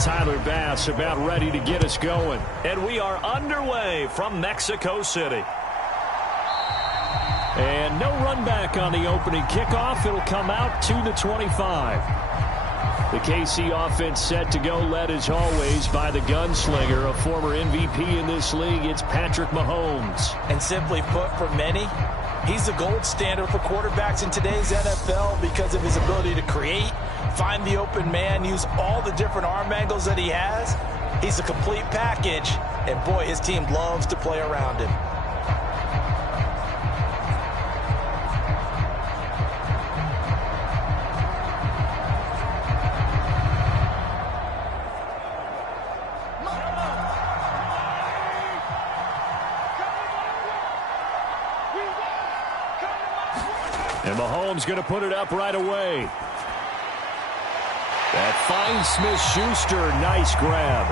Tyler Bass about ready to get us going. And we are underway from Mexico City. And no run back on the opening kickoff. It'll come out to the 25. The KC offense set to go, led as always by the gunslinger, a former MVP in this league. It's Patrick Mahomes. And simply put, for many, he's the gold standard for quarterbacks in today's NFL because of his ability to create, find the open man, use all the different arm angles that he has. He's a complete package, and boy, his team loves to play around him. And Mahomes going to put it up right away. That finds Smith-Schuster. Nice grab.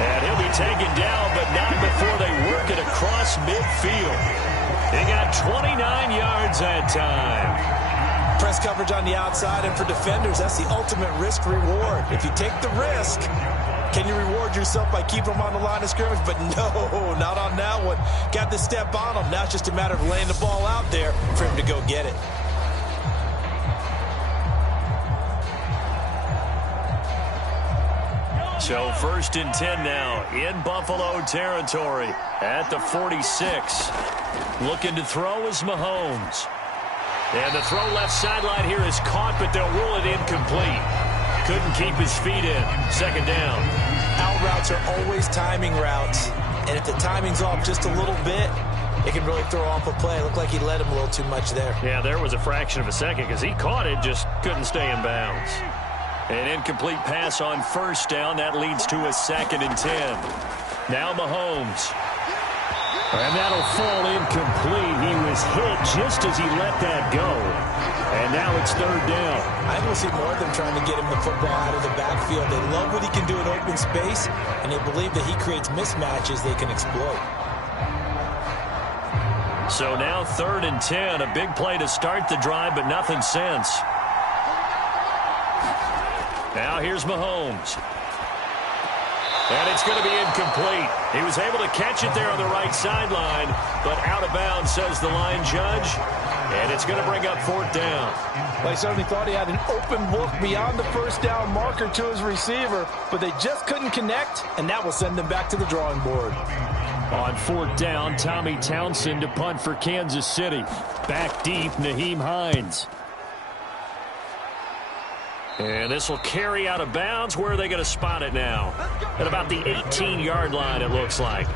And he'll be taken down, but not before they work it across midfield. He got 29 yards that time. Press coverage on the outside, and for defenders, that's the ultimate risk-reward. If you take the risk, can you reward yourself by keeping them on the line of scrimmage? But no, not on that one. Got the step on him. Now it's just a matter of laying the ball out there for him to go get it. So 1st and 10 now in Buffalo territory at the 46. Looking to throw is Mahomes. And the throw left sideline here is caught, but they'll rule it incomplete. Couldn't keep his feet in. 2nd down. Out routes are always timing routes. And if the timing's off just a little bit, it can really throw off a play. It looked like he let him a little too much there. Yeah, there was a fraction of a second because he caught it, just couldn't stay in bounds. An incomplete pass on 1st down. That leads to a 2nd and 10. Now Mahomes. And that'll fall incomplete. He was hit just as he let that go. And now it's 3rd down. I think we'll see more of them trying to get him the football out of the backfield. They love what he can do in open space, and they believe that he creates mismatches they can exploit. So now 3rd and 10. A big play to start the drive, but nothing since. Now here's Mahomes. And it's going to be incomplete. He was able to catch it there on the right sideline, but out of bounds, says the line judge. And it's going to bring up 4th down. Well, he certainly thought he had an open look beyond the 1st down marker to his receiver, but they just couldn't connect, and that will send them back to the drawing board. On 4th down, Tommy Townsend to punt for Kansas City. Back deep, Nyheim Hines. And this will carry out of bounds. Where are they going to spot it now? At about the 18-yard line, it looks like.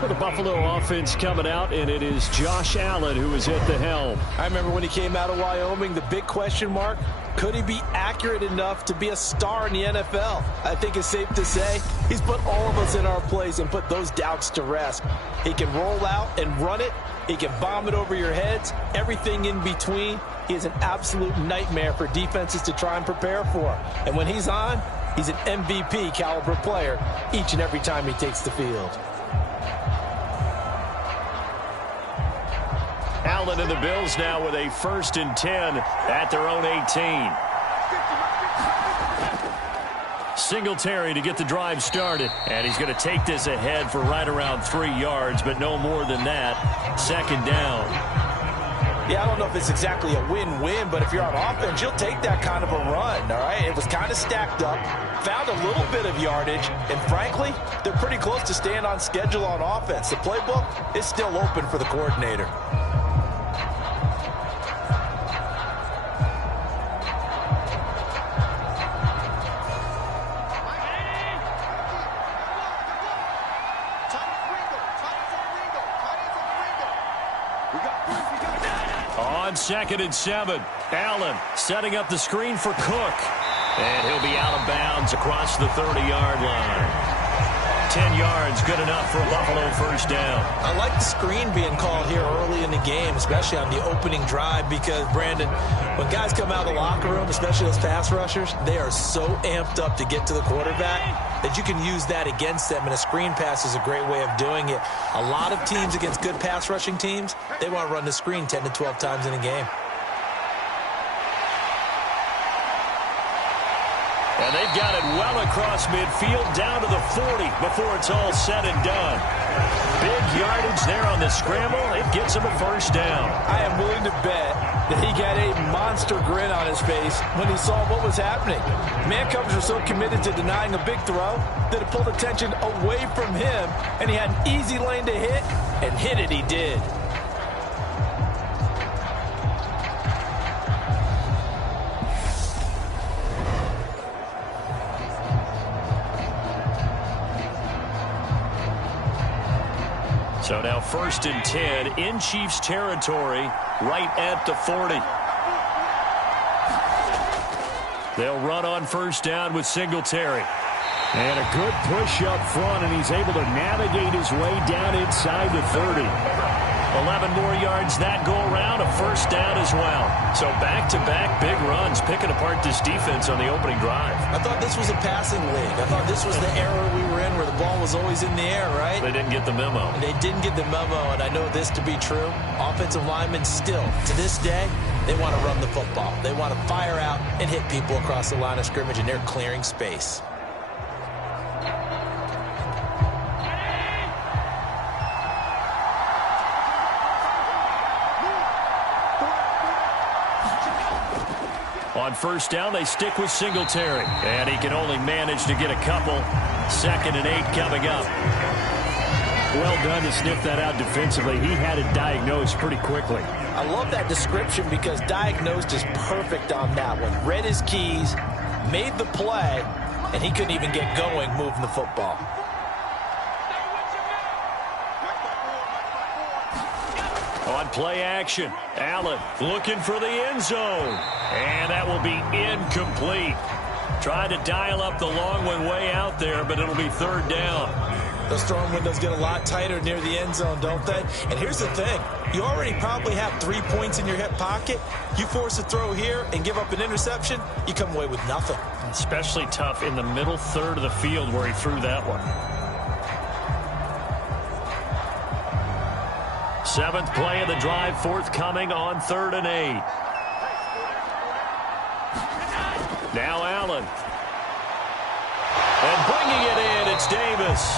For the Buffalo offense coming out, and it is Josh Allen who is at the helm. I remember when he came out of Wyoming, the big question mark, could he be accurate enough to be a star in the NFL? I think it's safe to say he's put all of us in our place and put those doubts to rest. He can roll out and run it. He can bomb it over your heads. Everything in between. He is an absolute nightmare for defenses to try and prepare for. And when he's on, he's an MVP caliber player each and every time he takes the field. Allen and the Bills now with a 1st and 10 at their own 18. Singletary to get the drive started. And he's going to take this ahead for right around 3 yards, but no more than that. 2nd down. Yeah, I don't know if it's exactly a win-win, but if you're on offense, you'll take that kind of a run, all right? It was kind of stacked up, found a little bit of yardage, and frankly, they're pretty close to staying on schedule on offense. The playbook is still open for the coordinator. On 2nd and 7, Allen setting up the screen for Cook. And he'll be out of bounds across the 30-yard line. 10 yards, good enough for a Buffalo 1st down. I like the screen being called here early in the game, especially on the opening drive, because, Brandon, when guys come out of the locker room, especially those pass rushers, they are so amped up to get to the quarterback that you can use that against them, and a screen pass is a great way of doing it. A lot of teams against good pass rushing teams, they want to run the screen 10 to 12 times in a game. And they've got it well across midfield down to the 40 before it's all said and done. Big yardage there on the scramble. It gets him a first down. I am willing to bet that he got a monster grin on his face when he saw what was happening. Man coverage was so committed to denying a big throw that it pulled attention away from him, and he had an easy lane to hit, and hit it he did. So now 1st and 10 in Chiefs territory, right at the 40. They'll run on 1st down with Singletary. And a good push up front, and he's able to navigate his way down inside the 30. 11 more yards that go around, a first down as well. So back-to-back big runs, picking apart this defense on the opening drive. I thought this was a passing league. I thought this was the era we were in where the ball was always in the air, right? They didn't get the memo. They didn't get the memo, and I know this to be true. Offensive linemen still, to this day, they want to run the football. They want to fire out and hit people across the line of scrimmage, and they're clearing space. On 1st down, they stick with Singletary. And he can only manage to get a couple. 2nd and 8 coming up. Well done to sniff that out defensively. He had it diagnosed pretty quickly. I love that description because diagnosed is perfect on that one. Read his keys, made the play, and he couldn't even get going moving the football. On play action, Allen looking for the end zone. And that will be incomplete. Trying to dial up the long one way out there, but it'll be 3rd down. Those throwing windows get a lot tighter near the end zone, don't they? And here's the thing. You already probably have 3 points in your hip pocket. You force a throw here and give up an interception, you come away with nothing. Especially tough in the middle third of the field where he threw that one. 7th play of the drive, forthcoming on 3rd and 8. Now Allen. And bringing it in, it's Davis.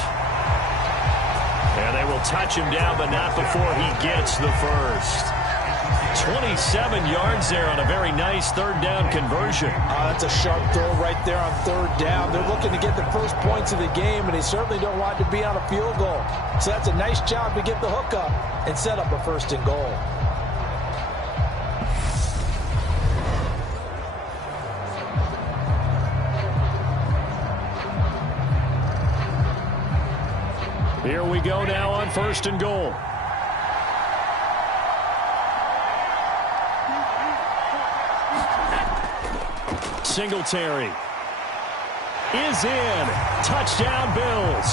And they will touch him down, but not before he gets the first. 27 yards there on a very nice 3rd down conversion. That's a sharp throw right there on 3rd down. They're looking to get the first points of the game, and they certainly don't want to be on a field goal. So that's a nice job to get the hook up and set up a 1st and goal. Here we go now on 1st and goal. Singletary is in. Touchdown, Bills.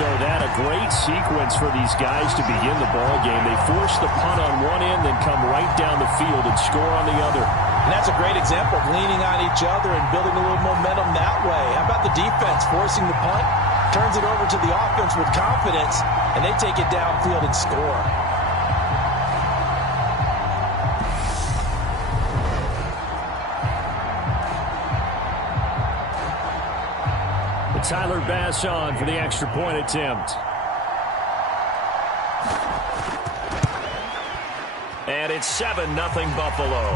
So that a great sequence for these guys to begin the ball game. They force the punt on one end, then come right down the field and score on the other. And that's a great example of leaning on each other and building a little momentum that way. How about the defense forcing the punt, turns it over to the offense with confidence, and they take it downfield and score. Tyler Bass on for the extra point attempt. And it's 7-0 Buffalo.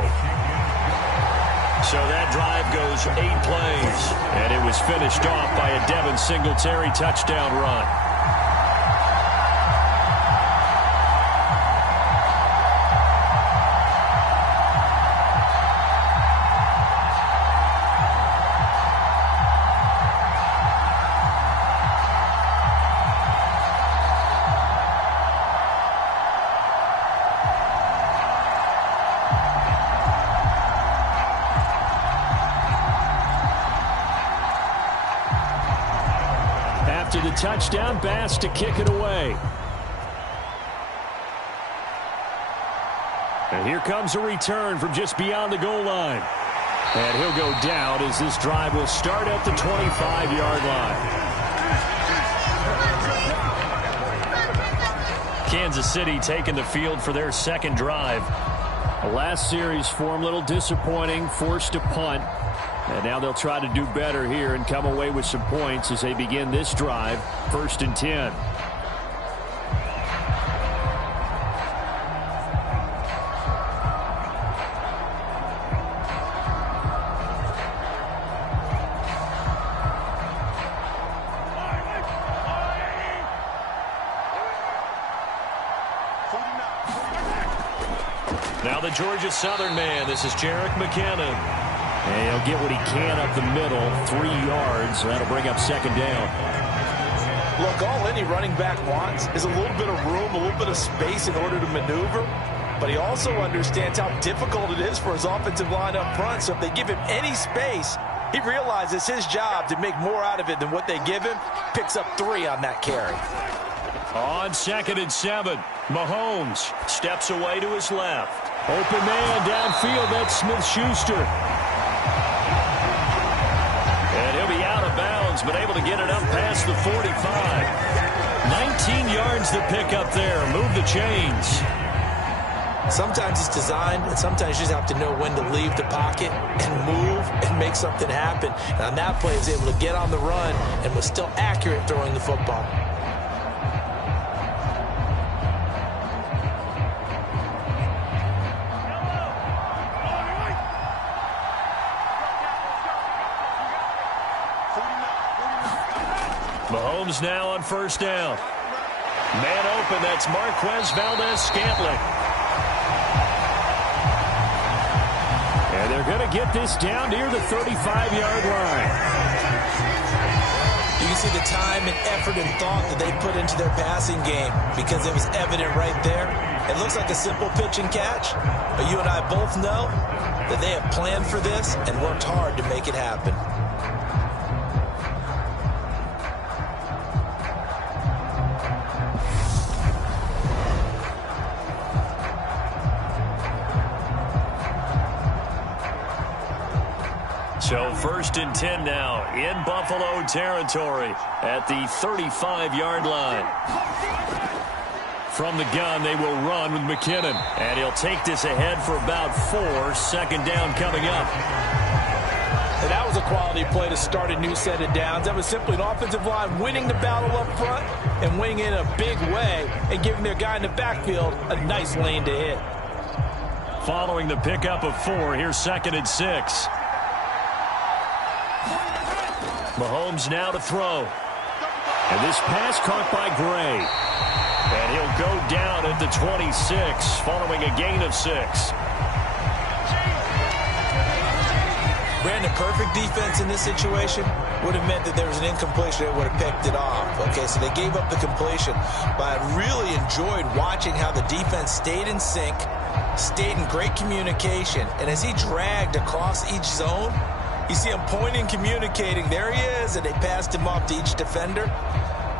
So that drive goes 8 plays. And it was finished off by a Devin Singletary touchdown run. The touchdown, Bass to kick it away. And here comes a return from just beyond the goal line. And he'll go down as this drive will start at the 25-yard line. Kansas City taking the field for their second drive. The last series for him, a little disappointing, forced to punt. And now they'll try to do better here and come away with some points as they begin this drive, 1st and 10. Now the Georgia Southern man. This is Jerick McKinnon. And he'll get what he can up the middle, 3 yards. That'll bring up 2nd down. Look, all any running back wants is a little bit of room, a little bit of space in order to maneuver. But he also understands how difficult it is for his offensive line up front. So if they give him any space, he realizes his job to make more out of it than what they give him. Picks up 3 on that carry. On 2nd and 7, Mahomes steps away to his left. Open man downfield, that's Smith-Schuster. And he'll be out of bounds, but able to get it up past the 45. 19 yards to pick up there. Move the chains. Sometimes it's designed, and sometimes you just have to know when to leave the pocket and move and make something happen. And on that play, he was able to get on the run and was still accurate throwing the football. Mahomes now on 1st down. Man open, that's Marquez Valdez-Scantling. And they're going to get this down near the 35-yard line. You can see the time and effort and thought that they put into their passing game because it was evident right there. It looks like a simple pitch and catch, but you and I both know that they have planned for this and worked hard to make it happen. So 1st and 10 now in Buffalo territory at the 35-yard line. From the gun, they will run with McKinnon. And he'll take this ahead for about 4. 2nd down coming up. And that was a quality play to start a new set of downs. That was simply an offensive line winning the battle up front and winning in a big way and giving their guy in the backfield a nice lane to hit. Following the pickup of 4, here's 2nd and 6. Mahomes now to throw. And this pass caught by Gray. And he'll go down at the 26 following a gain of 6. Brandon, perfect defense in this situation would have meant that there was an incompletion that would have picked it off. Okay, so they gave up the completion. But I really enjoyed watching how the defense stayed in sync, stayed in great communication. And as he dragged across each zone, you see him pointing, communicating. There he is, and they passed him off to each defender.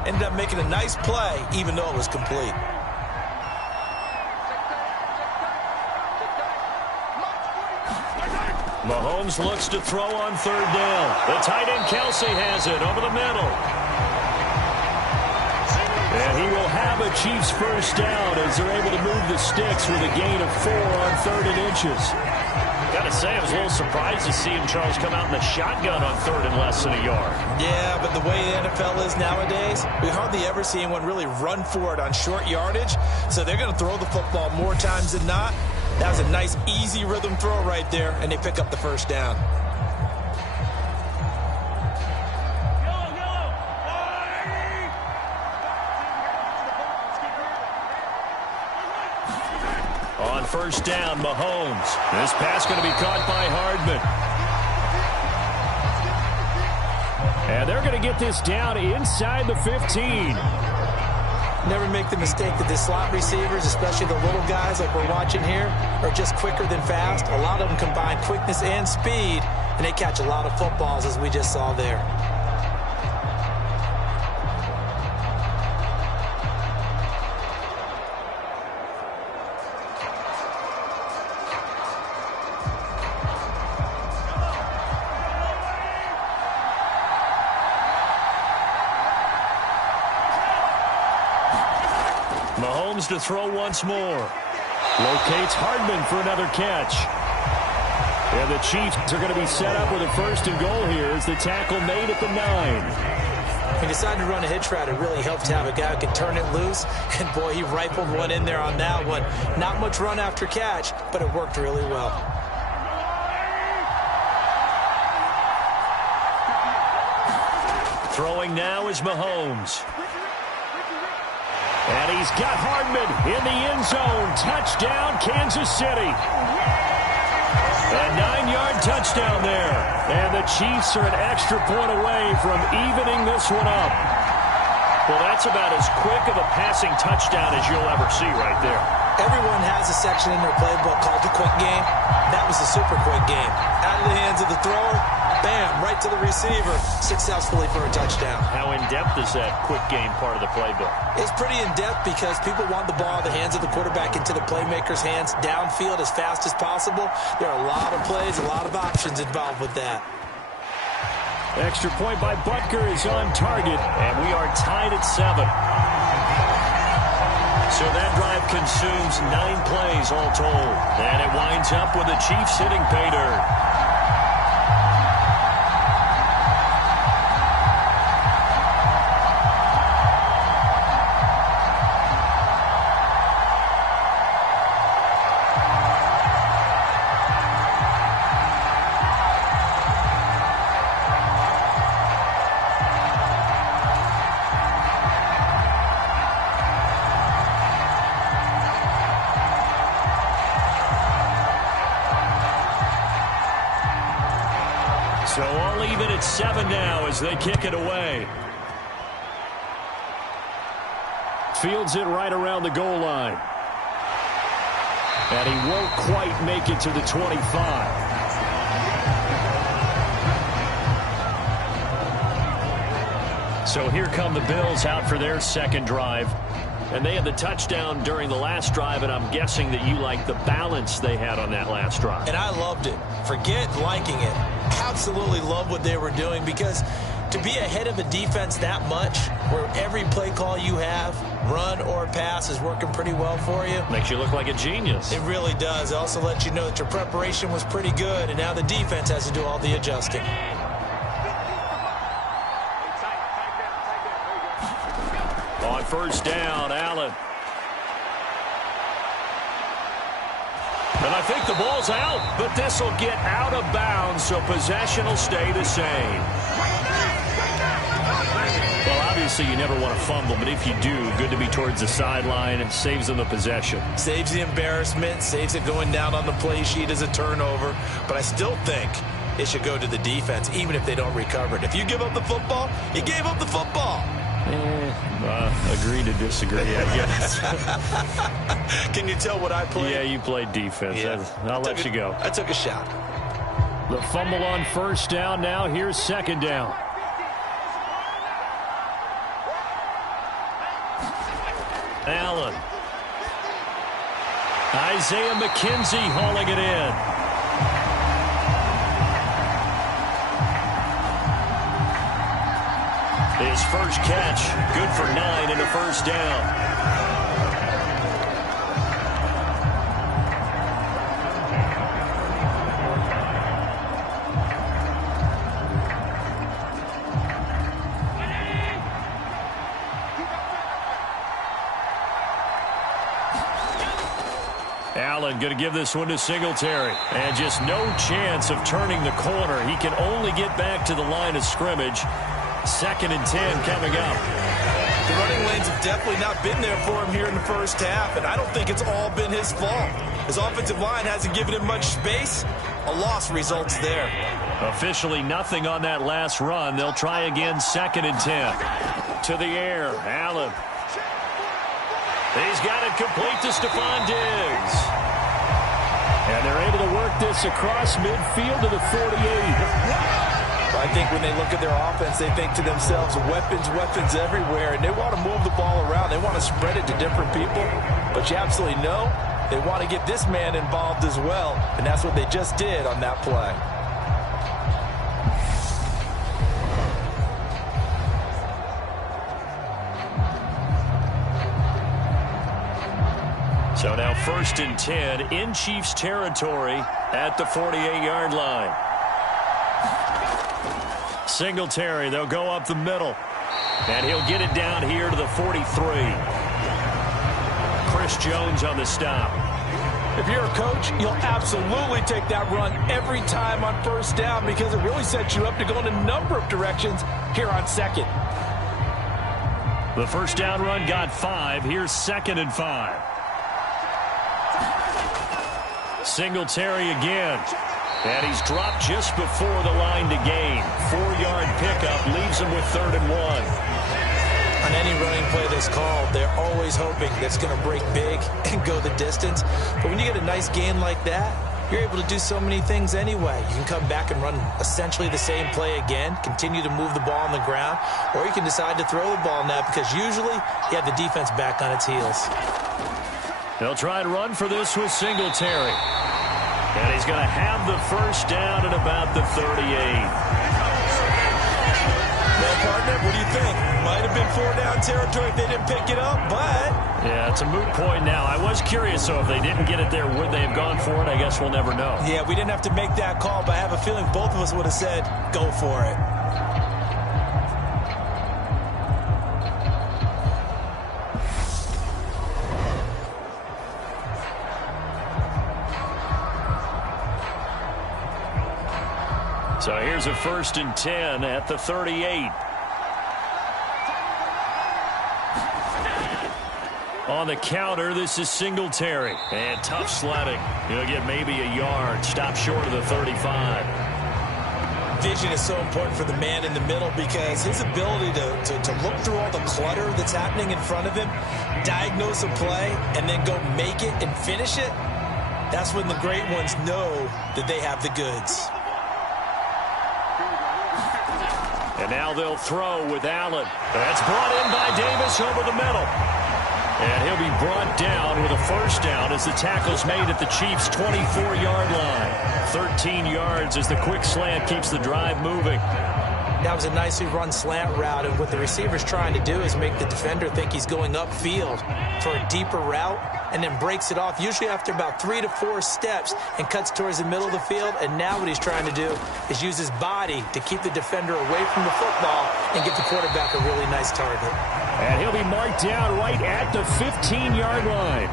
Ended up making a nice play, even though it was complete. Mahomes looks to throw on 3rd down. The tight end Kelsey has it over the middle. And he will have a Chiefs 1st down as they're able to move the sticks with a gain of 4 on 3rd and inches. Got to say, I was a little surprised to see him, Charles, come out in the shotgun on 3rd and less than a yard. Yeah, but the way the NFL is nowadays, we hardly ever see anyone really run for it on short yardage. So they're going to throw the football more times than not. That was a nice, easy rhythm throw right there, and they pick up the 1st down. On 1st down, Mahomes. This pass going to be caught by Hardman. And they're going to get this down inside the 15. Never make the mistake that the slot receivers, especially the little guys like we're watching here, are just quicker than fast. A lot of them combine quickness and speed, and they catch a lot of footballs, as we just saw there. Mahomes to throw once more. Locates Hardman for another catch. And the Chiefs are going to be set up with a 1st and goal here as the tackle made at the 9. He decided to run a hitch route. It really helped to have a guy who could turn it loose. And, boy, he rifled one in there on that one. Not much run after catch, but it worked really well. Throwing now is Mahomes. And he's got Hardman in the end zone. Touchdown, Kansas City. A 9-yard touchdown there. And the Chiefs are an extra point away from evening this one up. Well, that's about as quick of a passing touchdown as you'll ever see right there. Everyone has a section in their playbook called the quick game. That was a super quick game. Out of the hands of the thrower, bam, right to the receiver, successfully for a touchdown. How in-depth is that quick game part of the playbook? It's pretty in-depth because people want the ball in the hands of the quarterback into the playmaker's hands downfield as fast as possible. There are a lot of plays, a lot of options involved with that. Extra point by Butker is on target, and we are tied at 7. So that drive consumes 9 plays all told. And it winds up with the Chiefs hitting pay dirt. So all even at 7 now as they kick it away. Fields it right around the goal line. And he won't quite make it to the 25. So here come the Bills out for their second drive. And they had the touchdown during the last drive, and I'm guessing that you like the balance they had on that last drive. And I loved it. Forget liking it. Absolutely love what they were doing, because to be ahead of a defense that much, where every play call you have, run or pass, is working pretty well for you. Makes you look like a genius. It really does. It also lets you know that your preparation was pretty good, and now the defense has to do all the adjusting. On first down, Allen. And I think the ball's out, but this will get out of bounds, so possession will stay the same. Well, obviously you never want to fumble, but if you do, good to be towards the sideline. It saves them the possession. Saves the embarrassment, saves it going down on the play sheet as a turnover. But I still think it should go to the defense, even if they don't recover it. If you give up the football, you gave up the football. Agree to disagree, I guess. Can you tell what I played? Yeah, you played defense. Yeah. I'll let you go. I took a shot. The fumble on first down now. Here's second down. Allen. Isaiah McKenzie hauling it in. His first catch, good for 9 and a first down. Allen going to give this one to Singletary. And just no chance of turning the corner. He can only get back to the line of scrimmage. 2nd and 10 coming up. The running lanes have definitely not been there for him here in the first half, and I don't think it's all been his fault. His offensive line hasn't given him much space. A loss results there. Officially nothing on that last run. They'll try again, 2nd and 10. To the air, Allen. He's got it complete to Stephon Diggs. And they're able to work this across midfield to the 48. I think when they look at their offense, they think to themselves, weapons, weapons everywhere, and they want to move the ball around. They want to spread it to different people, but you absolutely know they want to get this man involved as well, and that's what they just did on that play. So now 1st and 10 in Chiefs territory at the 48-yard line. Singletary, they'll go up the middle. And he'll get it down here to the 43. Chris Jones on the stop. If you're a coach, you'll absolutely take that run every time on 1st down because it really sets you up to go in a number of directions here on 2nd. The 1st down run got 5. Here's 2nd and 5. Singletary again. And he's dropped just before the line to gain. 4-yard pickup leaves him with 3rd and 1. On any running play that's called, they're always hoping that it's going to break big and go the distance. But when you get a nice gain like that, you're able to do so many things anyway. You can come back and run essentially the same play again, continue to move the ball on the ground, or you can decide to throw the ball now because usually you have the defense back on its heels. They'll try and run for this with Singletary. And he's going to have the 1st down at about the 38. Well, partner, what do you think? Might have been 4-down territory if they didn't pick it up, but... Yeah, it's a moot point now. I was curious, so if they didn't get it there, would they have gone for it? I guess we'll never know. Yeah, we didn't have to make that call, but I have a feeling both of us would have said, go for it. So here's a 1st and 10 at the 38. On the counter, this is Singletary. And tough sledding. He'll get maybe a yard. Stop short of the 35. Vision is so important for the man in the middle because his ability to look through all the clutter that's happening in front of him, diagnose a play, and then go make it and finish it, that's when the great ones know that they have the goods. And now they'll throw with Allen. That's brought in by Davis over the middle. And he'll be brought down with a 1st down as the tackle's made at the Chiefs' 24-yard line. 13 yards as the quick slant keeps the drive moving. That was a nicely run slant route, and what the receiver's trying to do is make the defender think he's going upfield for a deeper route and then breaks it off, usually after about 3 to 4 steps, and cuts towards the middle of the field. And now what he's trying to do is use his body to keep the defender away from the football and give the quarterback a really nice target. And he'll be marked down right at the 15-yard line.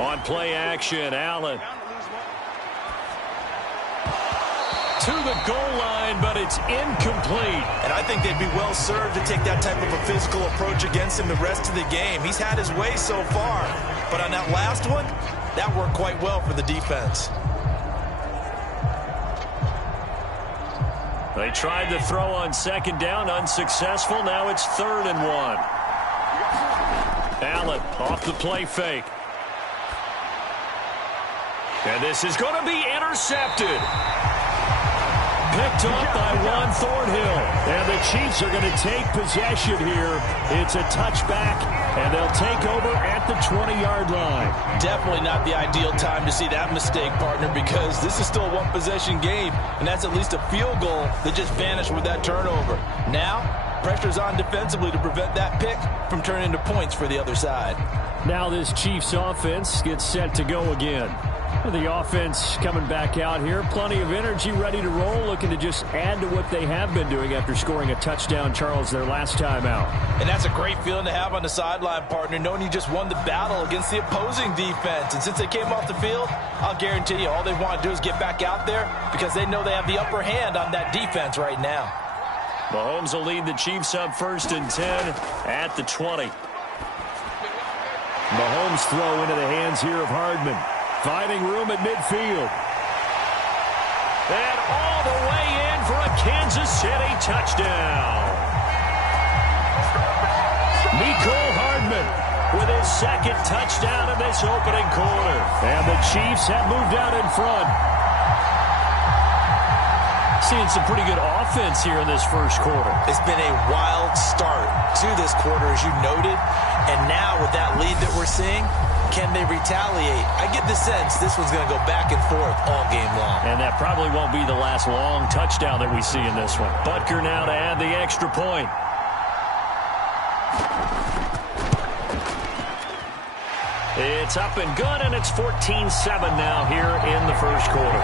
On play action, Allen. To the goal line, but it's incomplete. And I think they'd be well served to take that type of a physical approach against him the rest of the game. He's had his way so far, but on that last one, that worked quite well for the defense. They tried to throw on 2nd down, unsuccessful. Now it's 3rd and 1. Allen off the play fake. And this is going to be intercepted. Picked up by Juan Thornhill. And the Chiefs are going to take possession here. It's a touchback, and they'll take over at the 20-yard line. Definitely not the ideal time to see that mistake, partner, because this is still a one-possession game, and that's at least a field goal that just vanished with that turnover. Now, pressure's on defensively to prevent that pick from turning into points for the other side. Now this Chiefs offense gets set to go again. The offense coming back out here. Plenty of energy, ready to roll, looking to just add to what they have been doing after scoring a touchdown, Charles, their last time out. And that's a great feeling to have on the sideline, partner, knowing you just won the battle against the opposing defense. And since they came off the field, I'll guarantee you all they want to do is get back out there because they know they have the upper hand on that defense right now. Mahomes will lead the Chiefs up 1st and 10 at the 20. Mahomes throw into the hands here of Hardman. Finding room at midfield. And all the way in for a Kansas City touchdown. Mecole Hardman with his 2nd touchdown in this opening quarter. And the Chiefs have moved out in front. Seeing some pretty good offense here in this first quarter. It's been a wild start to this quarter, as you noted. And now with that lead that we're seeing, can they retaliate? I get the sense this one's going to go back and forth all game long. And that probably won't be the last long touchdown that we see in this one. Butker now to add the extra point. It's up and good, and it's 14-7 now here in the first quarter.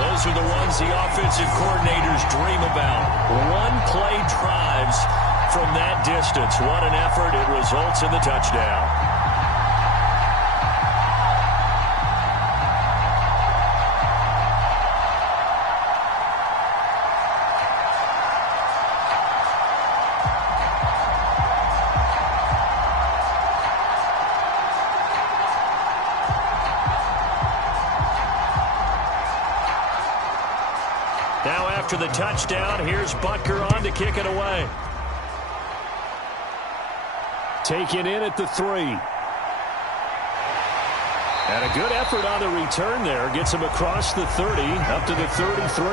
Those are the ones the offensive coordinators dream about. One-play drives from that distance. What an effort. It results in the touchdown. Now after the touchdown, here's Butker on to kick it away. Taken in at the 3. And a good effort on the return there. Gets him across the 30, up to the 33.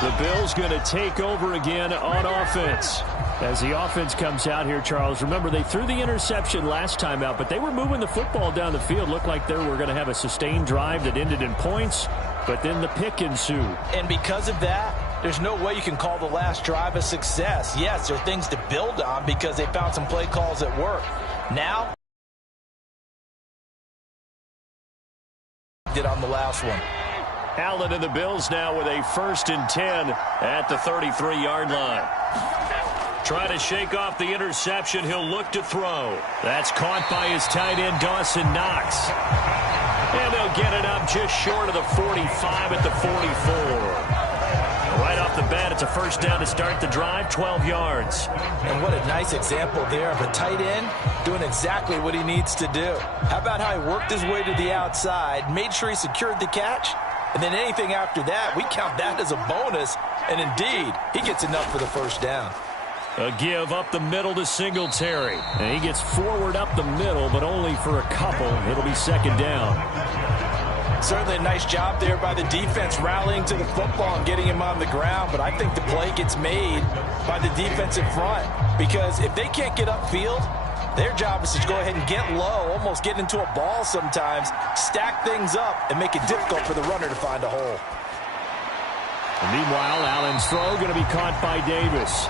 The Bills going to take over again on offense. As the offense comes out here, Charles, remember they threw the interception last time out, but they were moving the football down the field. Looked like they were going to have a sustained drive that ended in points, but then the pick ensued. And because of that, there's no way you can call the last drive a success. Yes, there are things to build on because they found some play calls that work. Now, did on the last one. Allen and the Bills now with a 1st and 10 at the 33-yard line. Trying to shake off the interception. He'll look to throw. That's caught by his tight end, Dawson Knox. And they'll get it up just short of the 45 at the 44. Right off the bat, it's a first down to start the drive, 12 yards. And what a nice example there of a tight end doing exactly what he needs to do. How about how he worked his way to the outside, made sure he secured the catch, and then anything after that, we count that as a bonus. And indeed, he gets enough for the first down. A give up the middle to Singletary. And he gets forward up the middle, but only for a couple. It'll be 2nd down. Certainly a nice job there by the defense rallying to the football and getting him on the ground. But I think the play gets made by the defensive front. Because if they can't get upfield, their job is to go ahead and get low, almost get into a ball sometimes, stack things up, and make it difficult for the runner to find a hole. And meanwhile, Allen's throw going to be caught by Davis.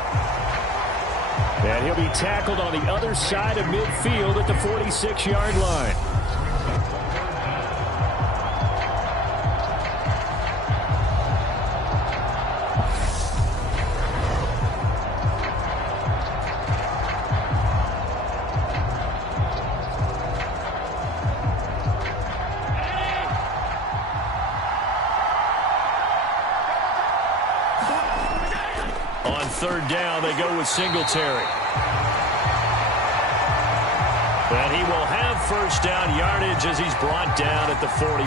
And he'll be tackled on the other side of midfield at the 46-yard line. On 3rd down, they go with Singletary. And he will have first down yardage as he's brought down at the 41.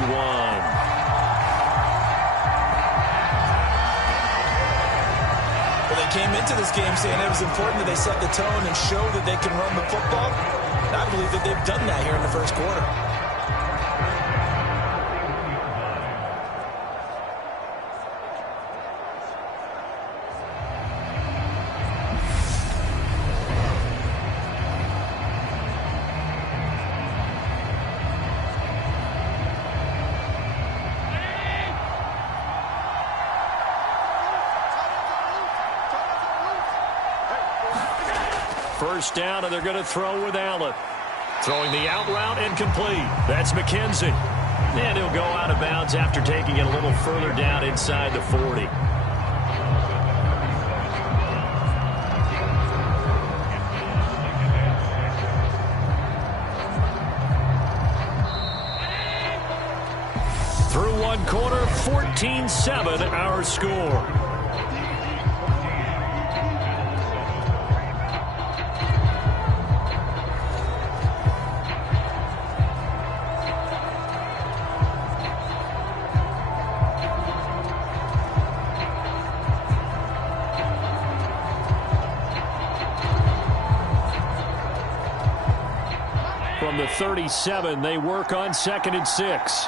Well, they came into this game saying it was important that they set the tone and show that they can run the football. And I believe that they've done that here in the first quarter. First down, and they're going to throw with Allen. Throwing the out route incomplete. That's McKenzie. And he'll go out of bounds after taking it a little further down inside the 40. Through one quarter, 14-7 our score. From the 37, they work on 2nd and 6.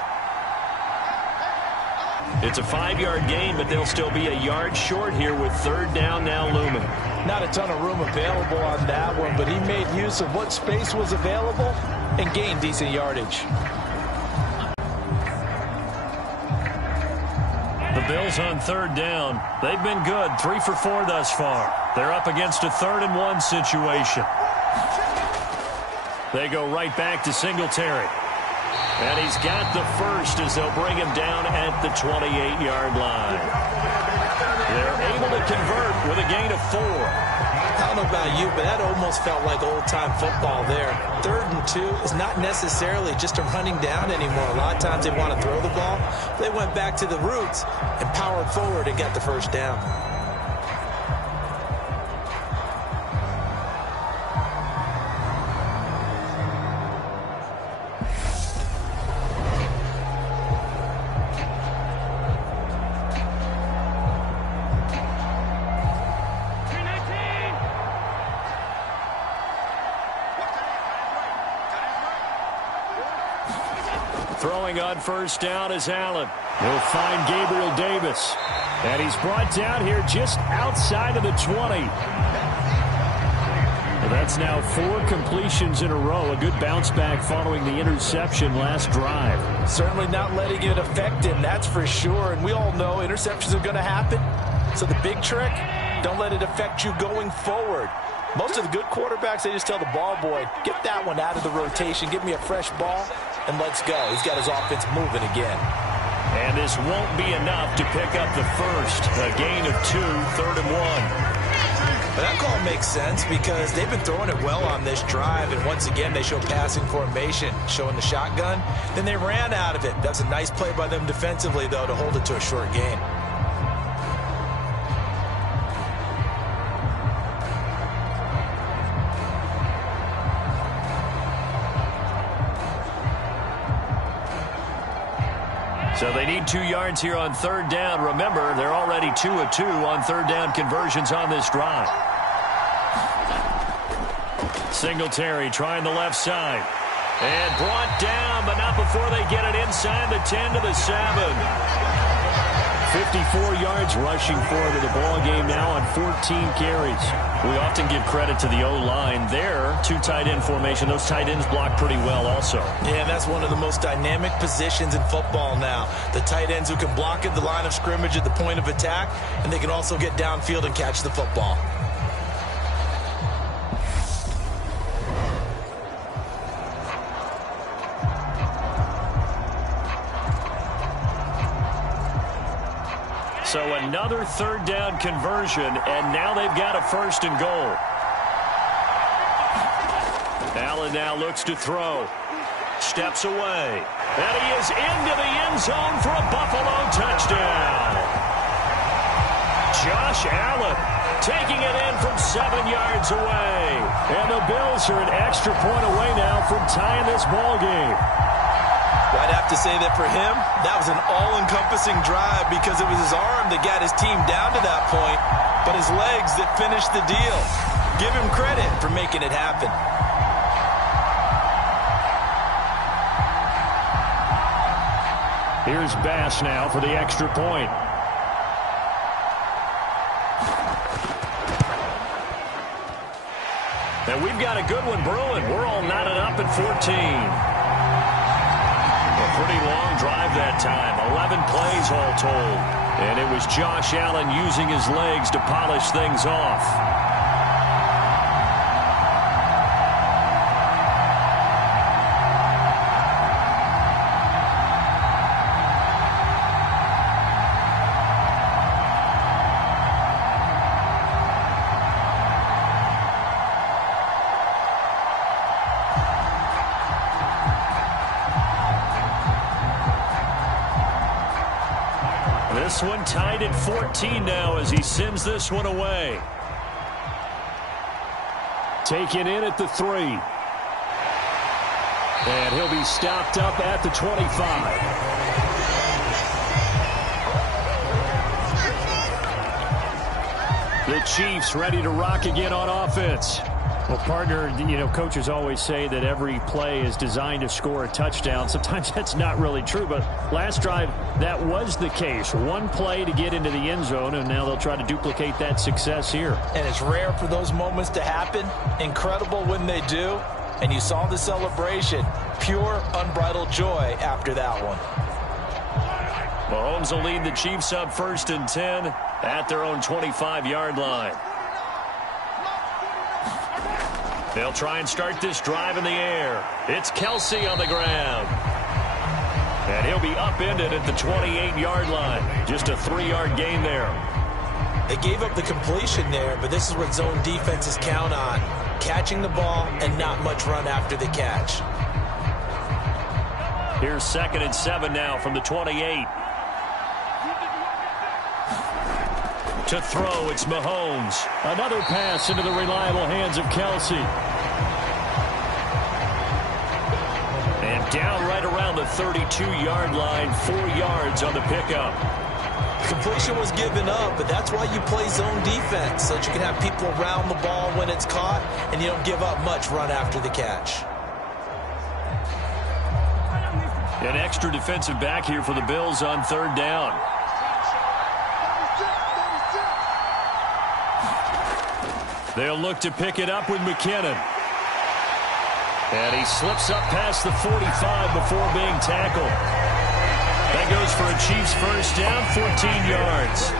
It's a 5-yard gain, but they'll still be a yard short here with third down now looming. Not a ton of room available on that one, but he made use of what space was available and gained decent yardage. The Bills on third down. They've been good, 3 for 4 thus far. They're up against a 3rd-and-1 situation. They go right back to Singletary. And he's got the first as they'll bring him down at the 28-yard line. They're able to convert with a gain of 4. I don't know about you, but that almost felt like old-time football there. 3rd and 2 is not necessarily just a running down anymore. A lot of times they want to throw the ball. They went back to the roots and powered forward and got the first down. Throwing on first down is Allen. He'll find Gabriel Davis. And he's brought down here just outside of the 20. Well, that's now 4 completions in a row. A good bounce back following the interception last drive. Certainly not letting it affect him, that's for sure. And we all know interceptions are going to happen. So the big trick, don't let it affect you going forward. Most of the good quarterbacks, they just tell the ball boy, get that one out of the rotation, give me a fresh ball, and let's go. He's got his offense moving again. And this won't be enough to pick up the first. A gain of 2, 3rd and 1. But that call makes sense because they've been throwing it well on this drive, and once again they show passing formation, showing the shotgun. Then they ran out of it. That's a nice play by them defensively, though, to hold it to a short gain. So they need 2 yards here on third down. Remember, they're already 2 of 2 on third down conversions on this drive. Singletary trying the left side. And brought down, but not before they get it inside the 10 to the 7. 54 yards rushing for him in the ball game now on 14 carries. We often give credit to the O-line there. 2 tight end formation. Those tight ends block pretty well also. Yeah, that's one of the most dynamic positions in football now. The tight ends who can block at the line of scrimmage at the point of attack, and they can also get downfield and catch the football. So another third down conversion, and now they've got a 1st and goal. Allen now looks to throw. Steps away. And he is into the end zone for a Buffalo touchdown. Josh Allen taking it in from 7 yards away. And the Bills are an extra point away now from tying this ball game. I'd have to say that for him, that was an all-encompassing drive because it was his arm that got his team down to that point, but his legs that finished the deal. Give him credit for making it happen. Here's Bass now for the extra point. And we've got a good one brewing. We're all knotted up at 14. Pretty long drive that time. 11 plays all told. And it was Josh Allen using his legs to polish things off. This one tied at 14 now as he sends this one away. Taken in at the 3. And he'll be stopped up at the 25. The Chiefs ready to rock again on offense. Well, partner, coaches always say that every play is designed to score a touchdown. Sometimes that's not really true, but last drive, that was the case. One play to get into the end zone, and now they'll try to duplicate that success here. And it's rare for those moments to happen. Incredible when they do. And you saw the celebration. Pure, unbridled joy after that one. Mahomes will lead the Chiefs up 1st and 10 at their own 25-yard line. They'll try and start this drive in the air. It's Kelsey on the ground. And he'll be upended at the 28-yard line. Just a 3-yard gain there. They gave up the completion there, but this is what zone defenses count on. Catching the ball and not much run after the catch. Here's 2nd and 7 now from the 28. To throw, it's Mahomes. Another pass into the reliable hands of Kelsey. And down right around the 32-yard line, 4 yards on the pickup. Completion was given up, but that's why you play zone defense, so that you can have people around the ball when it's caught, and you don't give up much run after the catch. An extra defensive back here for the Bills on 3rd down. They'll look to pick it up with McKinnon. And he slips up past the 45 before being tackled. That goes for a Chiefs first down, 14 yards.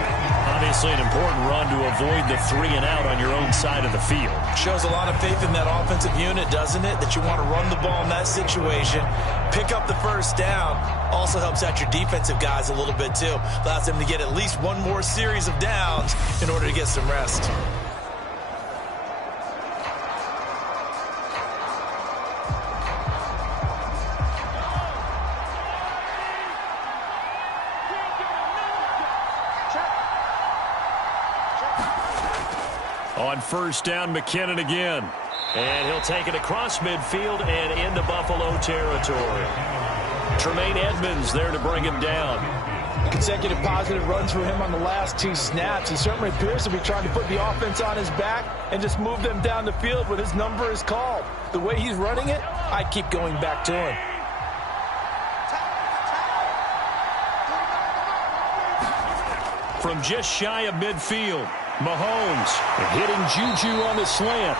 Obviously an important run to avoid the 3 and out on your own side of the field. Shows a lot of faith in that offensive unit, doesn't it? That you want to run the ball in that situation. Pick up the first down. Also helps out your defensive guys a little bit too. Allows them to get at least one more series of downs in order to get some rest. On 1st down, McKinnon again. And he'll take it across midfield and into Buffalo territory. Tremaine Edmonds there to bring him down. Consecutive positive runs for him on the last 2 snaps. He certainly appears to be trying to put the offense on his back and just move them down the field when his number is called. The way he's running it, I keep going back to him. From just shy of midfield, Mahomes hitting Juju on the slant.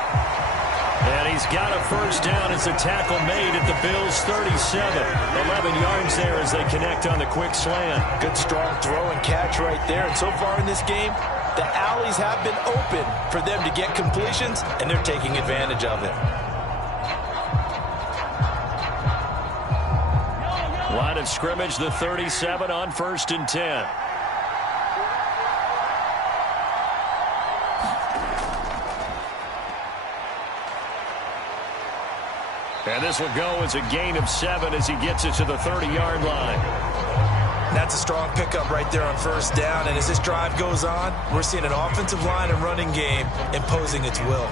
And he's got a first down as the tackle made at the Bills' 37. 11 yards there as they connect on the quick slant. Good strong throw and catch right there. And so far in this game, the alleys have been open for them to get completions, and they're taking advantage of it. Line of scrimmage, the 37 on 1st and 10. And this will go as a gain of 7 as he gets it to the 30-yard line. That's a strong pickup right there on 1st down. And as this drive goes on, we're seeing an offensive line and running game imposing its will.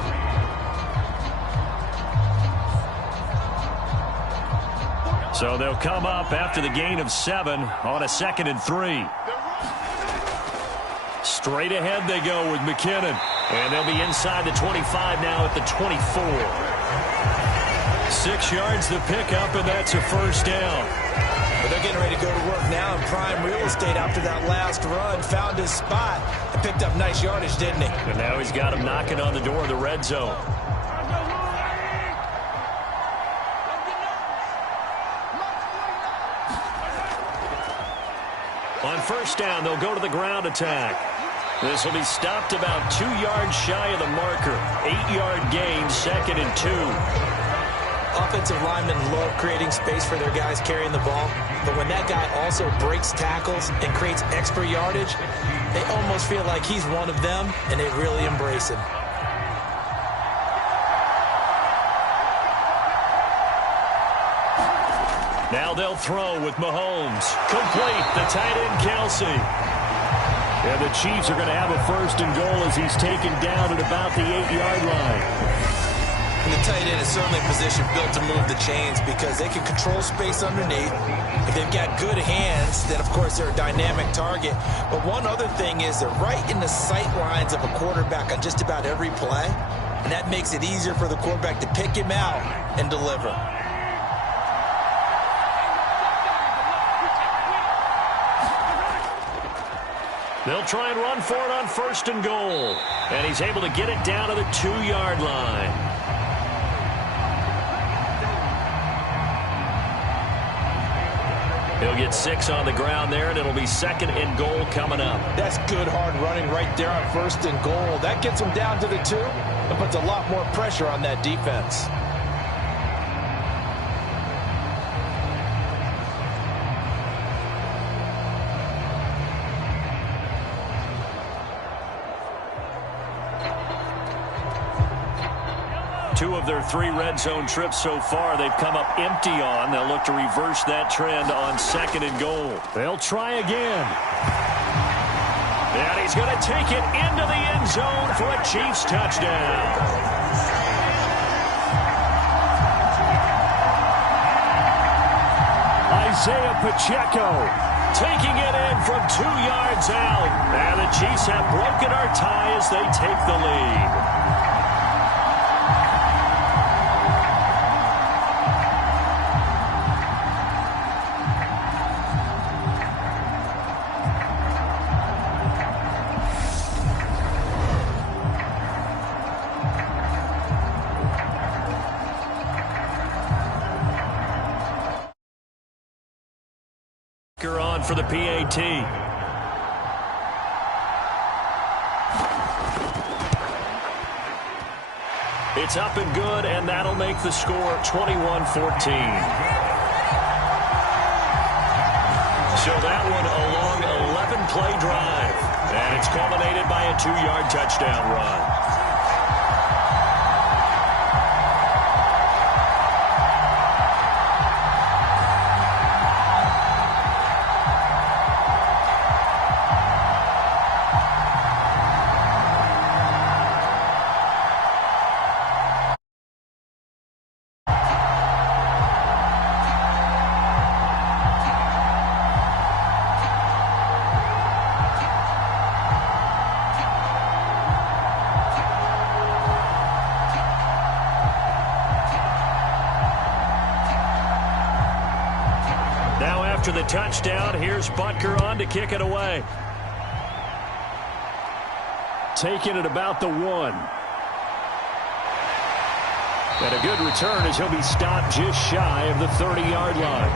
So they'll come up after the gain of 7 on a 2nd and 3. Straight ahead they go with McKinnon. And they'll be inside the 25 now at the 24. 6 yards the pickup, and that's a first down. But they're getting ready to go to work now in prime real estate after that last run. Found his spot and picked up nice yardage, didn't he? And now he's got him knocking on the door of the red zone. On 1st down, they'll go to the ground attack. This will be stopped about 2 yards shy of the marker. 8-yard gain, 2nd and 2. Offensive linemen love creating space for their guys carrying the ball, but when that guy also breaks tackles and creates extra yardage, they almost feel like he's one of them, and they really embrace him. Now they'll throw with Mahomes. Complete, the tight end Kelsey. And the Chiefs are going to have a 1st and goal as he's taken down at about the 8-yard line. And the tight end is certainly a position built to move the chains because they can control space underneath. If they've got good hands, then, of course, they're a dynamic target. But one other thing is they're right in the sight lines of a quarterback on just about every play. and that makes it easier for the quarterback to pick him out and deliver. They'll try and run for it on 1st and goal. And he's able to get it down to the 2-yard line. He'll get 6 on the ground there, and it'll be 2nd and goal coming up. That's good hard running right there on 1st and goal. That gets him down to the 2 and puts a lot more pressure on that defense. Two of their 3 red zone trips so far, they've come up empty on. They'll look to reverse that trend on 2nd and goal. They'll try again. And he's going to take it into the end zone for a Chiefs touchdown. Isaiah Pacheco taking it in from 2 yards out. And the Chiefs have broken our tie as they take the lead. On for the PAT. It's up and good, and that'll make the score 21-14. So that one a long 11-play drive, and it's culminated by a 2-yard touchdown run. After the touchdown, here's Butker on to kick it away. Taking it about the 1. And a good return as he'll be stopped just shy of the 30-yard line.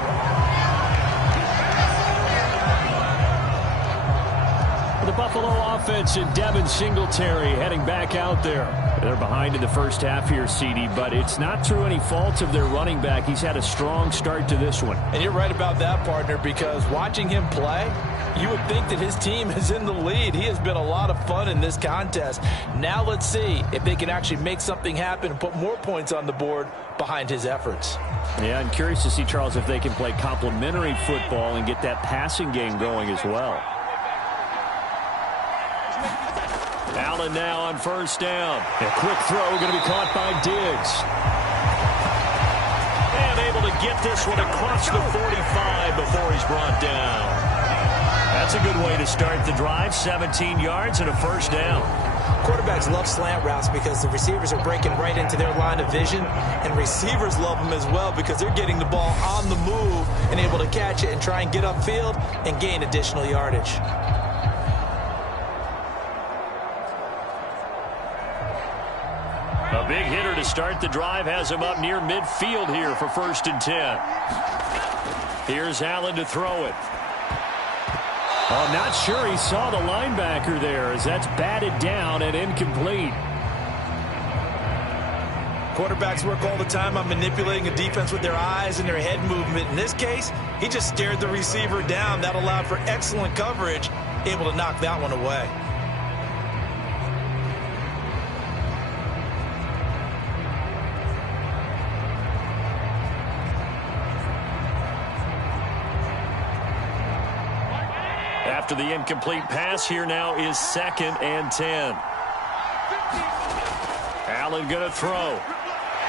The Buffalo offense and Devin Singletary heading back out there. They're behind in the first half here, CD, but it's not through any fault of their running back. He's had a strong start to this one. And you're right about that, partner, because watching him play, you would think that his team is in the lead. He has been a lot of fun in this contest. Now let's see if they can actually make something happen and put more points on the board behind his efforts. Yeah, I'm curious to see, Charles, if they can play complementary football and get that passing game going as well. Allen now on 1st down. A quick throw going to be caught by Diggs. And able to get this one across the 45 before he's brought down. That's a good way to start the drive. 17 yards and a 1st down. Quarterbacks love slant routes because the receivers are breaking right into their line of vision, and receivers love them as well because they're getting the ball on the move and able to catch it and try and get upfield and gain additional yardage. A big hitter to start the drive has him up near midfield here for 1st and 10. Here's Allen to throw it. I'm not sure he saw the linebacker there as that's batted down and incomplete. Quarterbacks work all the time on manipulating a defense with their eyes and their head movement. In this case, he just stared the receiver down. That allowed for excellent coverage, able to knock that one away. After the incomplete pass, here now is 2nd and 10. Allen going to throw.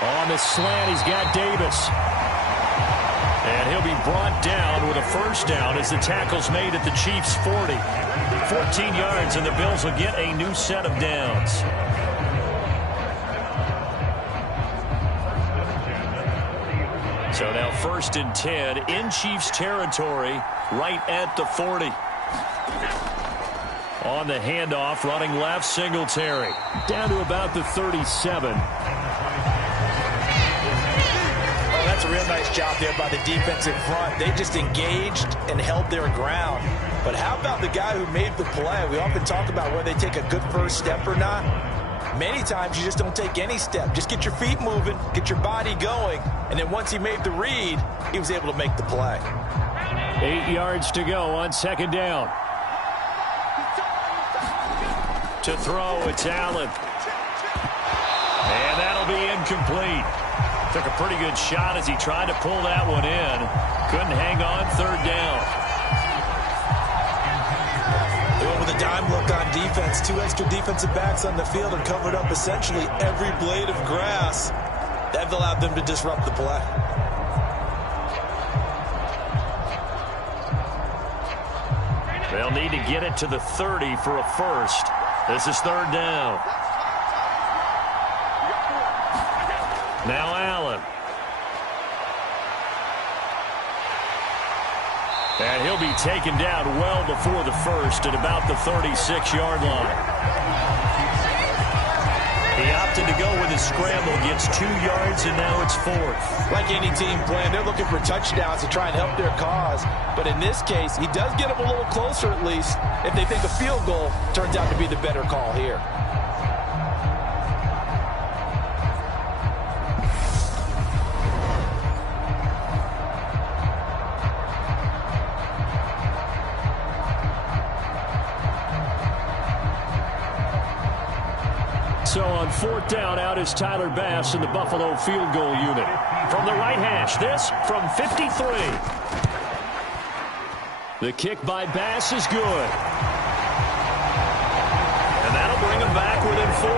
On the slant, he's got Davis. And he'll be brought down with a 1st down as the tackle's made at the Chiefs' 40. 14 yards, and the Bills will get a new set of downs. So now 1st and 10 in Chiefs territory, right at the 40. On the handoff, running left, Singletary. Down to about the 37. That's a real nice job there by the defensive front. They just engaged and held their ground. But how about the guy who made the play? We often talk about whether they take a good first step or not. Many times you just don't take any step. Just get your feet moving, get your body going, and then once he made the read, he was able to make the play. 8 yards to go on 2nd down. To throw, it's Allen. And that'll be incomplete. Took a pretty good shot as he tried to pull that one in. Couldn't hang on 3rd down. They went with a dime look on defense. 2 extra defensive backs on the field and covered up essentially every blade of grass. That allowed them to disrupt the play. They'll need to get it to the 30 for a first. This is 3rd down. Now Allen. And he'll be taken down well before the first at about the 36-yard line. He opted to go with his scramble, gets 2 yards, and now it's 4th. Like any team playing, they're looking for touchdowns to try and help their cause. But in this case, he does get them a little closer at least if they think a field goal turns out to be the better call here. So on 4th down, out is Tyler Bass in the Buffalo field goal unit. From the right hash, this from 53. The kick by Bass is good. And that'll bring him back within 4.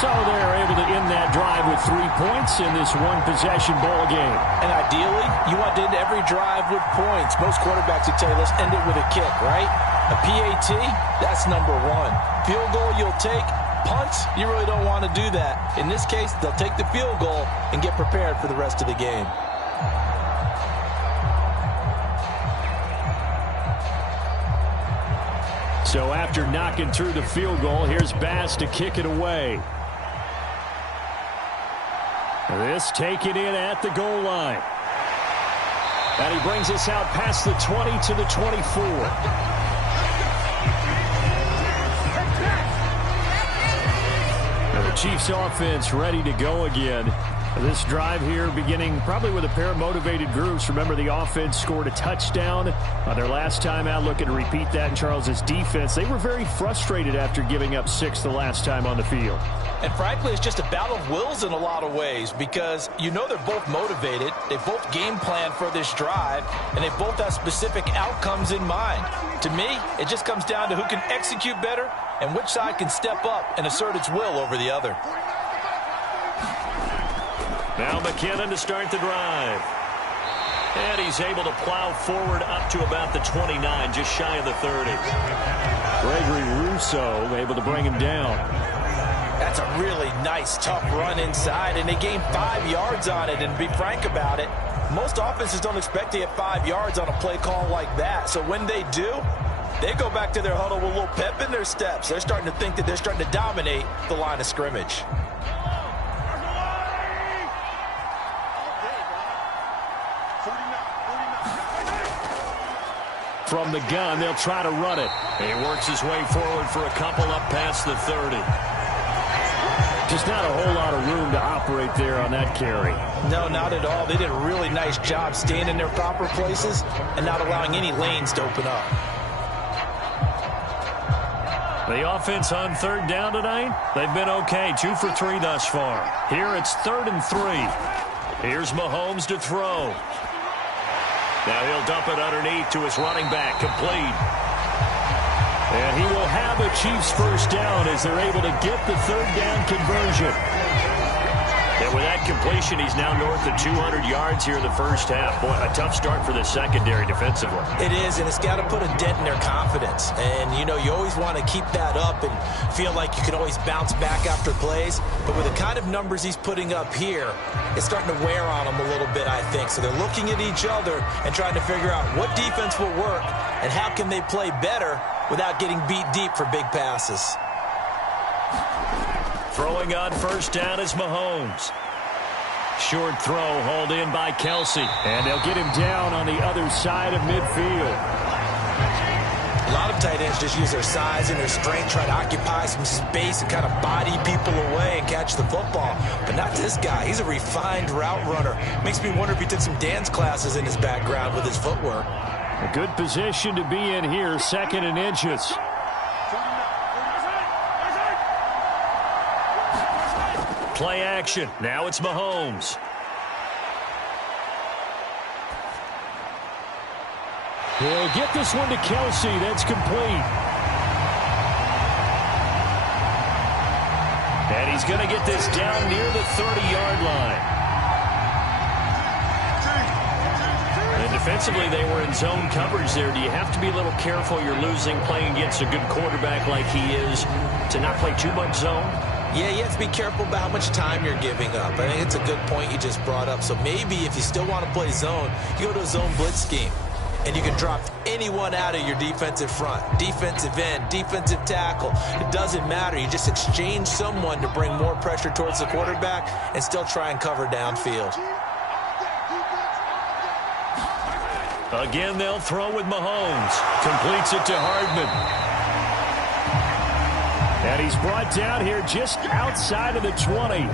So they're able to end that drive with 3 points in this one-possession ball game. And ideally, you want to end every drive with points. Most quarterbacks would tell you, let's end it with a kick, right? A PAT, that's number 1. Field goal you'll take. Punts, you really don't want to do that. In this case, they'll take the field goal and get prepared for the rest of the game. So after knocking through the field goal, here's Bass to kick it away. This taken in at the goal line. And he brings us out past the 20 to the 24. And the Chiefs offense ready to go again. This drive here beginning probably with a pair of motivated groups. Remember, the offense scored a touchdown on their last time out. Looking to repeat that in Charles's defense. They were very frustrated after giving up 6 the last time on the field. And frankly, it's just a battle of wills in a lot of ways because you know they're both motivated. They both game plan for this drive, and they both have specific outcomes in mind. To me, it just comes down to who can execute better and which side can step up and assert its will over the other. Now McKinnon to start the drive. And he's able to plow forward up to about the 29, just shy of the 30. Gregory Rousseau able to bring him down. That's a really nice, tough run inside, and they gained 5 yards on it. And to be frank about it, most offenses don't expect to get 5 yards on a play call like that. So when they do, they go back to their huddle with a little pep in their steps. They're starting to think that they're starting to dominate the line of scrimmage. From the gun, they'll try to run it. He works his way forward for a couple up past the 30. Just not a whole lot of room to operate there on that carry. No, not at all. They did a really nice job staying in their proper places and not allowing any lanes to open up. The offense on 3rd down tonight, they've been okay. 2 for 3 thus far. Here it's 3rd and 3. Here's Mahomes to throw. Now he'll dump it underneath to his running back, complete. And he will have a Chiefs first down as they're able to get the 3rd down conversion. And with that completion, he's now north of 200 yards here in the first half. Boy, a tough start for the secondary defensively. It is, and it's got to put a dent in their confidence. And, you know, you always want to keep that up and feel like you can always bounce back after plays. But with the kind of numbers he's putting up here, it's starting to wear on them a little bit, I think. So they're looking at each other and trying to figure out what defense will work and how can they play better without getting beat deep for big passes. Throwing on first down is Mahomes. Short throw hauled in by Kelsey. And they'll get him down on the other side of midfield. A lot of tight ends just use their size and their strength, try to occupy some space and kind of body people away and catch the football. But not this guy. He's a refined route runner. Makes me wonder if he took some dance classes in his background with his footwork. A good position to be in here, 2nd and inches. Play action. Now it's Mahomes. He'll get this one to Kelsey. That's complete. And he's going to get this down near the 30-yard line. And defensively, they were in zone coverage there. Do you have to be a little careful you're losing playing against a good quarterback like he is to not play too much zone? Yeah, you have to be careful about how much time you're giving up. I think it's a good point you just brought up. So maybe if you still want to play zone, you go to a zone blitz scheme. And you can drop anyone out of your defensive front. Defensive end, defensive tackle. It doesn't matter. You just exchange someone to bring more pressure towards the quarterback and still try and cover downfield. Again, they'll throw with Mahomes. Completes it to Hardman. And he's brought down here just outside of the 20.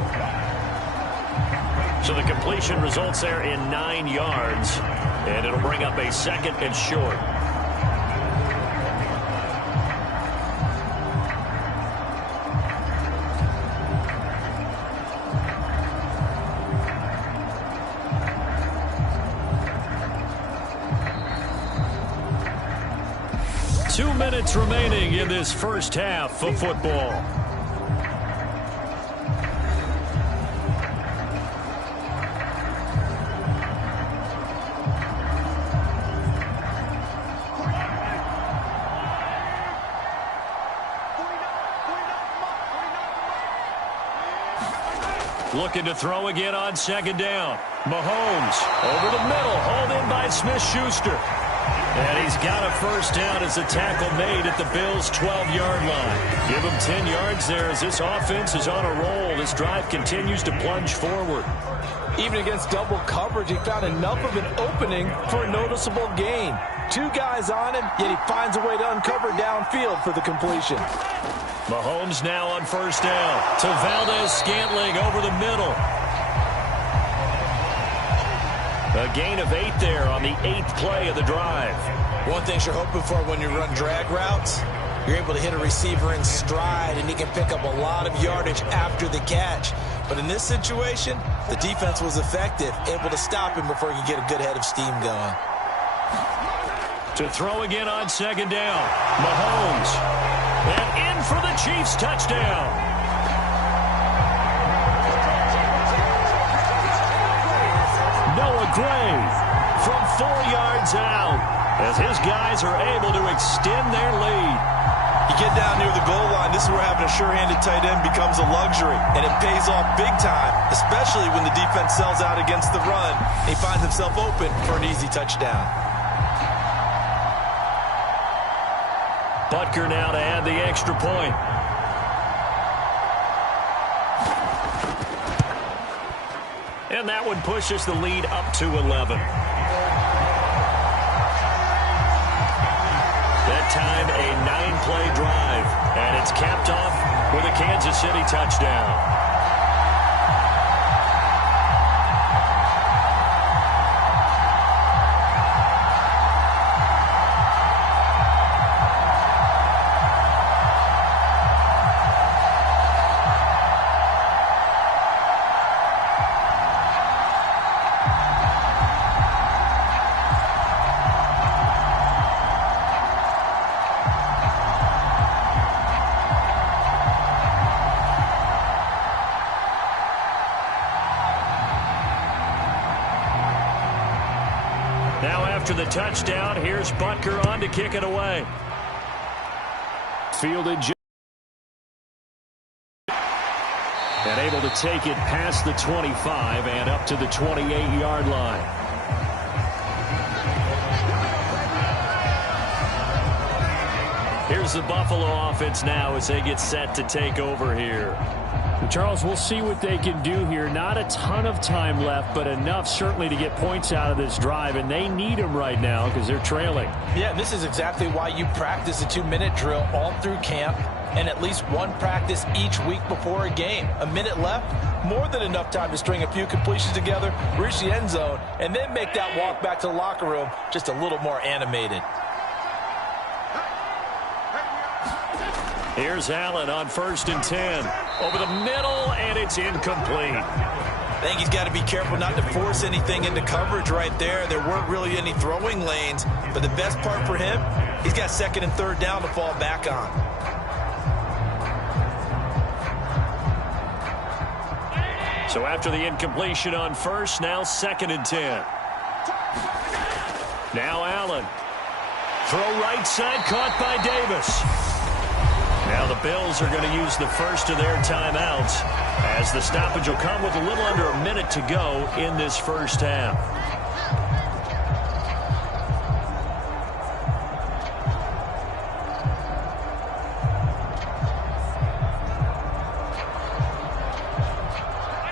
So the completion results there in 9 yards. And it'll bring up a 2nd and short. Two minutes remaining in this first half of football. Looking to throw again on 2nd down. Mahomes over the middle, hauled in by Smith-Schuster. And he's got a first down as the tackle made at the Bills' 12-yard line. Give him 10 yards there as this offense is on a roll. This drive continues to plunge forward. Even against double coverage, he found enough of an opening for a noticeable gain. 2 guys on him, yet he finds a way to uncover downfield for the completion. Mahomes now on first down to Valdez-Scantling over the middle. A gain of 8 there on the 8th play of the drive. One thing you're hoping for when you run drag routes, you're able to hit a receiver in stride and he can pick up a lot of yardage after the catch. But in this situation, the defense was effective, able to stop him before he could get a good head of steam going. To throw again on 2nd down, Mahomes. And in for the Chiefs touchdown. Gray from 4 yards out as his guys are able to extend their lead. You get down near the goal line, this is where having a sure-handed tight end becomes a luxury, and it pays off big time, especially when the defense sells out against the run. He finds himself open for an easy touchdown. Butker now to add the extra point. And that one pushes the lead up to 11. That time, a 9-play drive. And it's capped off with a Kansas City touchdown. Now after the touchdown, here's Butker on to kick it away. Fielded and able to take it past the 25 and up to the 28-yard line. Here's the Buffalo offense now as they get set to take over here. And Charles, we'll see what they can do here. Not a ton of time left, but enough certainly to get points out of this drive, and they need them right now because they're trailing. Yeah, this is exactly why you practice a 2-minute drill all through camp and at least one practice each week before a game. A minute left, more than enough time to string a few completions together, reach the end zone, and then make that walk back to the locker room just a little more animated. Here's Allen on 1st and 10. Over the middle, and it's incomplete. I think he's got to be careful not to force anything into coverage right there. There weren't really any throwing lanes, but the best part for him, he's got 2nd and 3rd down to fall back on. So after the incompletion on 1st, now 2nd and 10. Now Allen. Throw right side, caught by Davis. Now the Bills are going to use the first of their timeouts as the stoppage will come with a little under a minute to go in this first half.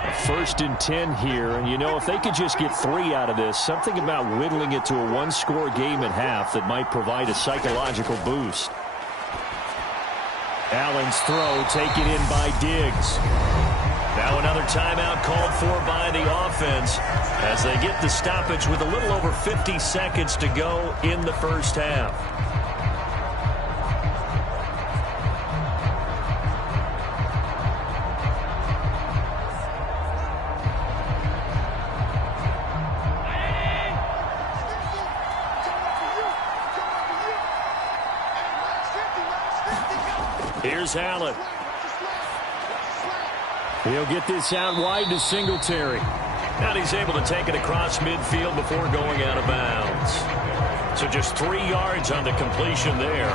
A 1st and 10 here, and you know, if they could just get 3 out of this, something about whittling it to a 1-score game at half that might provide a psychological boost. Allen's throw taken in by Diggs. Now another timeout called for by the offense as they get the stoppage with a little over 50 seconds to go in the first half. Here's Allen. He'll get this out wide to Singletary. And he's able to take it across midfield before going out of bounds. So just 3 yards on the completion there,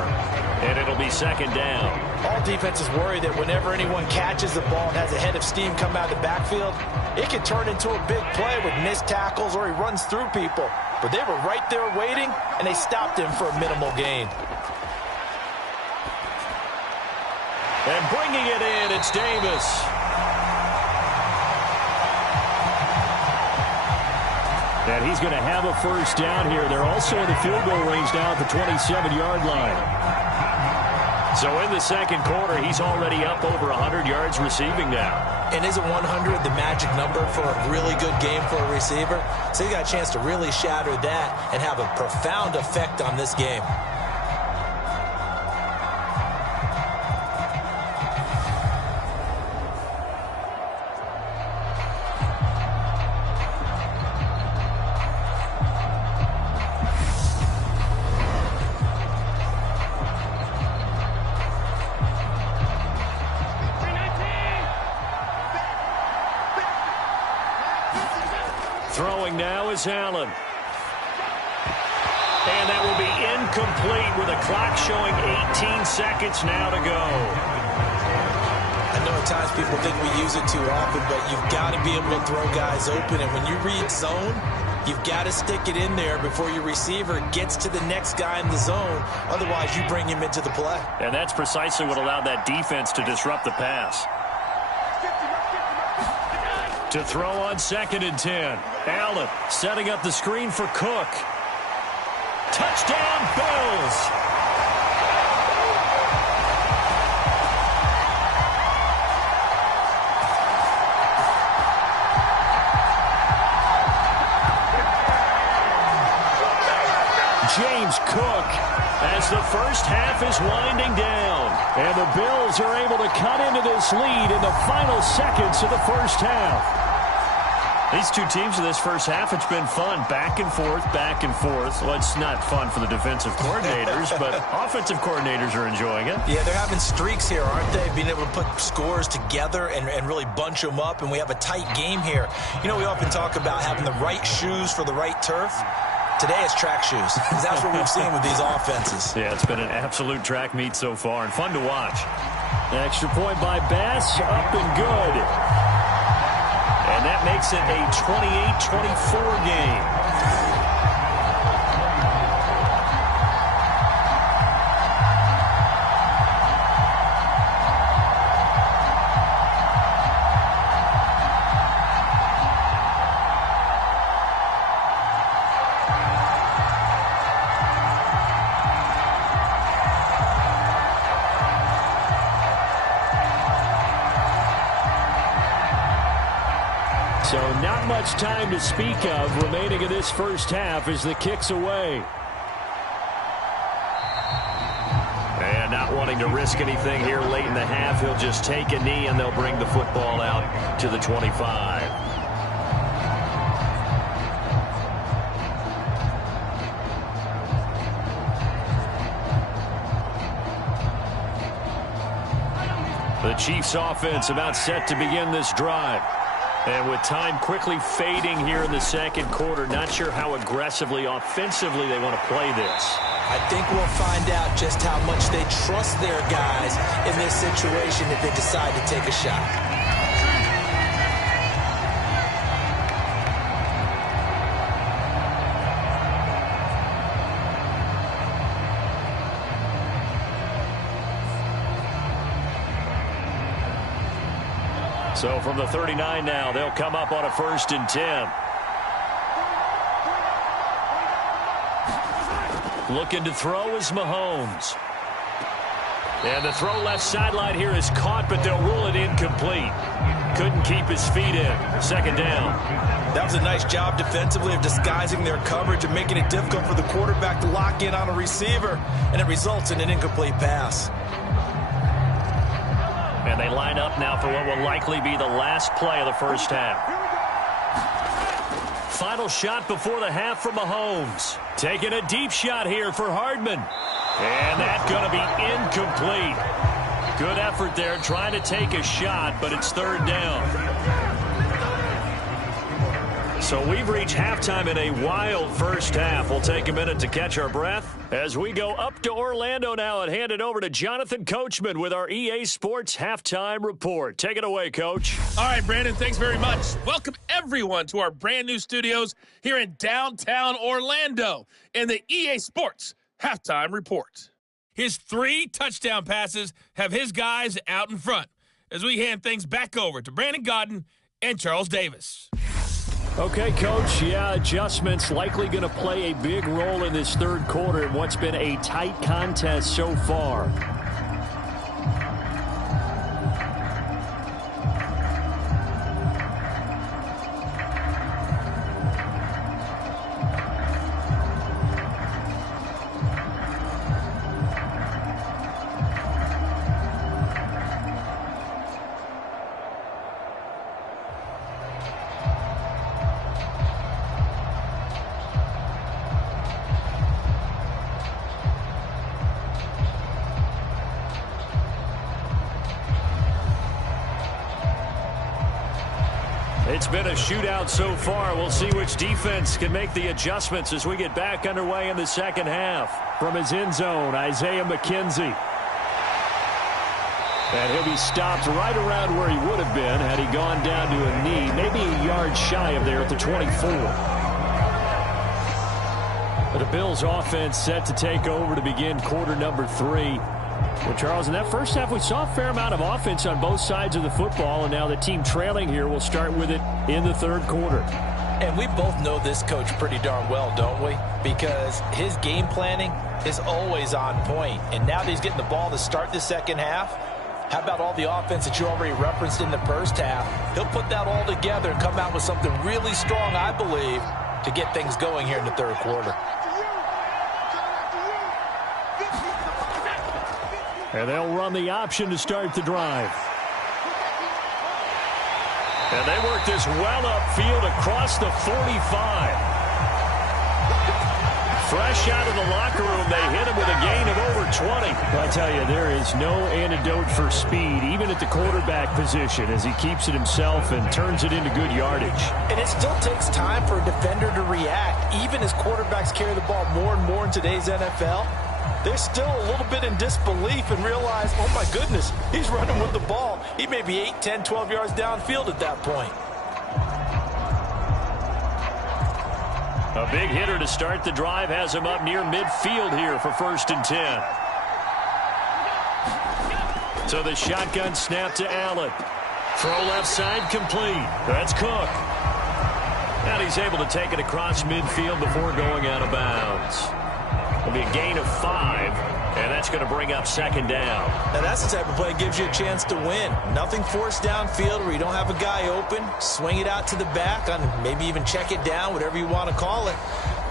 and it'll be 2nd down. All defenses worry that whenever anyone catches the ball and has a head of steam come out of the backfield, it can turn into a big play with missed tackles or he runs through people. But they were right there waiting, and they stopped him for a minimal gain. And bringing it in, it's Davis. And he's going to have a first down here. They're also in the field goal range now at the 27-yard line. So in the second quarter, he's already up over 100 yards receiving now. And isn't 100 the magic number for a really good game for a receiver? So he got a chance to really shatter that and have a profound effect on this game. Throwing now is Allen. And that will be incomplete with a clock showing 18 seconds now to go. I know at times people think we use it too often, but you've got to be able to throw guys open. And when you read zone, you've got to stick it in there before your receiver gets to the next guy in the zone. Otherwise, you bring him into the play. And that's precisely what allowed that defense to disrupt the pass. To throw on 2nd and 10. Allen setting up the screen for Cook. Touchdown, Bills! James Cook as the first half is winding down. And the Bills are able to cut into this lead in the final seconds of the first half. These two teams in this first half, it's been fun. Back and forth, back and forth. Well, it's not fun for the defensive coordinators, but offensive coordinators are enjoying it. Yeah, they're having streaks here, aren't they? Being able to put scores together and really bunch them up, and we have a tight game here. You know, we often talk about having the right shoes for the right turf. Today it's track shoes, because that's what we've seen with these offenses. Yeah, it's been an absolute track meet so far and fun to watch. Extra point by Bass, up and good. And that makes it a 28-24 game. So not much time to speak of remaining in this first half as the kick's away. And not wanting to risk anything here late in the half, he'll just take a knee and they'll bring the football out to the 25. The Chiefs offense about set to begin this drive. And with time quickly fading here in the second quarter, not sure how aggressively, offensively they want to play this. I think we'll find out just how much they trust their guys in this situation if they decide to take a shot. So from the 39 now, they'll come up on a 1st and 10. Looking to throw is Mahomes. And the throw left sideline here is caught, but they'll rule it incomplete. Couldn't keep his feet in. 2nd down. That was a nice job defensively of disguising their coverage and making it difficult for the quarterback to lock in on a receiver, and it results in an incomplete pass. And they line up now for what will likely be the last play of the first half. Final shot before the half from Mahomes. Taking a deep shot here for Hardman. And that's going to be incomplete. Good effort there trying to take a shot, but it's 3rd down. So we've reached halftime in a wild first half. We'll take a minute to catch our breath as we go up to Orlando now and hand it over to Jonathan Coachman with our EA Sports Halftime Report. Take it away, Coach. All right, Brandon, thanks very much. Welcome, everyone, to our brand new studios here in downtown Orlando in the EA Sports Halftime Report. His 3 touchdown passes have his guys out in front as we hand things back over to Brandon Godden and Charles Davis. Okay, Coach, yeah, adjustments likely going to play a big role in this 3rd quarter in what's been a tight contest so far. It's been a shootout so far. We'll see which defense can make the adjustments as we get back underway in the second half. From his end zone, Isaiah McKenzie. And he'll be stopped right around where he would have been had he gone down to a knee, maybe a yard shy of there at the 24. But the Bills offense set to take over to begin quarter number 3. Well, Charles, in that first half, we saw a fair amount of offense on both sides of the football, and now the team trailing here will start with it in the 3rd quarter. And we both know this coach pretty darn well, don't we? Because his game planning is always on point. And now that he's getting the ball to start the second half, how about all the offense that you already referenced in the first half? He'll put that all together and come out with something really strong, I believe, to get things going here in the 3rd quarter. And they'll run the option to start the drive. And they work this well upfield across the 45. Fresh out of the locker room, they hit him with a gain of over 20. I tell you, there is no antidote for speed, even at the quarterback position, as he keeps it himself and turns it into good yardage. And it still takes time for a defender to react. Even as quarterbacks carry the ball more and more in today's NFL, they're still a little bit in disbelief and realize, oh my goodness, he's running with the ball. He may be 8, 10, 12 yards downfield at that point. A big hitter to start the drive has him up near midfield here for 1st and 10. So the shotgun snap to Allen. Throw left side complete. That's Cook. And he's able to take it across midfield before going out of bounds. It'll be a gain of 5, and that's going to bring up 2nd down. Now that's the type of play that gives you a chance to win. Nothing forced downfield where you don't have a guy open. Swing it out to the back, on maybe even check it down, whatever you want to call it.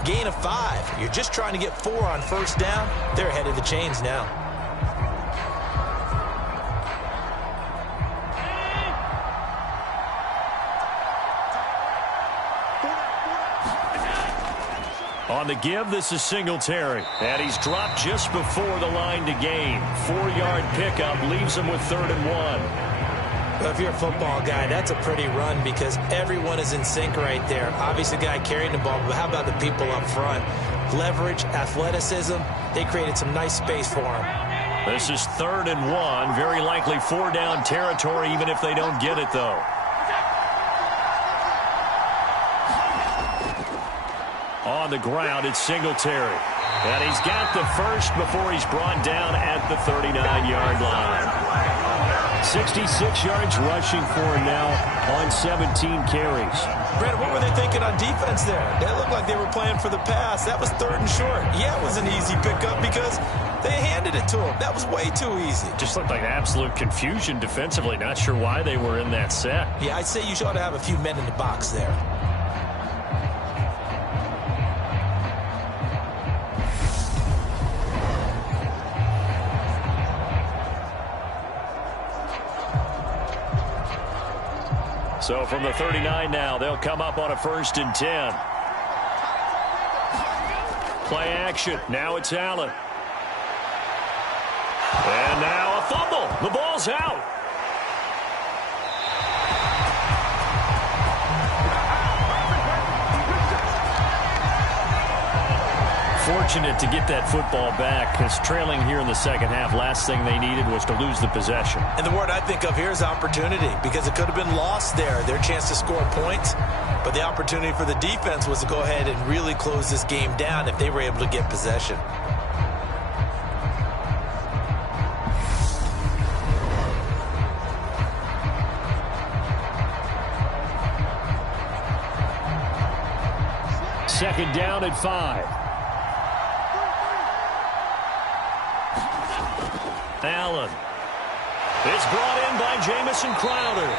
Gain of 5. You're just trying to get 4 on 1st down. They're ahead of the chains now. On the give, this is Singletary. And he's dropped just before the line to gain. 4-yard pickup leaves him with 3rd and 1. Well, if you're a football guy, that's a pretty run because everyone is in sync right there. Obviously, the guy carrying the ball, but how about the people up front? Leverage, athleticism, they created some nice space for him. This is 3rd and 1. Very likely 4-down territory, even if they don't get it, though. On the ground, it's Singletary. And he's got the first before he's brought down at the 39-yard line. 66 yards rushing for him now on 17 carries. Brandon, what were they thinking on defense there? That looked like they were playing for the pass. That was 3rd and short. Yeah, it was an easy pickup because they handed it to him. That was way too easy. Just looked like absolute confusion defensively. Not sure why they were in that set. Yeah, I'd say you ought to have a few men in the box there. So from the 39 now, they'll come up on a 1st and 10. Play action. Now it's Allen. And now a fumble. The ball's out. Fortunate to get that football back, because trailing here in the 2nd half, last thing they needed was to lose the possession. And the word I think of here is opportunity, because it could have been lost there, their chance to score points. But the opportunity for the defense was to go ahead and really close this game down if they were able to get possession. Second down at 5. Allen. It's brought in by Jamison Crowder.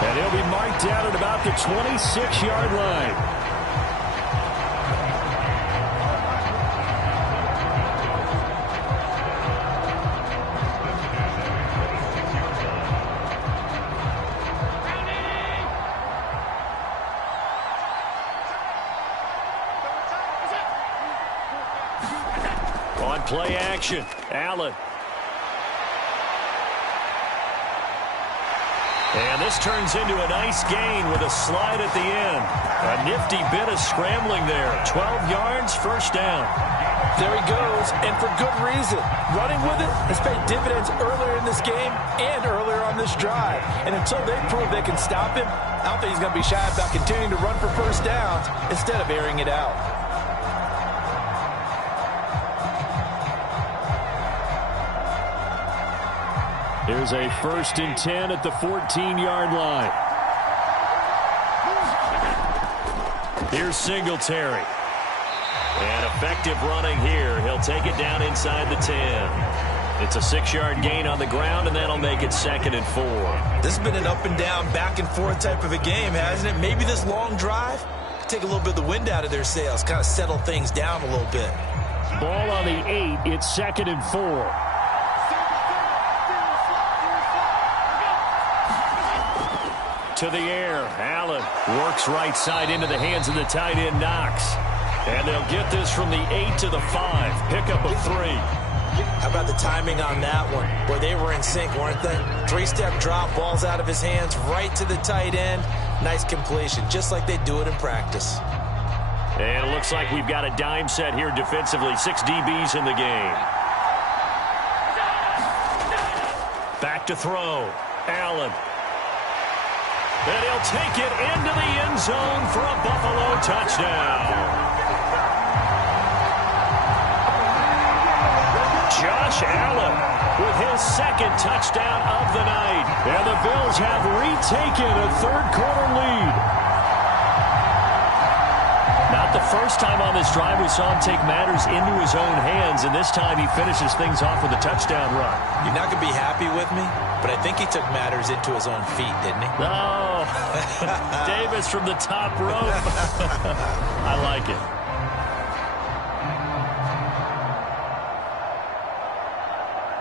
And he'll be marked down at about the 26-yard line. On play action, Allen. And this turns into a nice gain with a slide at the end. A nifty bit of scrambling there. 12 yards, 1st down. There he goes, and for good reason. Running with it has paid dividends earlier in this game and earlier on this drive. And until they prove they can stop him, I don't think he's going to be shy about continuing to run for 1st downs instead of airing it out. Here's a 1st and 10 at the 14-yard line. Here's Singletary. And effective running here. He'll take it down inside the 10. It's a 6-yard gain on the ground, and that'll make it 2nd and 4. This has been an up and down, back and forth type of a game, hasn't it? Maybe this long drive take a little bit of the wind out of their sails, kind of settle things down a little bit. Ball on the 8. It's 2nd and 4. To the air. Allen works right side into the hands of the tight end, Knox. And they'll get this from the 8 to the 5. Pickup of 3. How about the timing on that one? Boy, they were in sync, weren't they? 3-step drop, balls out of his hands, right to the tight end. Nice completion, just like they do it in practice. And it looks like we've got a dime set here defensively. 6 DBs in the game. Back to throw. Allen. And he'll take it into the end zone for a Buffalo touchdown. Josh Allen with his second touchdown of the night. And the Bills have retaken a third-quarter lead. Not the first time on this drive we saw him take matters into his own hands, and this time he finishes things off with a touchdown run. You're not going to be happy with me, but I think he took matters into his own feet, didn't he? Oh, Davis from the top rope. I like it.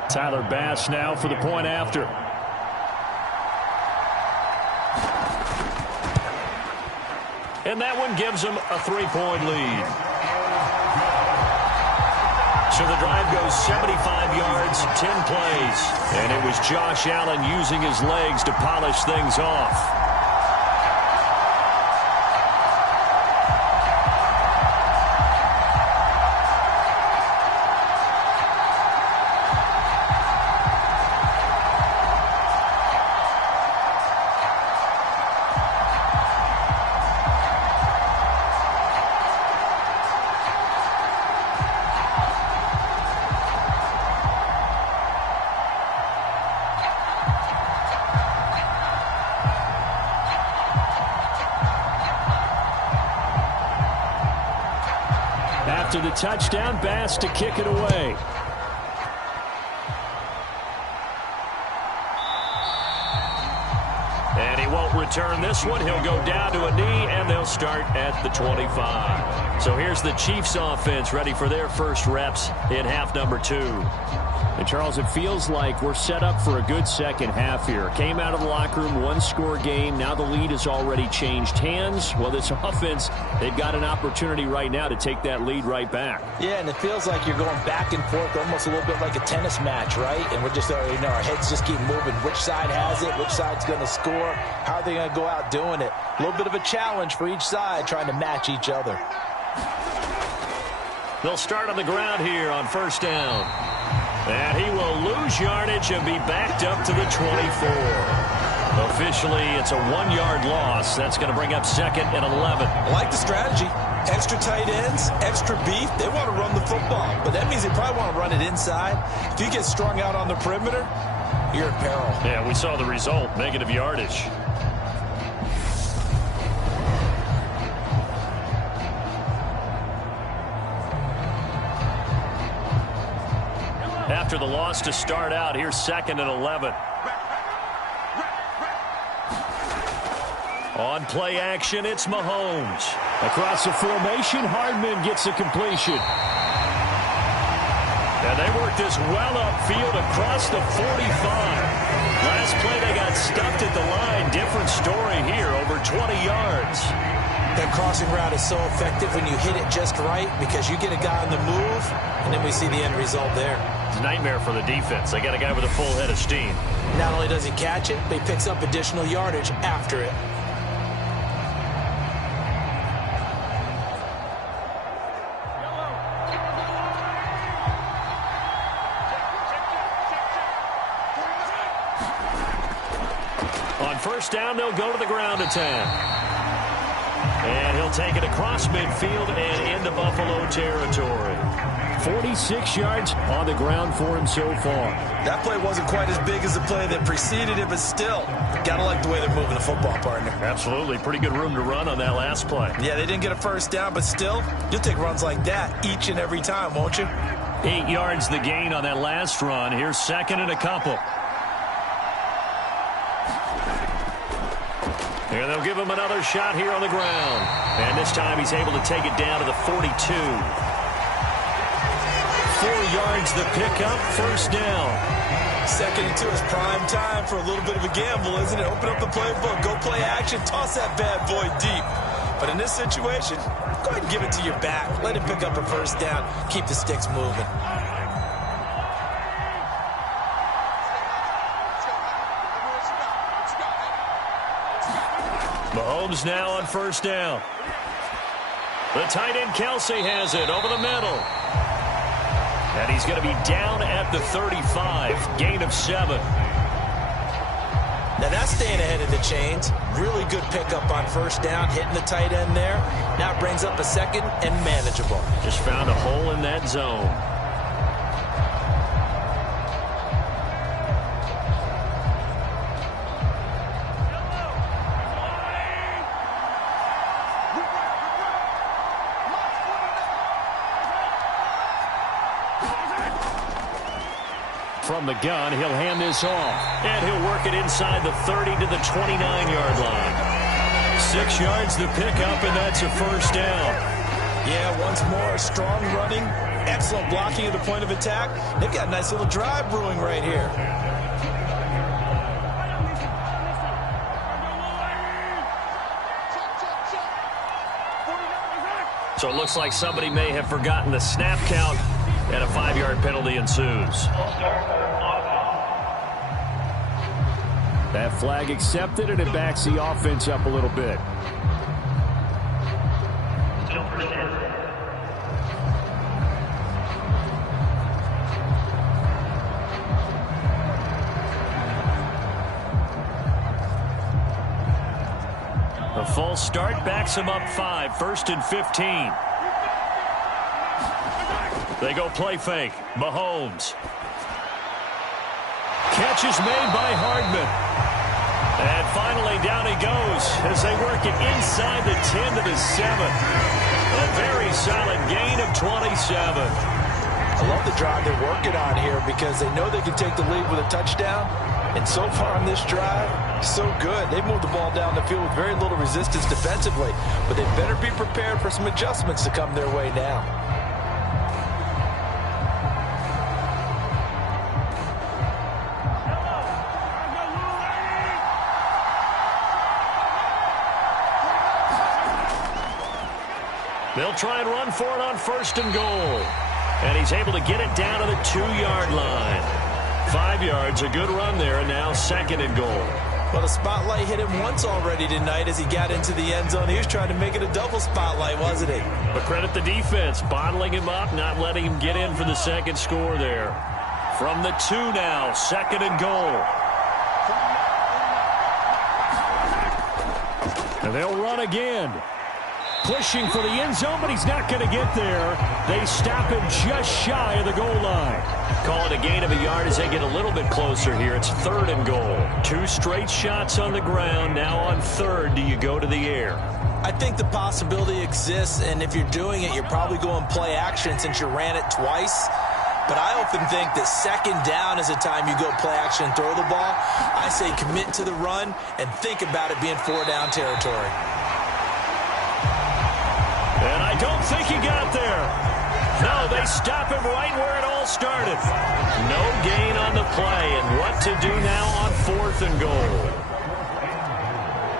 Tyler Bass now for the point after. And that one gives them a 3-point lead. So the drive goes 75 yards, 10 plays. And it was Josh Allen using his legs to polish things off. After the touchdown, Bass to kick it away. And he won't return this one. He'll go down to a knee, and they'll start at the 25. So here's the Chiefs offense ready for their first reps in half number 2. And, Charles, it feels like we're set up for a good second half here. Came out of the locker room, one-score game. Now the lead has already changed hands. Well, this offense, they've got an opportunity right now to take that lead right back. Yeah, and it feels like you're going back and forth, almost a little bit like a tennis match, right? And we're just already know our heads just keep moving. Which side has it? Which side's going to score? How are they going to go out doing it? A little bit of a challenge for each side, trying to match each other. They'll start on the ground here on first down. And he will lose yardage and be backed up to the 24. Officially, it's a 1-yard loss. That's going to bring up 2nd and 11. I like the strategy. Extra tight ends, extra beef. They want to run the football, but that means they probably want to run it inside. If you get strung out on the perimeter, you're in peril. Yeah, we saw the result, negative yardage. After the loss to start out, here's 2nd and 11. On play action, it's Mahomes. Across the formation, Hardman gets a completion. And they work this well upfield across the 45. Last play, they got stuffed at the line. Different story here, over 20 yards. That crossing route is so effective when you hit it just right because you get a guy on the move, and then we see the end result there. It's a nightmare for the defense. They got a guy with a full head of steam. Not only does he catch it, but he picks up additional yardage after it. On first down, they'll go to the ground attack. And he'll take it across midfield and into Buffalo territory. 46 yards on the ground for him so far. That play wasn't quite as big as the play that preceded it, but still, gotta like the way they're moving the football, partner. Absolutely. Pretty good room to run on that last play. Yeah, they didn't get a first down, but still, you'll take runs like that each and every time, won't you? 8 yards the gain on that last run. Here's 2nd and a couple. And they'll give him another shot here on the ground. And this time he's able to take it down to the 42. 4 yards the pickup, first down. 2nd and 2 is prime time for a little bit of a gamble, isn't it? Open up the playbook, go play action, toss that bad boy deep. But in this situation, go ahead and give it to your back. Let him pick up a first down. Keep the sticks moving. Mahomes now on first down. The tight end Kelsey has it over the middle. And he's going to be down at the 35. Gain of 7. Now that's staying ahead of the chains. Really good pickup on first down, hitting the tight end there. Now it brings up a second and manageable. Just found a hole in that zone. From the gun, he'll hand this off. And he'll work it inside the 30 to the 29-yard line. 6 yards the pickup, and that's a first down. Yeah, once more, strong running, excellent blocking at the point of attack. They've got a nice little drive brewing right here. So it looks like somebody may have forgotten the snap count, and a 5-yard penalty ensues. That flag accepted, and it backs the offense up a little bit. A false start backs him up 5, 1st and 15. They go play fake. Mahomes. Catch is made by Hardman. And finally down he goes as they work it inside the 10 to the 7. A very solid gain of 27. I love the drive they're working on here because they know they can take the lead with a touchdown. And so far on this drive, so good. They moved the ball down the field with very little resistance defensively. But they better be prepared for some adjustments to come their way now. They'll try and run for it on 1st and goal. And he's able to get it down to the 2-yard line. 5 yards, a good run there, and now 2nd and goal. Well, the spotlight hit him once already tonight as he got into the end zone. He was trying to make it a double spotlight, wasn't he? But credit the defense, bottling him up, not letting him get in for the 2nd score there. From the 2 now, 2nd and goal. And they'll run again. Pushing for the end zone, but he's not going to get there. They stop him just shy of the goal line. Call it a gain of a yard as they get a little bit closer here. It's 3rd and goal. 2 straight shots on the ground. Now on 3rd, do you go to the air? I think the possibility exists, and if you're doing it, you're probably going play action since you ran it twice. But I often think that 2nd down is the time you go play action and throw the ball. I say commit to the run and think about it being 4-down territory. And I don't think he got there. No, they stop him right where it all started. No gain on the play, and what to do now on 4th and goal.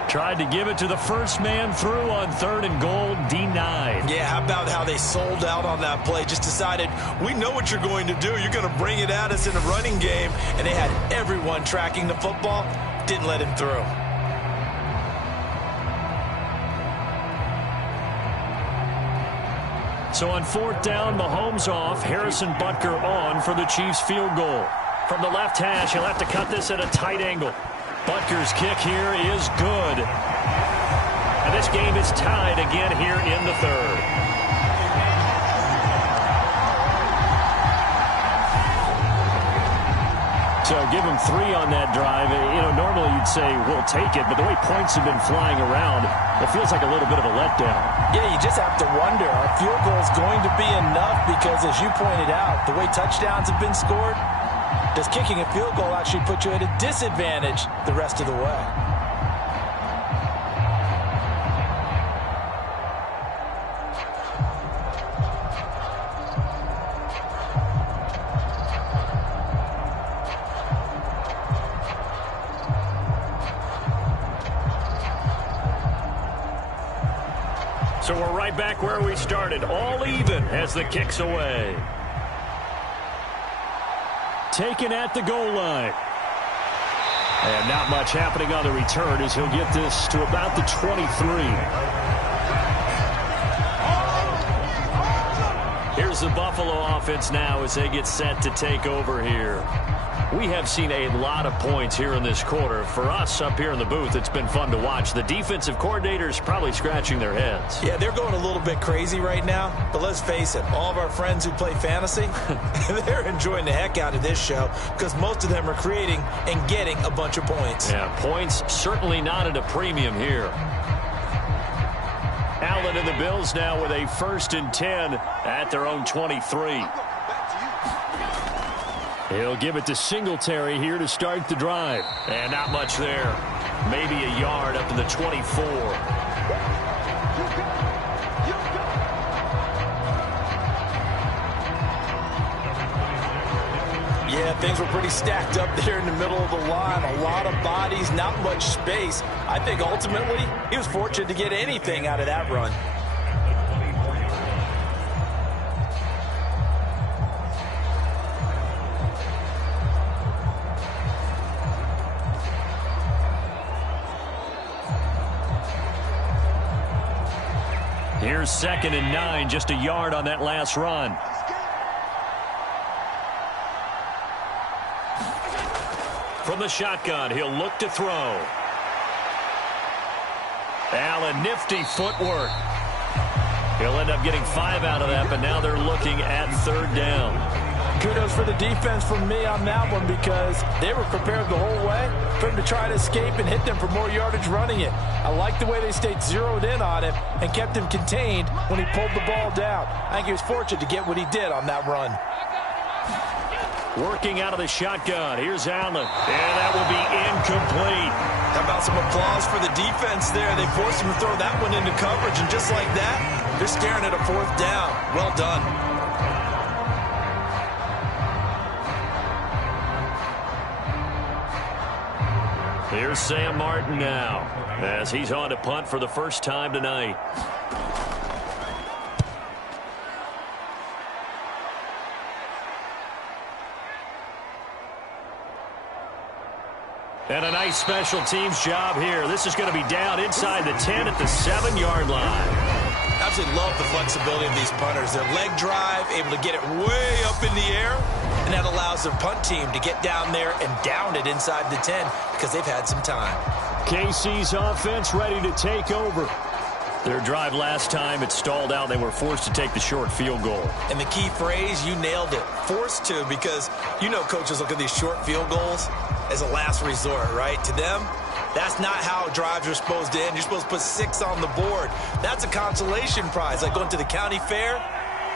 Tried to give it to the first man through on 3rd and goal, denied. Yeah, how about how they sold out on that play? Just decided, we know what you're going to do. You're going to bring it at us in a running game. And they had everyone tracking the football. Didn't let him through. So on 4th down, Mahomes off, Harrison Butker on for the Chiefs field goal. From the left hash, he'll have to cut this at a tight angle. Butker's kick here is good. And this game is tied again here in the 3rd. So give him 3 on that drive. You know, normally you'd say, we'll take it, but the way points have been flying around, it feels like a little bit of a letdown. Yeah, you just have to wonder, are field goals going to be enough? Because as you pointed out, the way touchdowns have been scored, does kicking a field goal actually put you at a disadvantage the rest of the way? So we're right back where we started, all even as the kick's away. Taken at the goal line. And not much happening on the return as he'll get this to about the 23. Here's the Buffalo offense now as they get set to take over here. We have seen a lot of points here in this quarter. For us up here in the booth, it's been fun to watch. The defensive coordinators probably scratching their heads. Yeah, they're going a little bit crazy right now. But let's face it, all of our friends who play fantasy, they're enjoying the heck out of this show because most of them are creating and getting a bunch of points. Yeah, points certainly not at a premium here. Allen and the Bills now with a 1st and 10 at their own 23. He'll give it to Singletary here to start the drive. And not much there. Maybe a yard up to the 24. Yeah, things were pretty stacked up there in the middle of the line. A lot of bodies, not much space. I think ultimately he was fortunate to get anything out of that run. Here's 2nd and 9, just a yard on that last run. From the shotgun, he'll look to throw. Allen, nifty footwork. He'll end up getting 5 out of that, but now they're looking at 3rd down. Kudos for the defense from me on that one because they were prepared the whole way for him to try to escape and hit them for more yardage running it. I like the way they stayed zeroed in on him and kept him contained when he pulled the ball down. I think he was fortunate to get what he did on that run. Working out of the shotgun. Here's Allen. And that will be incomplete. How about some applause for the defense there? They forced him to throw that one into coverage, and just like that, they're staring at a 4th down. Well done. Here's Sam Martin now as he's on to punt for the first time tonight. And a nice special teams job here. This is going to be down inside the 10 at the 7-yard line. Absolutely love the flexibility of these punters. Their leg drive, able to get it way up in the air, and that allows their punt team to get down there and down it inside the 10 because they've had some time. KC's offense ready to take over. Their drive last time, it stalled out. They were forced to take the short field goal. And the key phrase, you nailed it, forced to, because you know coaches look at these short field goals as a last resort, right? To them, that's not how drives are supposed to end. You're supposed to put 6 on the board. That's a consolation prize, like going to the county fair.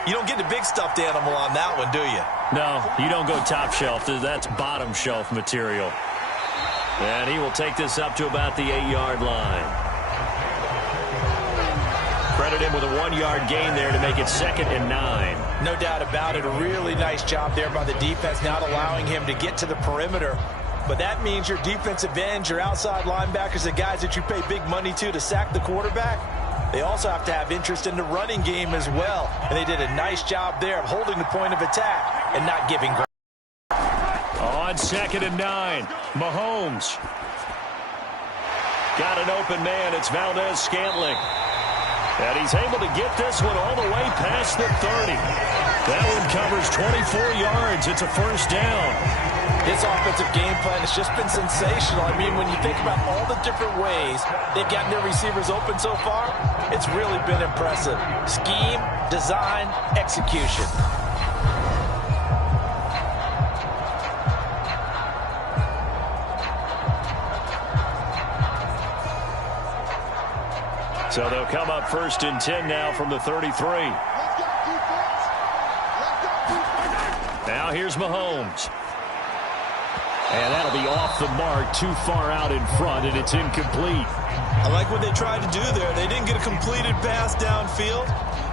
You don't get the big stuffed animal on that one, do you? No, you don't go top shelf. That's bottom shelf material. And he will take this up to about the 8-yard line. Credit him with a 1-yard gain there to make it 2nd and 9. No doubt about it. A really nice job there by the defense, not allowing him to get to the perimeter. But that means your defensive ends, your outside linebackers, the guys that you pay big money to sack the quarterback, they also have to have interest in the running game as well. And they did a nice job there of holding the point of attack and not giving ground. On 2nd and 9, Mahomes. Got an open man. It's Valdez-Scantling. And he's able to get this one all the way past the 30. That one covers 24 yards. It's a 1st down. This offensive game plan has just been sensational. I mean, when you think about all the different ways they've gotten their receivers open so far, it's really been impressive. Scheme, design, execution. So they'll come up 1st and 10 now from the 33. Now here's Mahomes. And that'll be off the mark, too far out in front, and it's incomplete. I like what they tried to do there. They didn't get a completed pass downfield,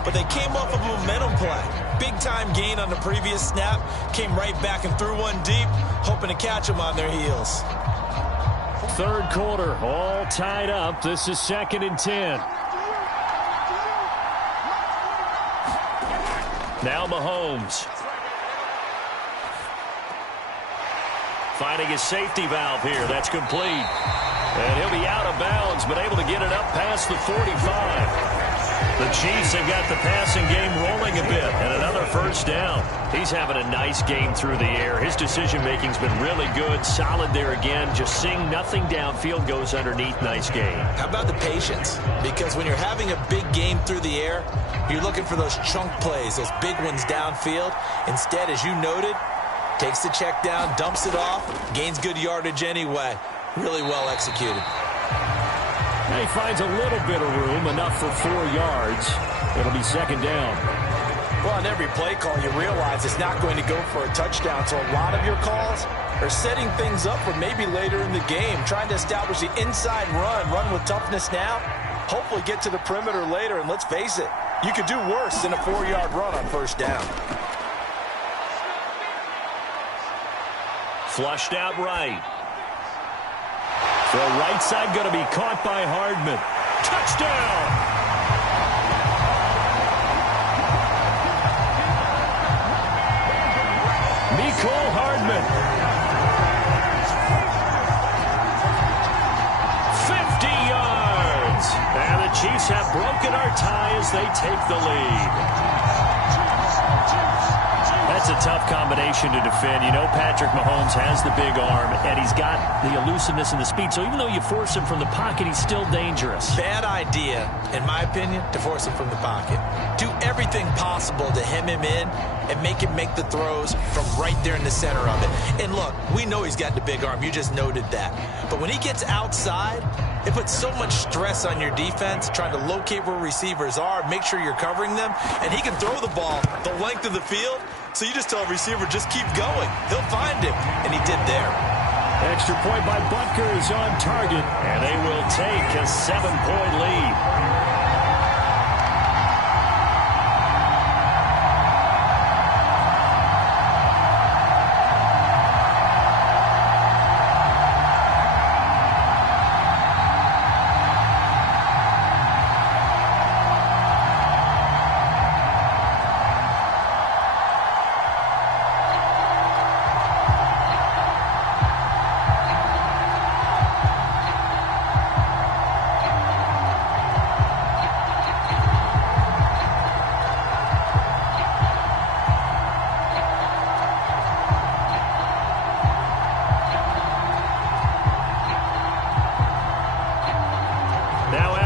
but they came off of a momentum play. Big-time gain on the previous snap, came right back and threw one deep, hoping to catch them on their heels. 3rd quarter, all tied up. This is 2nd and 10. Now Mahomes. Finding his safety valve here. That's complete. And he'll be out of bounds, but able to get it up past the 45. The Chiefs have got the passing game rolling a bit, and another first down. He's having a nice game through the air. His decision-making's been really good, solid there again. Just seeing nothing downfield, goes underneath. Nice game. How about the patience? Because when you're having a big game through the air, you're looking for those chunk plays, those big ones downfield. Instead, as you noted, takes the check down, dumps it off, gains good yardage anyway. Really well executed. He finds a little bit of room, enough for 4 yards. It'll be second down. Well, on every play call, you realize it's not going to go for a touchdown. So a lot of your calls are setting things up for maybe later in the game, trying to establish the inside run with toughness now, hopefully get to the perimeter later. And let's face it, you could do worse than a 4-yard run on first down. Flushed out right. The right side going to be caught by Hardman. Touchdown! Mecole Hardman. 50 yards. And the Chiefs have broken our tie as they take the lead. That's a tough combination to defend. You know Patrick Mahomes has the big arm, and he's got the elusiveness and the speed. So even though you force him from the pocket, he's still dangerous. Bad idea, in my opinion, to force him from the pocket. Do everything possible to hem him in and make him make the throws from right there in the center of it. And look, we know he's got the big arm. You just noted that. But when he gets outside, it puts so much stress on your defense, trying to locate where receivers are, make sure you're covering them, and he can throw the ball the length of the field. So you just tell a receiver, just keep going. He'll find him, and he did there. Extra point by Butker is on target. And they will take a 7-point lead.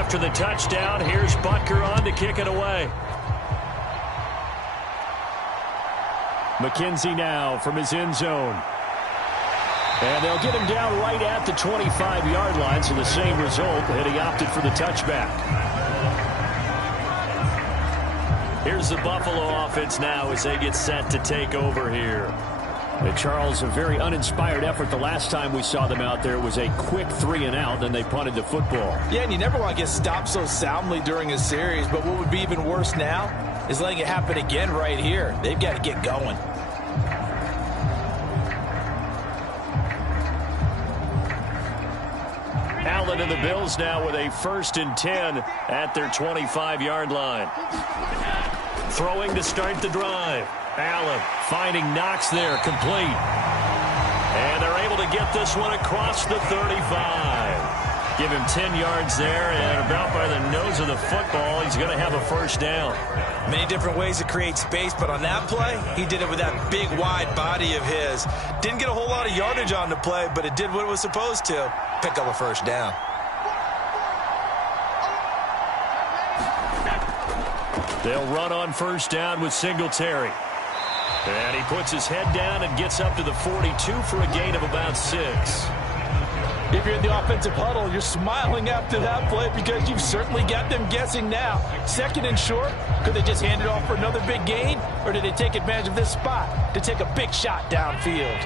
After the touchdown, here's Butker on to kick it away. McKenzie now from his end zone. And they'll get him down right at the 25-yard line, so the same result, and he opted for the touchback. Here's the Buffalo offense now as they get set to take over here. And Charles, a very uninspired effort. The last time we saw them out there was a quick 3-and-out, and they punted the football. Yeah, and you never want to get stopped so soundly during a series, but what would be even worse now is letting it happen again right here. They've got to get going. Allen and the Bills now with a 1st and 10 at their 25-yard line. Throwing to start the drive. Allen finding Knox there, complete. And they're able to get this one across the 35. Give him 10 yards there, and about by the nose of the football, he's going to have a first down. Many different ways to create space, but on that play, he did it with that big, wide body of his. Didn't get a whole lot of yardage on the play, but it did what it was supposed to. Pick up a first down. They'll run on first down with Singletary. And he puts his head down and gets up to the 42 for a gain of about 6. If you're in the offensive huddle, you're smiling after that play because you've certainly got them guessing now. 2nd and short, could they just hand it off for another big gain? Or did they take advantage of this spot to take a big shot downfield?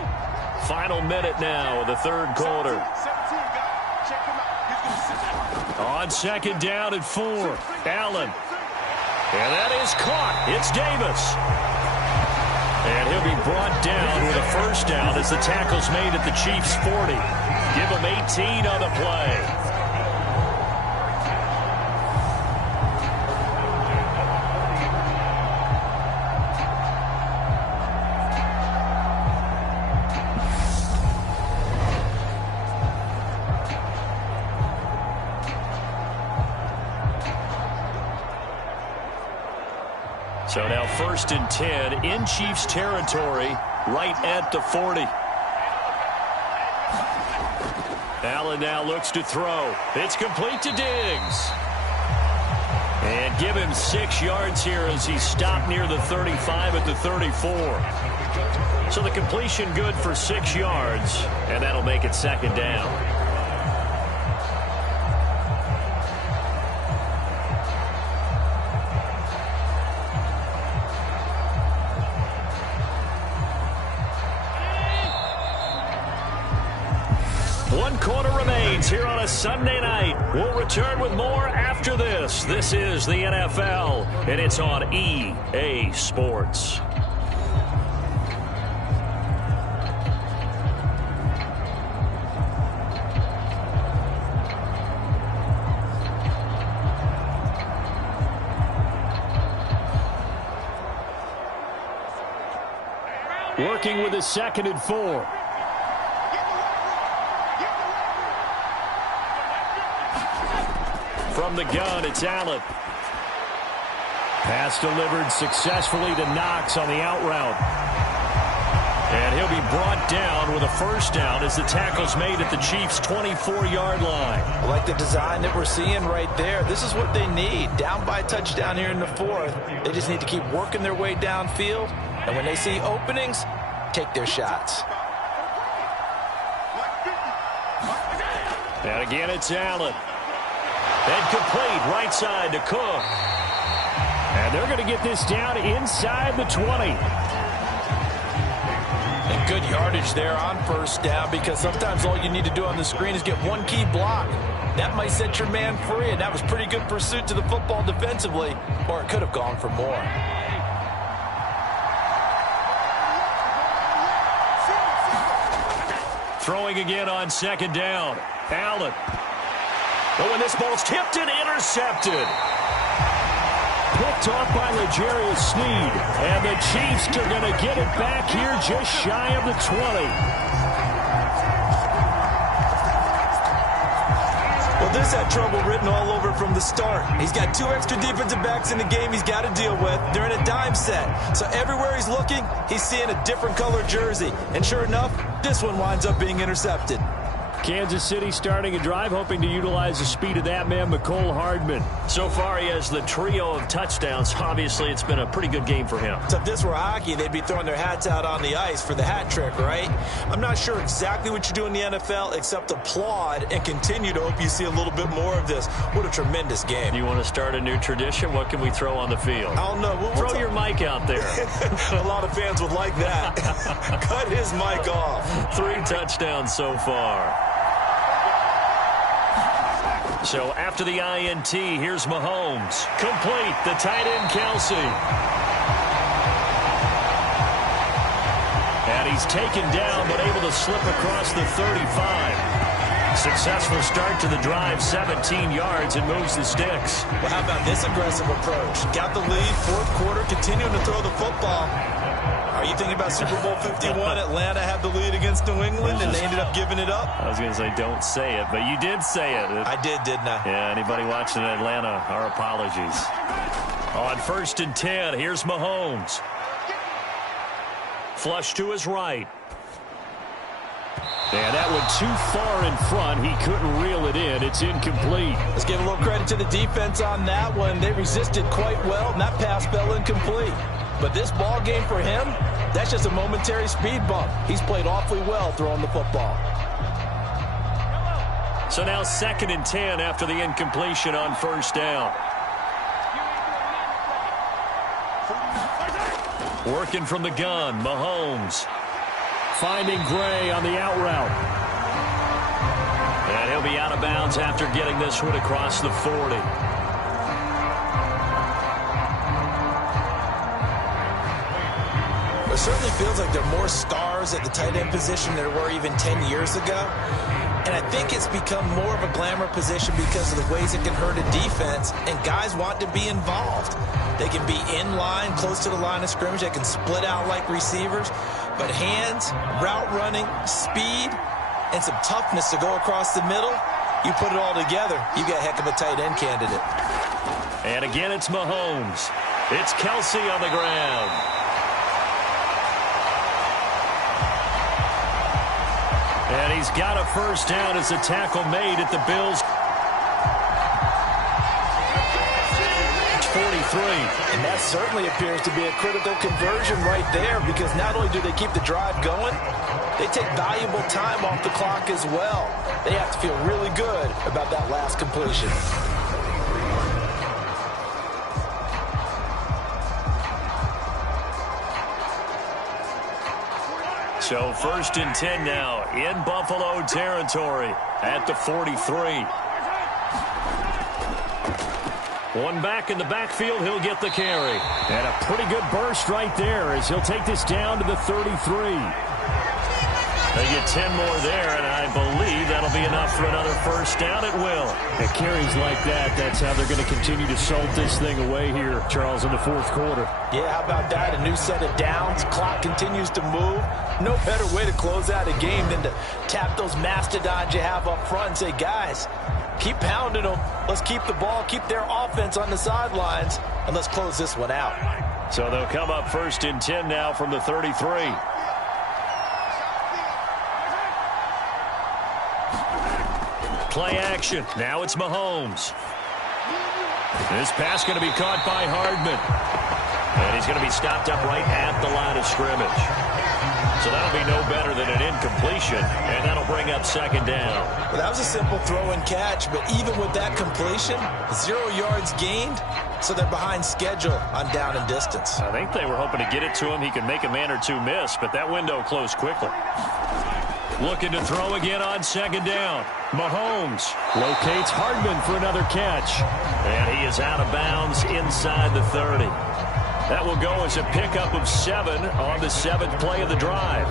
Final minute now of the 3rd quarter. On 2nd down and 4. Allen. And that is caught. It's Davis. And he'll be brought down with a first down as the tackle's made at the Chiefs' 40. Give him 18 on the play. So now 1st and 10 in Chiefs territory, right at the 40. Allen now looks to throw. It's complete to Diggs. And give him 6 yards here as he stopped near the 35 at the 34. So the completion good for 6 yards, and that'll make it 2nd down. One quarter remains here on a Sunday night. We'll return with more after this. This is the NFL, and it's on EA Sports. Working with a 2nd and 4. From the gun, it's Allen. Pass delivered successfully to Knox on the out route. And he'll be brought down with a 1st down as the tackle's made at the Chiefs' 24-yard line. I like the design that we're seeing right there. This is what they need. Down by a touchdown here in the 4th. They just need to keep working their way downfield. And when they see openings, take their shots. And again, it's Allen. And complete right side to Cook. And they're going to get this down inside the 20. And good yardage there on 1st down, because sometimes all you need to do on the screen is get one key block. That might set your man free, and that was pretty good pursuit to the football defensively, or it could have gone for more. Throwing again on 2nd down. Allen. Oh, and this ball's tipped and intercepted. Picked off by L'Jarius Sneed. And the Chiefs are going to get it back here just shy of the 20. Well, this had trouble written all over from the start. He's got 2 extra defensive backs in the game he's got to deal with. They're in a dime set. So everywhere he's looking, he's seeing a different color jersey. And sure enough, this one winds up being intercepted. Kansas City starting a drive, hoping to utilize the speed of that man, McCole Hardman. So far, he has the trio of touchdowns. Obviously, it's been a pretty good game for him. So if this were hockey, they'd be throwing their hats out on the ice for the hat trick, right? I'm not sure exactly what you do in the NFL except applaud and continue to hope you see a little bit more of this. What a tremendous game. You want to start a new tradition? What can we throw on the field? I don't know. Throw your mic out there. A lot of fans would like that. Cut his mic off. 3 touchdowns so far. So after the INT, here's Mahomes. Complete, the tight end, Kelsey. And he's taken down, but able to slip across the 35. Successful start to the drive, 17 yards, and moves the sticks. Well, how about this aggressive approach? Got the lead, 4th quarter, continuing to throw the football. Are you thinking about Super Bowl 51? Atlanta had the lead against New England, and they ended up giving it up? I was going to say don't say it, but you did say it. I did, didn't I? Yeah, anybody watching Atlanta, our apologies. On 1st and 10, here's Mahomes. Flush to his right. And that went too far in front. He couldn't reel it in. It's incomplete. Let's give a little credit to the defense on that one. They resisted quite well, and that pass fell incomplete. But this ball game for him, that's just a momentary speed bump. He's played awfully well throwing the football. So now 2nd and 10 after the incompletion on 1st down. Working from the gun, Mahomes. Finding Gray on the out route. And he'll be out of bounds after getting this one across the 40. It certainly feels like there are more stars at the tight end position than there were even 10 years ago. And I think it's become more of a glamour position because of the ways it can hurt a defense, and guys want to be involved. They can be in line, close to the line of scrimmage. They can split out like receivers. But hands, route running, speed, and some toughness to go across the middle, you put it all together, you got a heck of a tight end candidate. And again, it's Mahomes. It's Kelsey on the ground. And he's got a first down as a tackle made at the Bills' 43. And that certainly appears to be a critical conversion right there, because not only do they keep the drive going, they take valuable time off the clock as well. They have to feel really good about that last completion. So 1st and 10 now in Buffalo territory at the 43. One back in the backfield, he'll get the carry. And a pretty good burst right there as he'll take this down to the 33. They get 10 more there, and I believe that'll be enough for another first down. It will. And carries like that, that's how they're going to continue to salt this thing away here, Charles, in the 4th quarter. Yeah, how about that? A new set of downs. Clock continues to move. No better way to close out a game than to tap those mastodons you have up front and say, guys, keep pounding them. Let's keep the ball, keep their offense on the sidelines, and let's close this one out. So they'll come up 1st and 10 now from the 33. Play action. Now it's Mahomes. This pass going to be caught by Hardman. And he's going to be stopped up right at the line of scrimmage. So that'll be no better than an incompletion, and that'll bring up 2nd down. Well, that was a simple throw and catch, but even with that completion, 0 yards gained, so they're behind schedule on down and distance. I think they were hoping to get it to him. He could make a man or two miss, but that window closed quickly. Looking to throw again on 2nd down. Mahomes Locates Hardman for another catch. And he is out of bounds inside the 30. That will go as a pickup of 7 on the 7th play of the drive.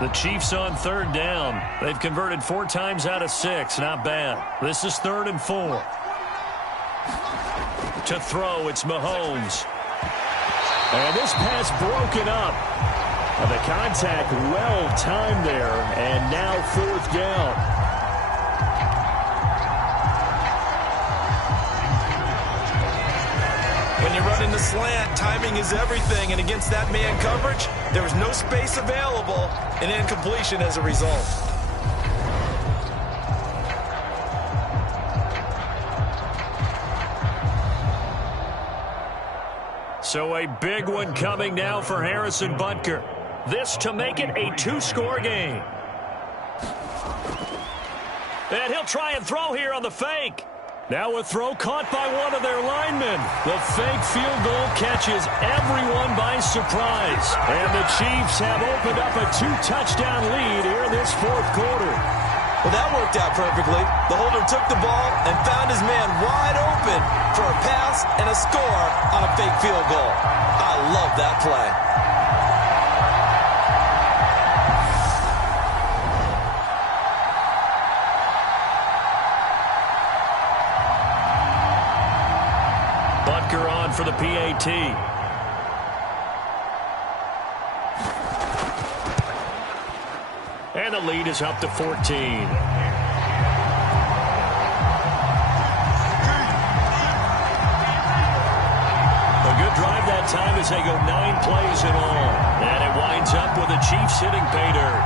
The Chiefs on 3rd down. They've converted 4 times out of 6. Not bad. This is 3rd and 4. To throw, it's Mahomes. And this pass broken up. The contact well timed there, and now 4th down. When you're running the slant, timing is everything, and against that man coverage, there was no space available, and incompletion as a result. So a big one coming now for Harrison Butker. This to make it a 2-score game. And he'll try and throw here on the fake. Now a throw caught by one of their linemen. The fake field goal catches everyone by surprise. And the Chiefs have opened up a 2-touchdown lead here in this 4th quarter. Well, that worked out perfectly. The holder took the ball and found his man wide open for a pass and a score on a fake field goal. I love that play. Butker on for the PAT. And the lead is up to 14. A good drive that time as they go 9 plays in all. And it winds up with the Chiefs hitting pay dirt.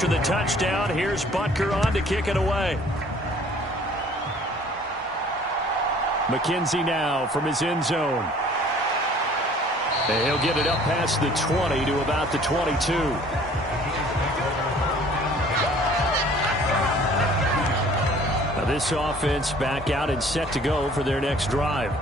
After the touchdown, here's Butker on to kick it away. McKenzie now from his end zone. And he'll get it up past the 20 to about the 22. Now this offense back out and set to go for their next drive.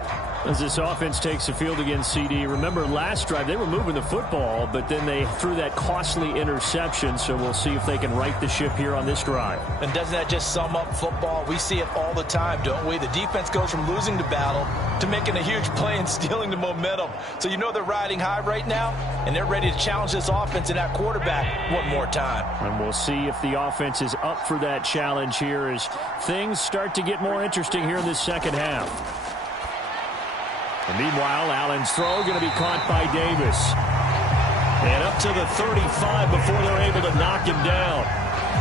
As this offense takes the field against CD, remember last drive they were moving the football, but then they threw that costly interception, so we'll see if they can right the ship here on this drive. And doesn't that just sum up football? We see it all the time, don't we? The defense goes from losing the battle to making a huge play and stealing the momentum. So you know they're riding high right now, and they're ready to challenge this offense and that quarterback one more time. And we'll see if the offense is up for that challenge here as things start to get more interesting here in this second half. And meanwhile, Allen's throw going to be caught by Davis. And up to the 35 before they're able to knock him down.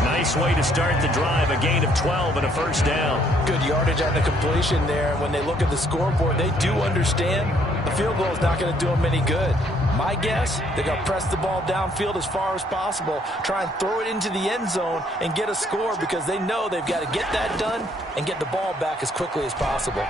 Nice way to start the drive, a gain of 12 and a first down. Good yardage on the completion there. And when they look at the scoreboard, they do understand the field goal is not going to do them any good. My guess, they're going to press the ball downfield as far as possible, try and throw it into the end zone and get a score because they know they've got to get that done and get the ball back as quickly as possible.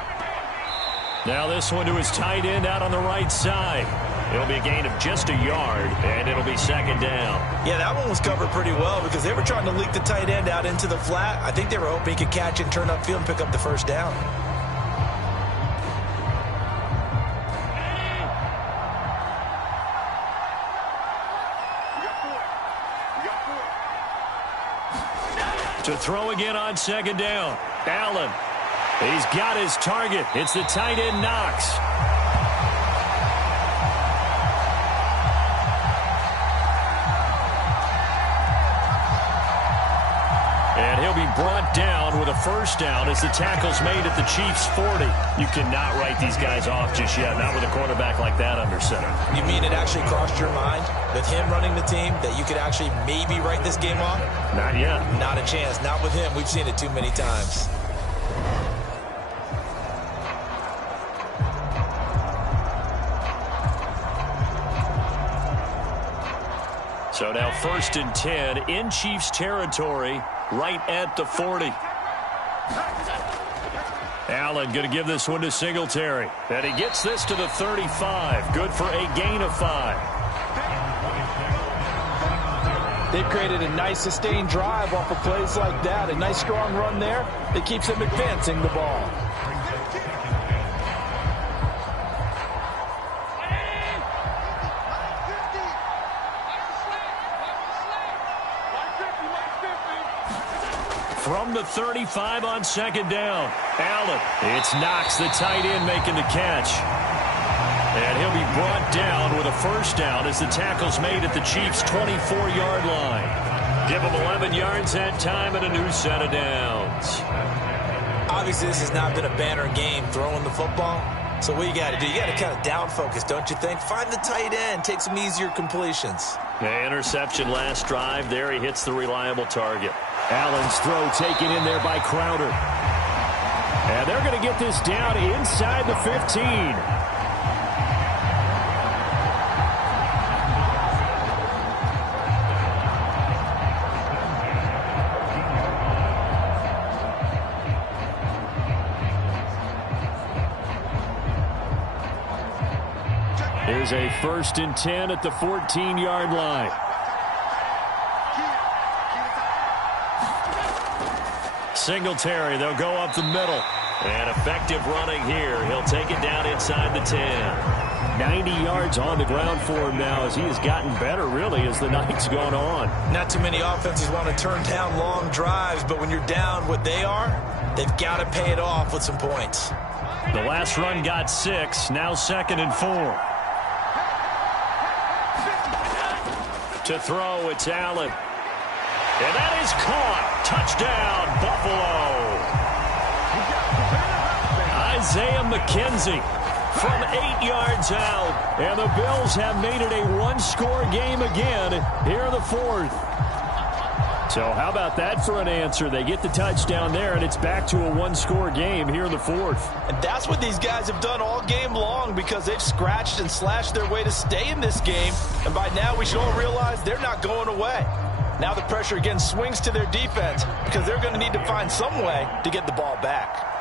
Now this one to his tight end out on the right side. It'll be a gain of just a yard, and it'll be second down. Yeah, that one was covered pretty well because they were trying to leak the tight end out into the flat. I think they were hoping he could catch it, turn upfield, and pick up the first down. To throw again on second down. Allen. He's got his target. It's the tight end Knox. And he'll be brought down with a first down as the tackle's made at the Chiefs' 40. You cannot write these guys off just yet, not with a quarterback like that under center. You mean it actually crossed your mind with him running the team that you could actually maybe write this game off? Not yet. Not a chance. Not with him. We've seen it too many times. So now 1st and 10 in Chiefs territory, right at the 40. Allen going to give this one to Singletary. And he gets this to the 35. Good for a gain of 5. They've created a nice sustained drive off of plays like that. A nice strong run there that keeps them advancing the ball. From the 35 on second down. Allen. It's Knox, the tight end, making the catch. And he'll be brought down with a first down as the tackle's made at the Chiefs' 24-yard line. Give them 11 yards that time and a new set of downs. Obviously, this has not been a banner game throwing the football. So what you got to do, you got to kind of down focus, don't you think? Find the tight end, take some easier completions. The interception last drive. There he hits the reliable target. Allen's throw taken in there by Crowder. And they're going to get this down inside the 15. Here's a 1st and 10 at the 14-yard line. Singletary, they'll go up the middle. And effective running here. He'll take it down inside the 10. 90 yards on the ground for him now as he has gotten better, really, as the night's gone on. Not too many offenses want to turn down long drives, but when you're down what they are, they've got to pay it off with some points. The last run got 6, now 2nd and 4. To throw, it's Allen. And that is caught. Touchdown, Buffalo. Isaiah McKenzie from 8 yards out. And the Bills have made it a one-score game again here in the 4th. So how about that for an answer? They get the touchdown there, and it's back to a one-score game here in the 4th. And that's what these guys have done all game long because they've scratched and slashed their way to stay in this game. And by now we should all realize they're not going away. Now the pressure again swings to their defense because they're going to need to find some way to get the ball back.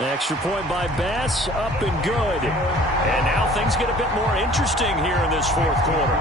The extra point by Bass, up and good. And now things get a bit more interesting here in this 4th quarter.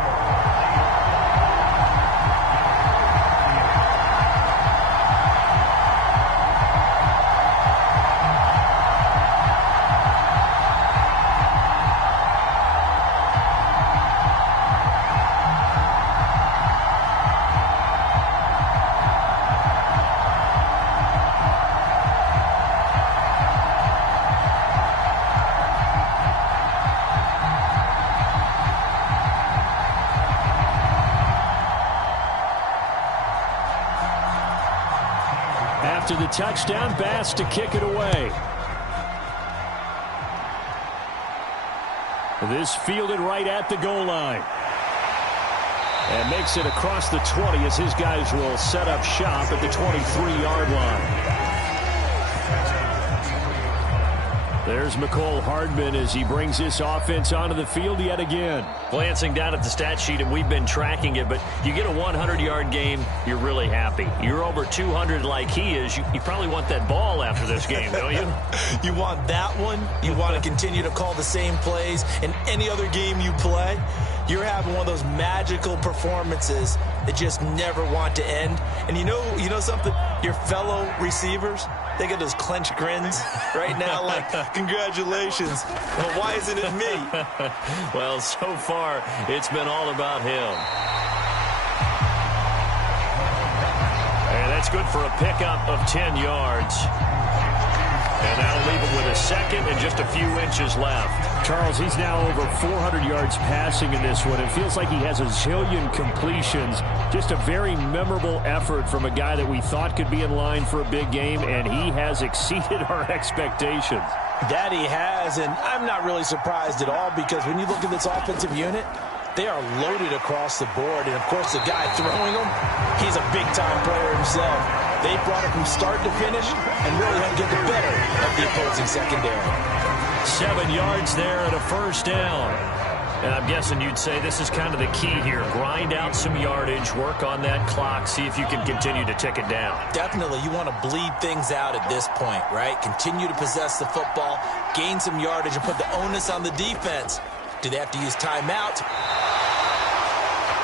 after the touchdown. Bass to kick it away. This fielded right at the goal line. And makes it across the 20 as his guys will set up shop at the 23-yard line. There's McCole Hardman as he brings this offense onto the field yet again. Glancing down at the stat sheet, and we've been tracking it, but you get a 100-yard game, you're really happy. You're over 200 like he is. You probably want that ball after this game, don't you? You want that one. You want to continue to call the same plays in any other game you play. You're having one of those magical performances that just never want to end. And you know something? Your fellow receivers, they get those clenched grins right now like, congratulations. Well, why isn't it me? Well, so far, it's been all about him. And that's good for a pickup of 10 yards. And that'll leave him with a second and just a few inches left. Charles, he's now over 400 yards passing in this one. It feels like he has a zillion completions. Just a very memorable effort from a guy that we thought could be in line for a big game, and he has exceeded our expectations. That he has, and I'm not really surprised at all because when you look at this offensive unit, they are loaded across the board. And, of course, the guy throwing them, he's a big-time player himself. They brought it from start to finish and really helped get the better of the opposing secondary. 7 yards there and a first down. And I'm guessing you'd say this is kind of the key here. Grind out some yardage, work on that clock, see if you can continue to tick it down. Definitely, you want to bleed things out at this point, right? Continue to possess the football, gain some yardage, and put the onus on the defense. Do they have to use timeout?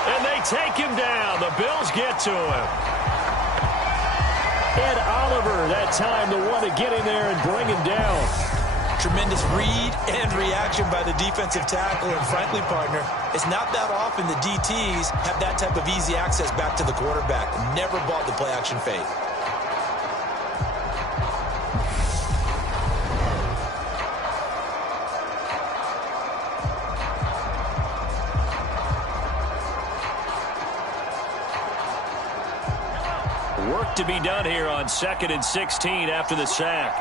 And they take him down. The Bills get to him. Ed Oliver, that time, the one to get in there and bring him down. Tremendous read and reaction by the defensive tackle. And frankly, partner, it's not that often the DTs have that type of easy access back to the quarterback. Never bought the play-action fake. Work to be done here on 2nd and 16 after the sack.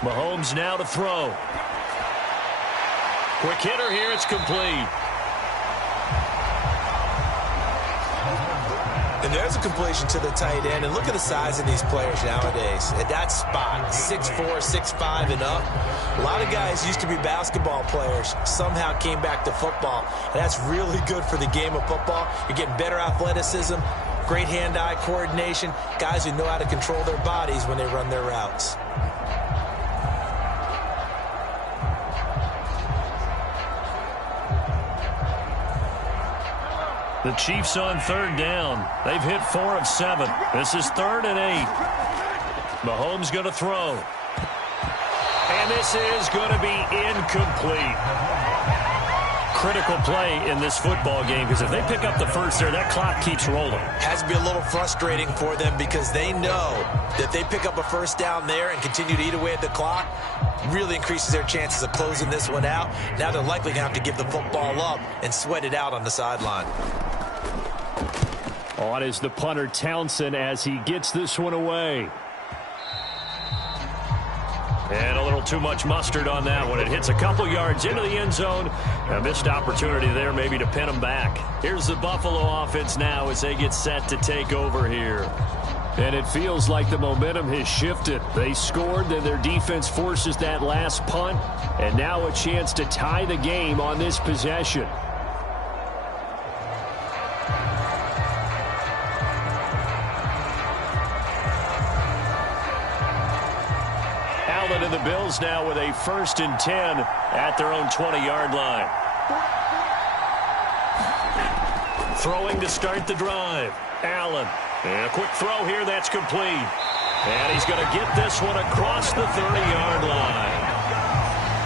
Mahomes now to throw. Quick hitter here, it's complete. And there's a completion to the tight end. And look at the size of these players nowadays. At that spot, 6'4", 6'5", and up. A lot of guys used to be basketball players, somehow came back to football. And that's really good for the game of football. You're getting better athleticism, great hand-eye coordination, guys who know how to control their bodies when they run their routes. The Chiefs on 3rd down. They've hit 4 of 7. This is 3rd and 8. Mahomes going to throw. And this is going to be incomplete. Critical play in this football game because if they pick up the first there, that clock keeps rolling. Has to be a little frustrating for them because they know that they pick up a first down there and continue to eat away at the clock, really increases their chances of closing this one out. Now they're likely going to have to give the football up and sweat it out on the sideline. On is the punter Townsend as he gets this one away. And a little too much mustard on that one. It hits a couple yards into the end zone. A missed opportunity there maybe to pin them back. Here's the Buffalo offense now as they get set to take over here. And it feels like the momentum has shifted. They scored, then their defense forces that last punt. And now a chance to tie the game on this possession. And the Bills now with a 1st and 10 at their own 20-yard line. Throwing to start the drive. Allen. And a quick throw here. That's complete. And he's going to get this one across the 30-yard line.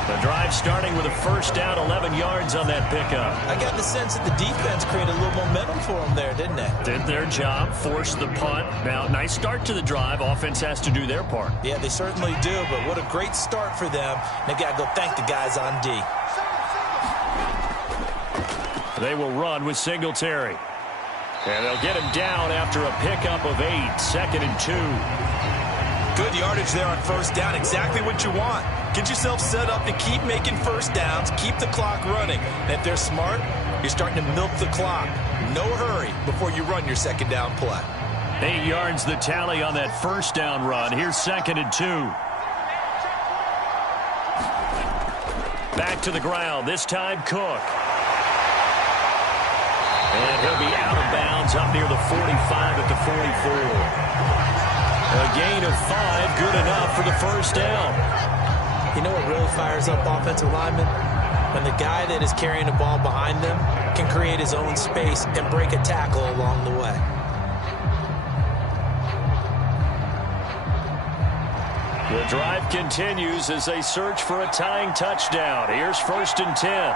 The drive starting with a first down, 11 yards on that pickup. I got the sense that the defense created a little momentum for them there, didn't they? Did their job, forced the punt. Now, nice start to the drive. Offense has to do their part. Yeah, they certainly do, but what a great start for them. They got to go thank the guys on D. They will run with Singletary. And they'll get him down after a pickup of 8, 2nd and 2. Good yardage there on first down. Exactly what you want. Get yourself set up to keep making first downs, keep the clock running. And if they're smart, you're starting to milk the clock. No hurry before you run your second down play. 8 yards the tally on that first down run. Here's 2nd and 2. Back to the ground. This time Cook. And he'll be out of bounds up near the 45 at the 44. A gain of 5, good enough for the first down. You know what really fires up offensive linemen? When the guy that is carrying the ball behind them can create his own space and break a tackle along the way. The drive continues as they search for a tying touchdown. Here's 1st and 10.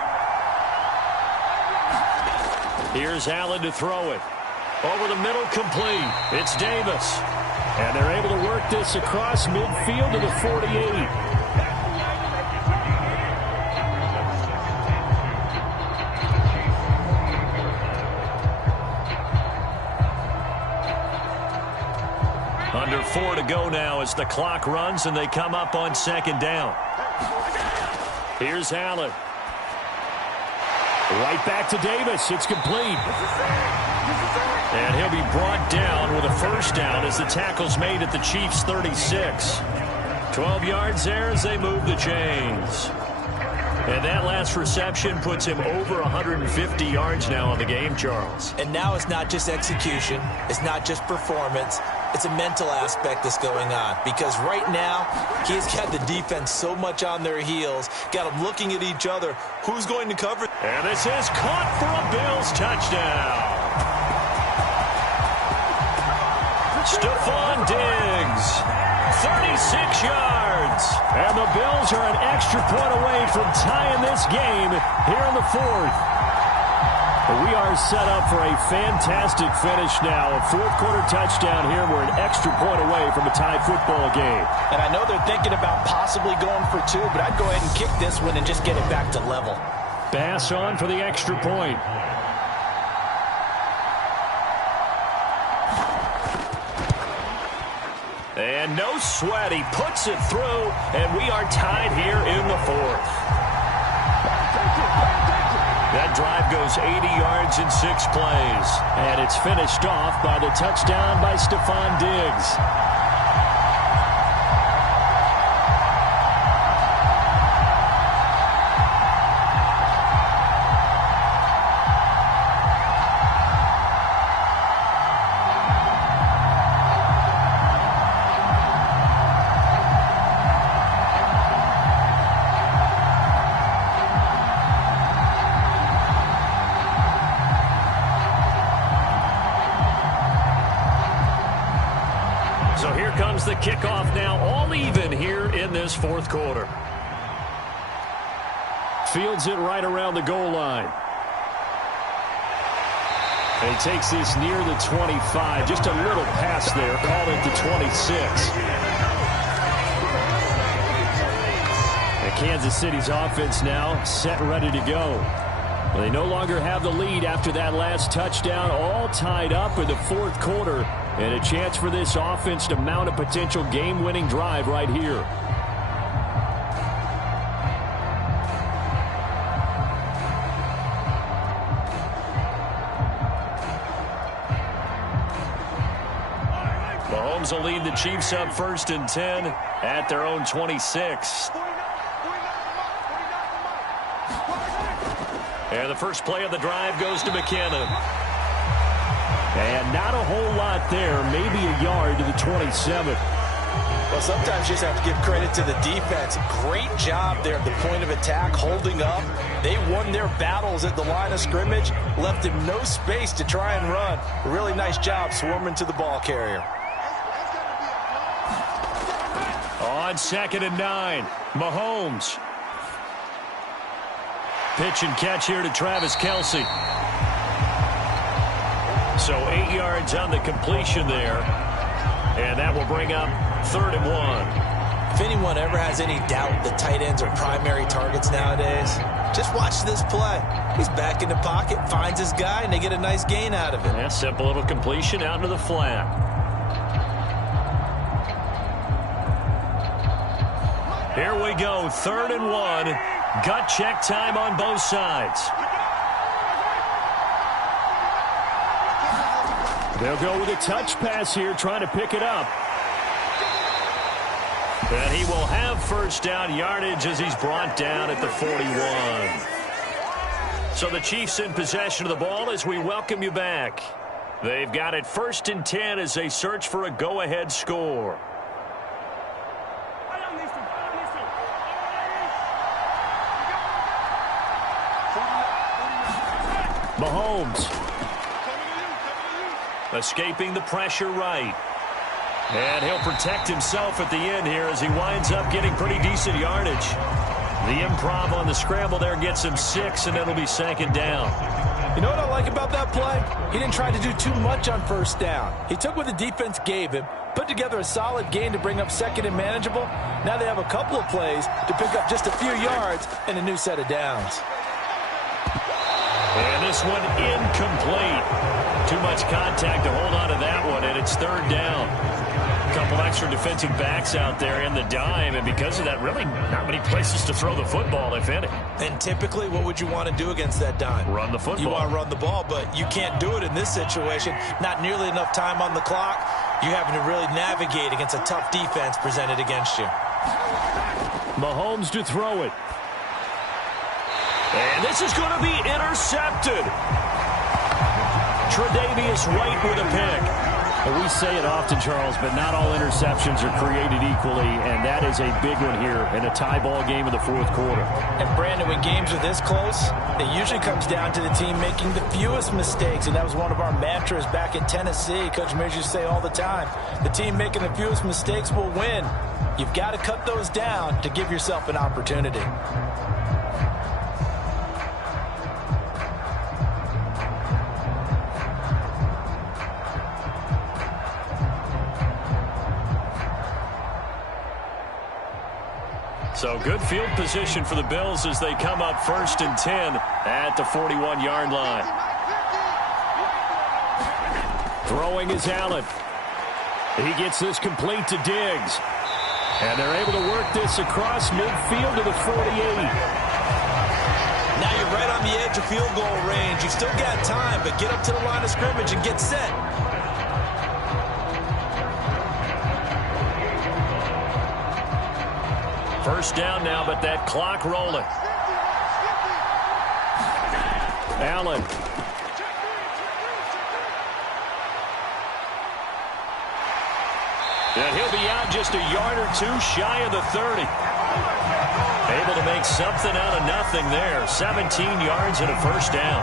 Here's Allen to throw it. Over the middle, complete. It's Davis. And they're able to work this across midfield to the 48. Under 4 to go now as the clock runs and they come up on 2nd down. Here's Allen. Right back to Davis. It's complete. And he'll be brought down with a first down as the tackle's made at the Chiefs' 36. 12 yards there as they move the chains. And that last reception puts him over 150 yards now on the game, Charles. And now it's not just execution. It's not just performance. It's a mental aspect that's going on. Because right now, he's got the defense so much on their heels. Got them looking at each other. Who's going to cover? And this is caught for a Bills touchdown. Stephon Diggs, 36 yards. And the Bills are an extra point away from tying this game here in the 4th. We are set up for a fantastic finish now. A 4th quarter touchdown here. We're an extra point away from a tie football game. And I know they're thinking about possibly going for 2, but I'd go ahead and kick this one and just get it back to level. Bass on for the extra point. And no sweat. He puts it through, and we are tied here in the 4th. That drive goes 80 yards in 6 plays. And it's finished off by the touchdown by Stephon Diggs. So here comes the kickoff now, all even here in this 4th quarter. Fields it right around the goal line. And he takes this near the 25. Just a little pass there, called it the 26. And Kansas City's offense now set ready to go. Well, they no longer have the lead after that last touchdown, all tied up in the 4th quarter. And a chance for this offense to mount a potential game-winning drive right here. Mahomes will lead the Chiefs up 1st and 10 at their own 26. And the first play of the drive goes to McKinnon. And not a whole lot there, maybe a yard to the 27. Well, sometimes you just have to give credit to the defense. Great job there at the point of attack, holding up. They won their battles at the line of scrimmage, left him no space to try and run. A really nice job swarming to the ball carrier. On 2nd and 9, Mahomes. Pitch and catch here to Travis Kelce. So 8 yards on the completion there. And that will bring up 3rd and 1. If anyone ever has any doubt that tight ends are primary targets nowadays, just watch this play. He's back in the pocket, finds his guy, and they get a nice gain out of it. Yeah, simple little completion out into the flat. Here we go, 3rd and 1. Gut check time on both sides. They'll go with a touch pass here, trying to pick it up. And he will have first down yardage as he's brought down at the 41. So the Chiefs in possession of the ball as we welcome you back. They've got it 1st and 10 as they search for a go-ahead score. Mahomes escaping the pressure right. And he'll protect himself at the end here as he winds up getting pretty decent yardage. The improv on the scramble there gets him 6, and it'll be 2nd down. You know what I like about that play? He didn't try to do too much on 1st down. He took what the defense gave him, put together a solid gain to bring up 2nd and manageable. Now they have a couple of plays to pick up just a few yards and a new set of downs. And this one incomplete. Too much contact to hold on to that one, and it's 3rd down. A couple extra defensive backs out there in the dime, and because of that, really not many places to throw the football, if any. And typically, what would you want to do against that dime? Run the football. You want to run the ball, but you can't do it in this situation. Not nearly enough time on the clock. You're having to really navigate against a tough defense presented against you. Mahomes to throw it. And this is going to be intercepted. Tre'Davious White with a pick. Well, we say it often, Charles, but not all interceptions are created equally, and that is a big one here in a tie ball game in the 4th quarter. And, Brandon, when games are this close, it usually comes down to the team making the fewest mistakes, and that was one of our mantras back in Tennessee. Coach Mears used to say all the time, the team making the fewest mistakes will win. You've got to cut those down to give yourself an opportunity. So good field position for the Bills as they come up 1st and 10 at the 41-yard line. Throwing is Allen. He gets this complete to Diggs. And they're able to work this across midfield to the 48. Now you're right on the edge of field goal range. You've still got time, but get up to the line of scrimmage and get set. First down now, but that clock rolling. Allen. And he'll be out just a yard or two shy of the 30. Able to make something out of nothing there. 17 yards and a first down.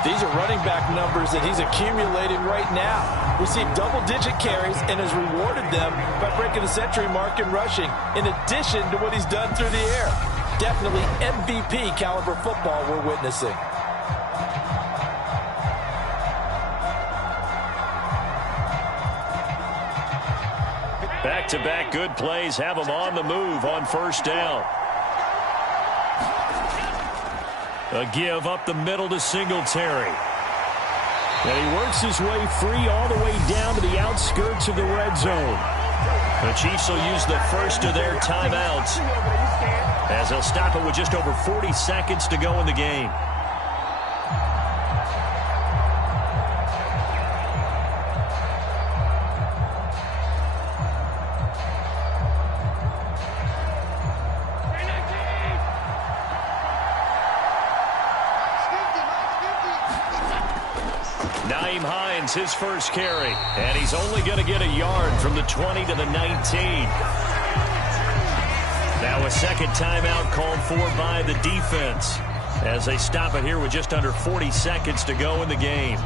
These are running back numbers that he's accumulating right now. Received double-digit carries and has rewarded them by breaking the century mark in rushing, in addition to what he's done through the air. Definitely MVP caliber football we're witnessing. Back-to-back good plays have him on the move on first down. A give up the middle to Singletary. And he works his way free all the way down to the outskirts of the red zone. The Chiefs will use the first of their timeouts as they'll stop it with just over 40 seconds to go in the game. His first carry, and he's only going to get a yard from the 20 to the 19. Now a second timeout called for by the defense as they stop it here with just under 40 seconds to go in the game.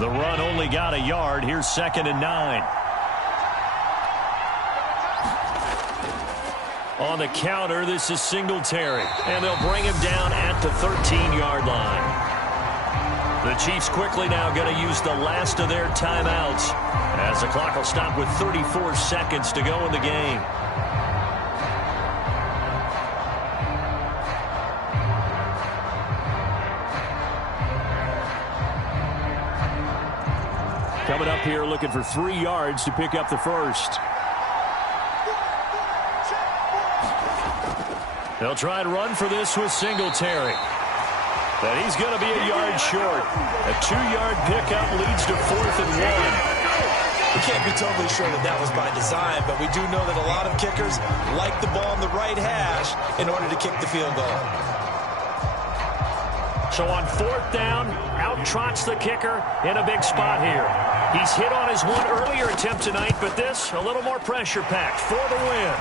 The run only got a yard. Here's 2nd and 9. On the counter, this is Singletary, and they'll bring him down at the 13-yard line. The Chiefs quickly now going to use the last of their timeouts as the clock will stop with 34 seconds to go in the game. Coming up here looking for 3 yards to pick up the first. They'll try and run for this with Singletary. But he's going to be a yard short. A 2-yard pickup leads to 4th and 1. We can't be totally sure that that was by design, but we do know that a lot of kickers like the ball on the right hash in order to kick the field goal. So on 4th down, out trots the kicker in a big spot here. He's hit on his one earlier attempt tonight, but this a little more pressure-packed for the win.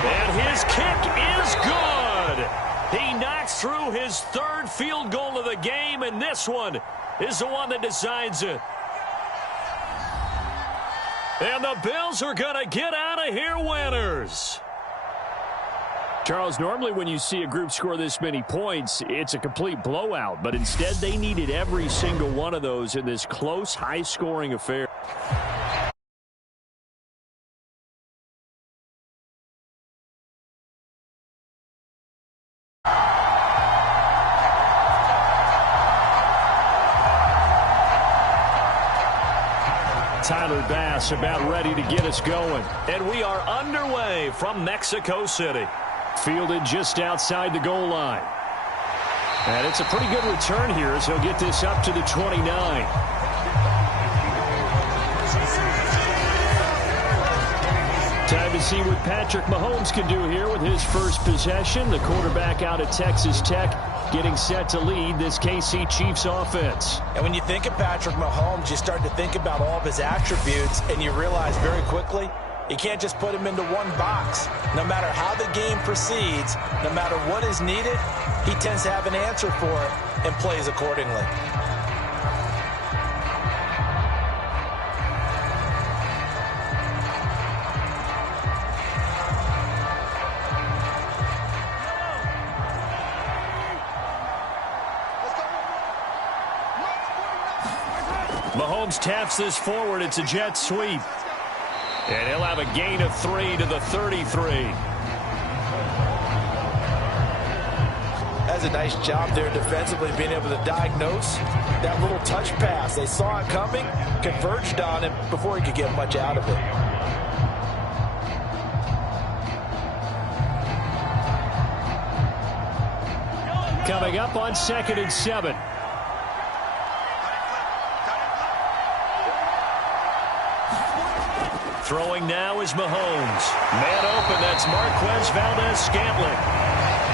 And his kick is good. He knocks through his 3rd field goal of the game, and this one is the one that decides it. And the Bills are going to get out of here winners. Charles, normally when you see a group score this many points, it's a complete blowout. But instead, they needed every single one of those in this close, high-scoring affair. Tyler Bass about ready to get us going. And we are underway from Mexico City. Fielded just outside the goal line. And it's a pretty good return here as he'll get this up to the 29. Time to see what Patrick Mahomes can do here with his first possession. The quarterback out of Texas Tech getting set to lead this KC Chiefs offense. And when you think of Patrick Mahomes, you start to think about all of his attributes, and you realize very quickly you can't just put him into one box. No matter how the game proceeds, no matter what is needed, he tends to have an answer for it and plays accordingly. Mahomes taps this forward. It's a jet sweep. And he'll have a gain of 3 to the 33. That's a nice job there defensively, being able to diagnose that little touch pass. They saw it coming, converged on him before he could get much out of it. Coming up on 2nd and 7. Throwing now is Mahomes. Man open, that's Marquez Valdez-Scantling.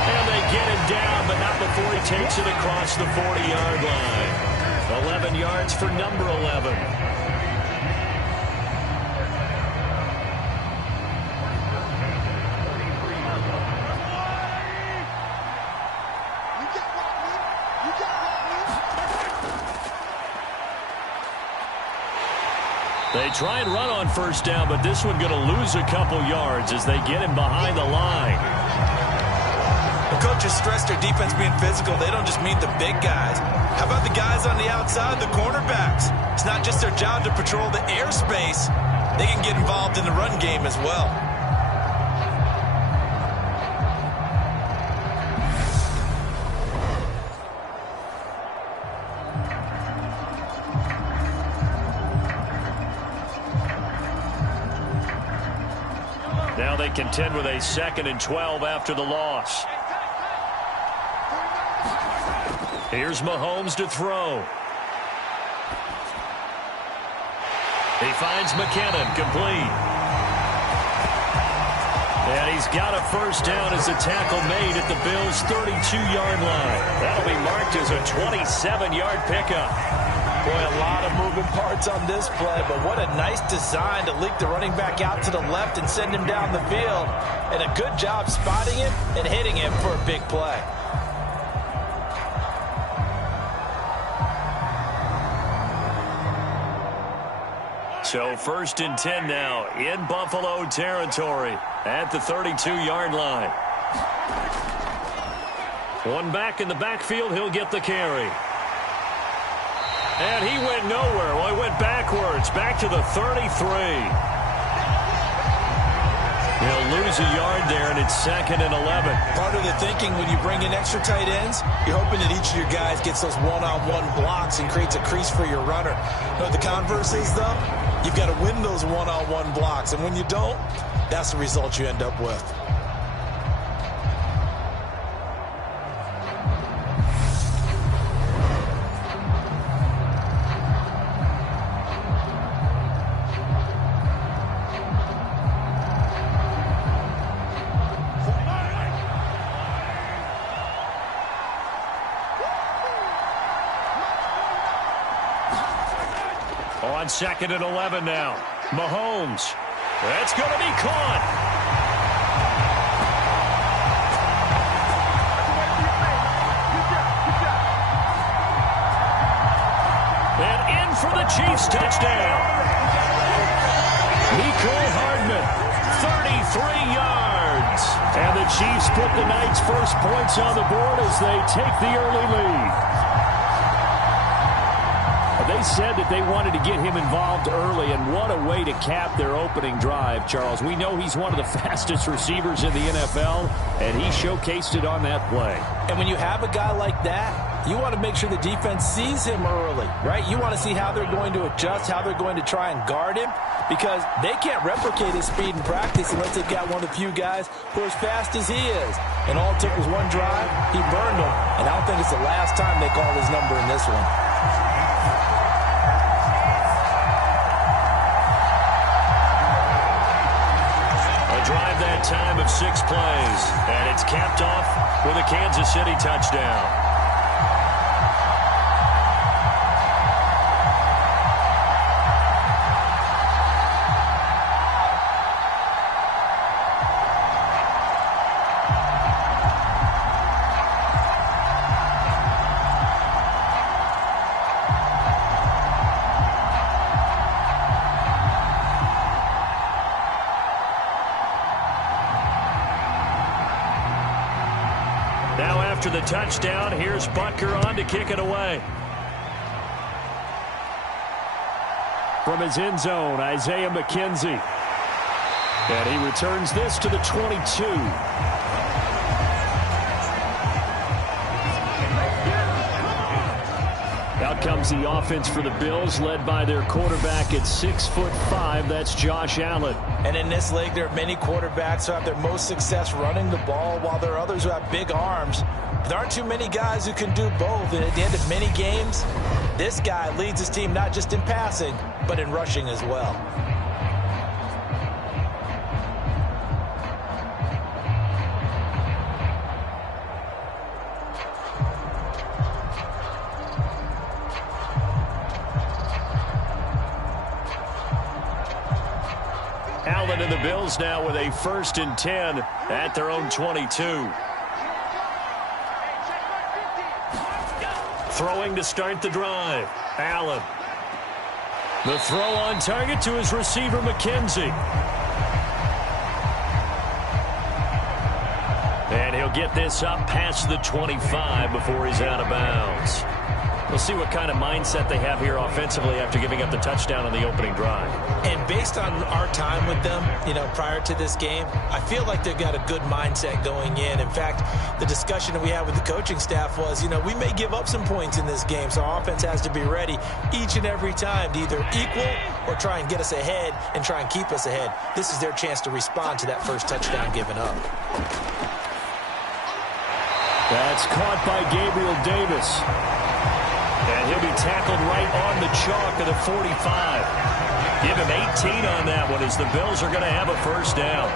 And they get him down, but not before he takes it across the 40-yard line. 11 yards for number 11. They try and run on 1st down, but this one going to lose a couple yards as they get him behind the line. The coaches stress their defense being physical. They don't just mean the big guys. How about the guys on the outside, the cornerbacks? It's not just their job to patrol the airspace. They can get involved in the run game as well. Now they contend with a 2nd and 12 after the loss. Here's Mahomes to throw. He finds McKinnon, complete. And he's got a 1st down as the tackle made at the Bills' 32-yard line. That'll be marked as a 27-yard pickup. Boy, a lot of moving parts on this play, but what a nice design to leak the running back out to the left and send him down the field. And a good job spotting him and hitting him for a big play. So 1st and 10 now in Buffalo territory at the 32-yard line. One back in the backfield, he'll get the carry. And he went nowhere. Well, he went backwards, back to the 33. He'll lose a yard there, and it's 2nd and 11. Part of the thinking when you bring in extra tight ends, you're hoping that each of your guys gets those one-on-one blocks and creates a crease for your runner. You know what the converse is, though? You've got to win those one-on-one blocks, and when you don't, that's the result you end up with. On 2nd and 11 now. Mahomes. That's going to be caught. And in for the Chiefs touchdown. Mecole Hardman, 33 yards. And the Chiefs put the night's first points on the board as they take the early lead. They said that they wanted to get him involved early, and what a way to cap their opening drive, Charles. We know he's one of the fastest receivers in the NFL, and he showcased it on that play. And when you have a guy like that, you want to make sure the defense sees him early, right? You want to see how they're going to adjust, how they're going to try and guard him, because they can't replicate his speed in practice unless they've got one of the few guys who are as fast as he is. And all it took was one drive. He burned them, and I don't think it's the last time they call his number in this one. Drive that time of 6 plays, and it's capped off with a Kansas City touchdown. Now after the touchdown, here's Butker on to kick it away. From his end zone, Isaiah McKenzie. And he returns this to the 22. Out comes the offense for the Bills, led by their quarterback at 6'5". That's Josh Allen. And in this league, there are many quarterbacks who have their most success running the ball, while there are others who have big arms. There aren't too many guys who can do both. And at the end of many games, this guy leads his team not just in passing, but in rushing as well. Allen and the Bills now with a 1st and 10 at their own 22. Throwing to start the drive. Allen. The throw on target to his receiver, McKenzie. And he'll get this up past the 25 before he's out of bounds. We'll see what kind of mindset they have here offensively after giving up the touchdown on the opening drive. And based on our time with them, prior to this game, I feel like they've got a good mindset going in. In fact, the discussion that we had with the coaching staff was, we may give up some points in this game, so our offense has to be ready each and every time to either equal or try and get us ahead and try and keep us ahead. This is their chance to respond to that first touchdown given up. That's caught by Gabriel Davis. And he'll be tackled right on the chalk of the 45. Give him 18 on that one as the Bills are going to have a first down.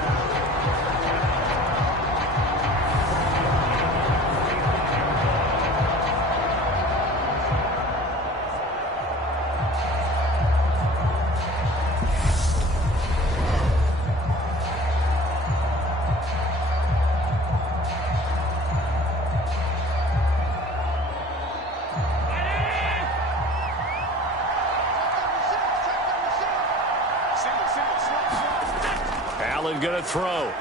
Allen going to throw.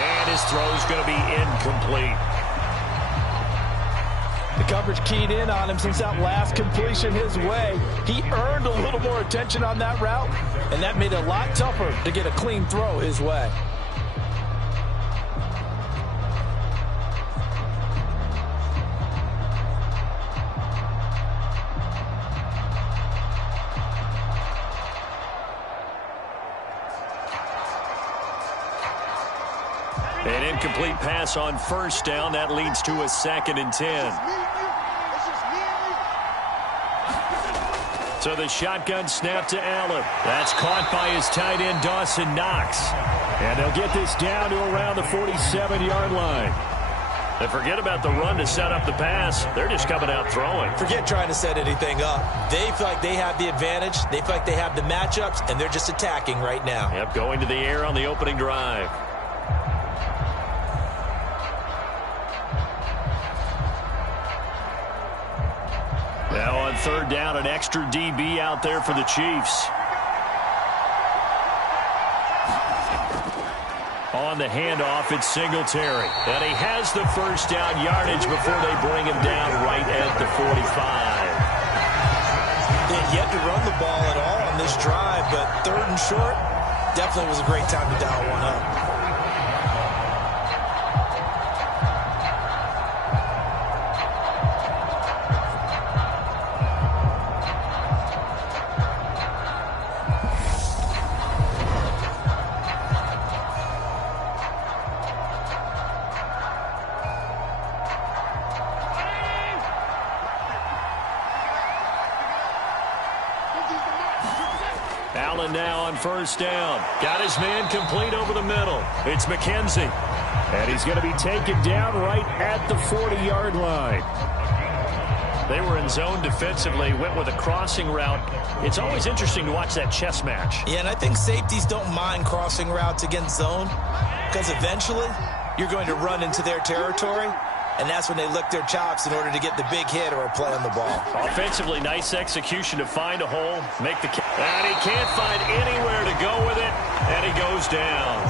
And his throw is going to be incomplete. The coverage keyed in on him since that last completion his way. He earned a little more attention on that route, and that made it a lot tougher to get a clean throw his way. An incomplete pass on first down. That leads to a 2nd and 10. So the shotgun snap to Allen. That's caught by his tight end, Dawson Knox. And they'll get this down to around the 47-yard line. And forget about the run to set up the pass. They're just coming out throwing. Forget trying to set anything up. They feel like they have the advantage. They feel like they have the matchups, and they're just attacking right now. Yep, going to the air on the opening drive. Now on 3rd down, an extra DB out there for the Chiefs. On the handoff, it's Singletary. And he has the first down yardage before they bring him down right at the 45. They had yet to run the ball at all on this drive, but 3rd and short definitely was a great time to dial one up. Allen now on first down. Got his man complete over the middle. It's McKenzie. And he's going to be taken down right at the 40-yard line. They were in zone defensively, went with a crossing route. It's always interesting to watch that chess match. Yeah, and I think safeties don't mind crossing routes against zone because eventually you're going to run into their territory, and that's when they lick their chops in order to get the big hit or a play on the ball. Offensively, nice execution to find a hole, make the catch. And he can't find anywhere to go with it, and he goes down.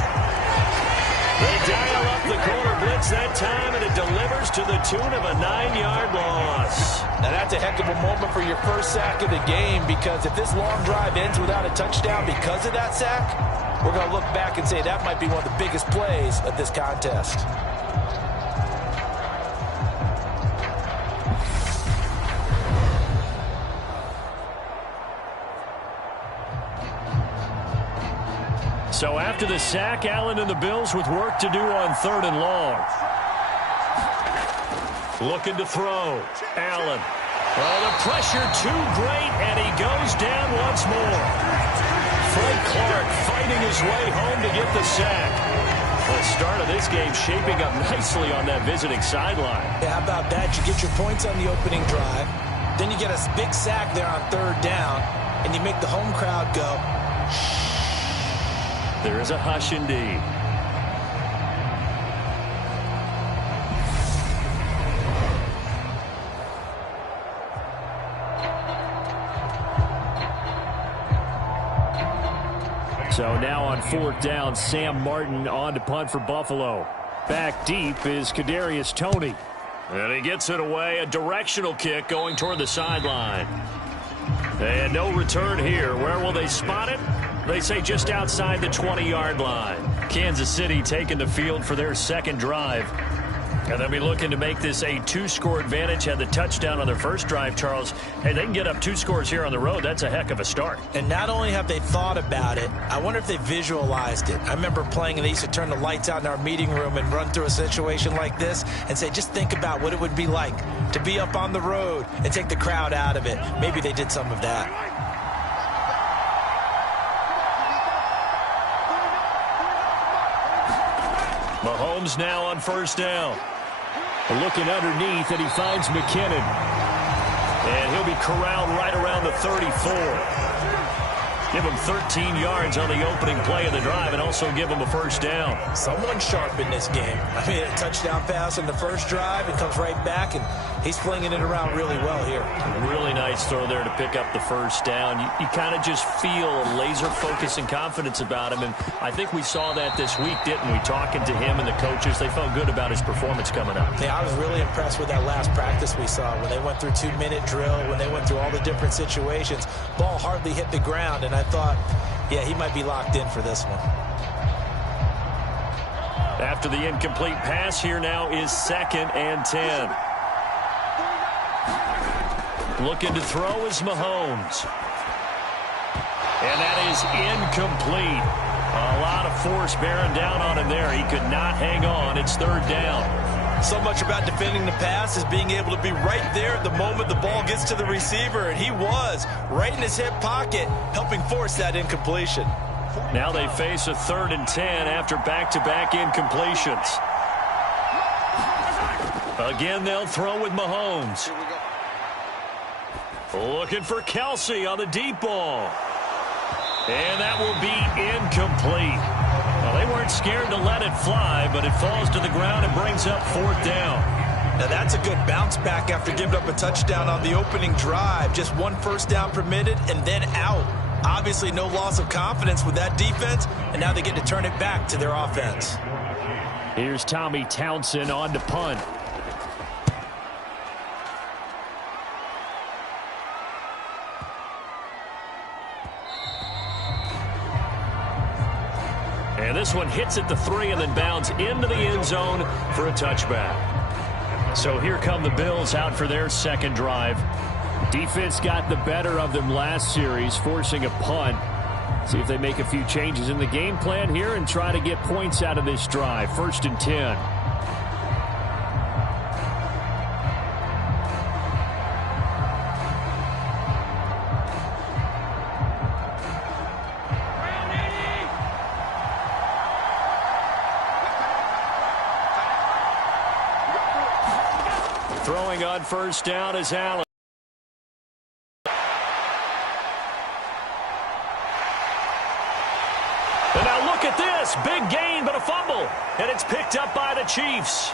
They dial up the corner blitz that time, and it delivers to the tune of a 9-yard loss. Now that's a heck of a moment for your first sack of the game, because if this long drive ends without a touchdown because of that sack, we're going to look back and say that might be one of the biggest plays of this contest. So after the sack, Allen and the Bills with work to do on 3rd and long. Looking to throw. Allen. Oh, the pressure too great, and he goes down once more. Fred Clark fighting his way home to get the sack. The start of this game shaping up nicely on that visiting sideline. Yeah, how about that? You get your points on the opening drive. Then you get a big sack there on 3rd down, and you make the home crowd go, there is a hush indeed. So now on 4th down, Sam Martin on to punt for Buffalo. Back deep is Kadarius Toney. And he gets it away, a directional kick going toward the sideline. And no return here. Where will they spot it? They say just outside the 20-yard line. Kansas City taking the field for their second drive. And they'll be looking to make this a 2-score advantage. Had the touchdown on their first drive, Charles. Hey, they can get up 2 scores here on the road. That's a heck of a start. And not only have they thought about it, I wonder if they visualized it. I remember playing, and they used to turn the lights out in our meeting room and run through a situation like this and say, just think about what it would be like to be up on the road and take the crowd out of it. Maybe they did some of that. Mahomes now on first down. Looking underneath, and he finds McKinnon. And he'll be corralled right around the 34. Give him 13 yards on the opening play of the drive and also give him a first down. Someone sharp in this game. I mean, a touchdown pass on the first drive and comes right back and He's flinging it around really well here. Really nice throw there to pick up the first down. You kind of just feel a laser focus and confidence about him, and I think we saw that this week, didn't we? Talking to him and the coaches, they felt good about his performance coming up. Yeah, I was really impressed with that last practice we saw when they went through 2-minute drill, when they went through all the different situations. Ball hardly hit the ground, and I thought, yeah, he might be locked in for this one. After the incomplete pass, here now is 2nd and 10. Looking to throw is Mahomes. And that is incomplete. A lot of force bearing down on him there. He could not hang on. It's 3rd down. So much about defending the pass is being able to be right there at the moment the ball gets to the receiver, and he was right in his hip pocket, helping force that incompletion. Now they face a 3rd and 10 after back-to-back incompletions. Again, they'll throw with Mahomes. Looking for Kelsey on the deep ball. And that will be incomplete. Well, they weren't scared to let it fly, but it falls to the ground and brings up 4th down. Now that's a good bounce back after giving up a touchdown on the opening drive. Just 1 first down permitted and then out. Obviously no loss of confidence with that defense, and now they get to turn it back to their offense. Here's Tommy Townsend on to punt. And this one hits at the 3 and then bounds into the end zone for a touchback. So here come the Bills out for their 2nd drive. Defense got the better of them last series, forcing a punt. See if they make a few changes in the game plan here and try to get points out of this drive. 1st and 10. Throwing on 1st down is Allen. And now look at this. Big gain, but a fumble. And it's picked up by the Chiefs.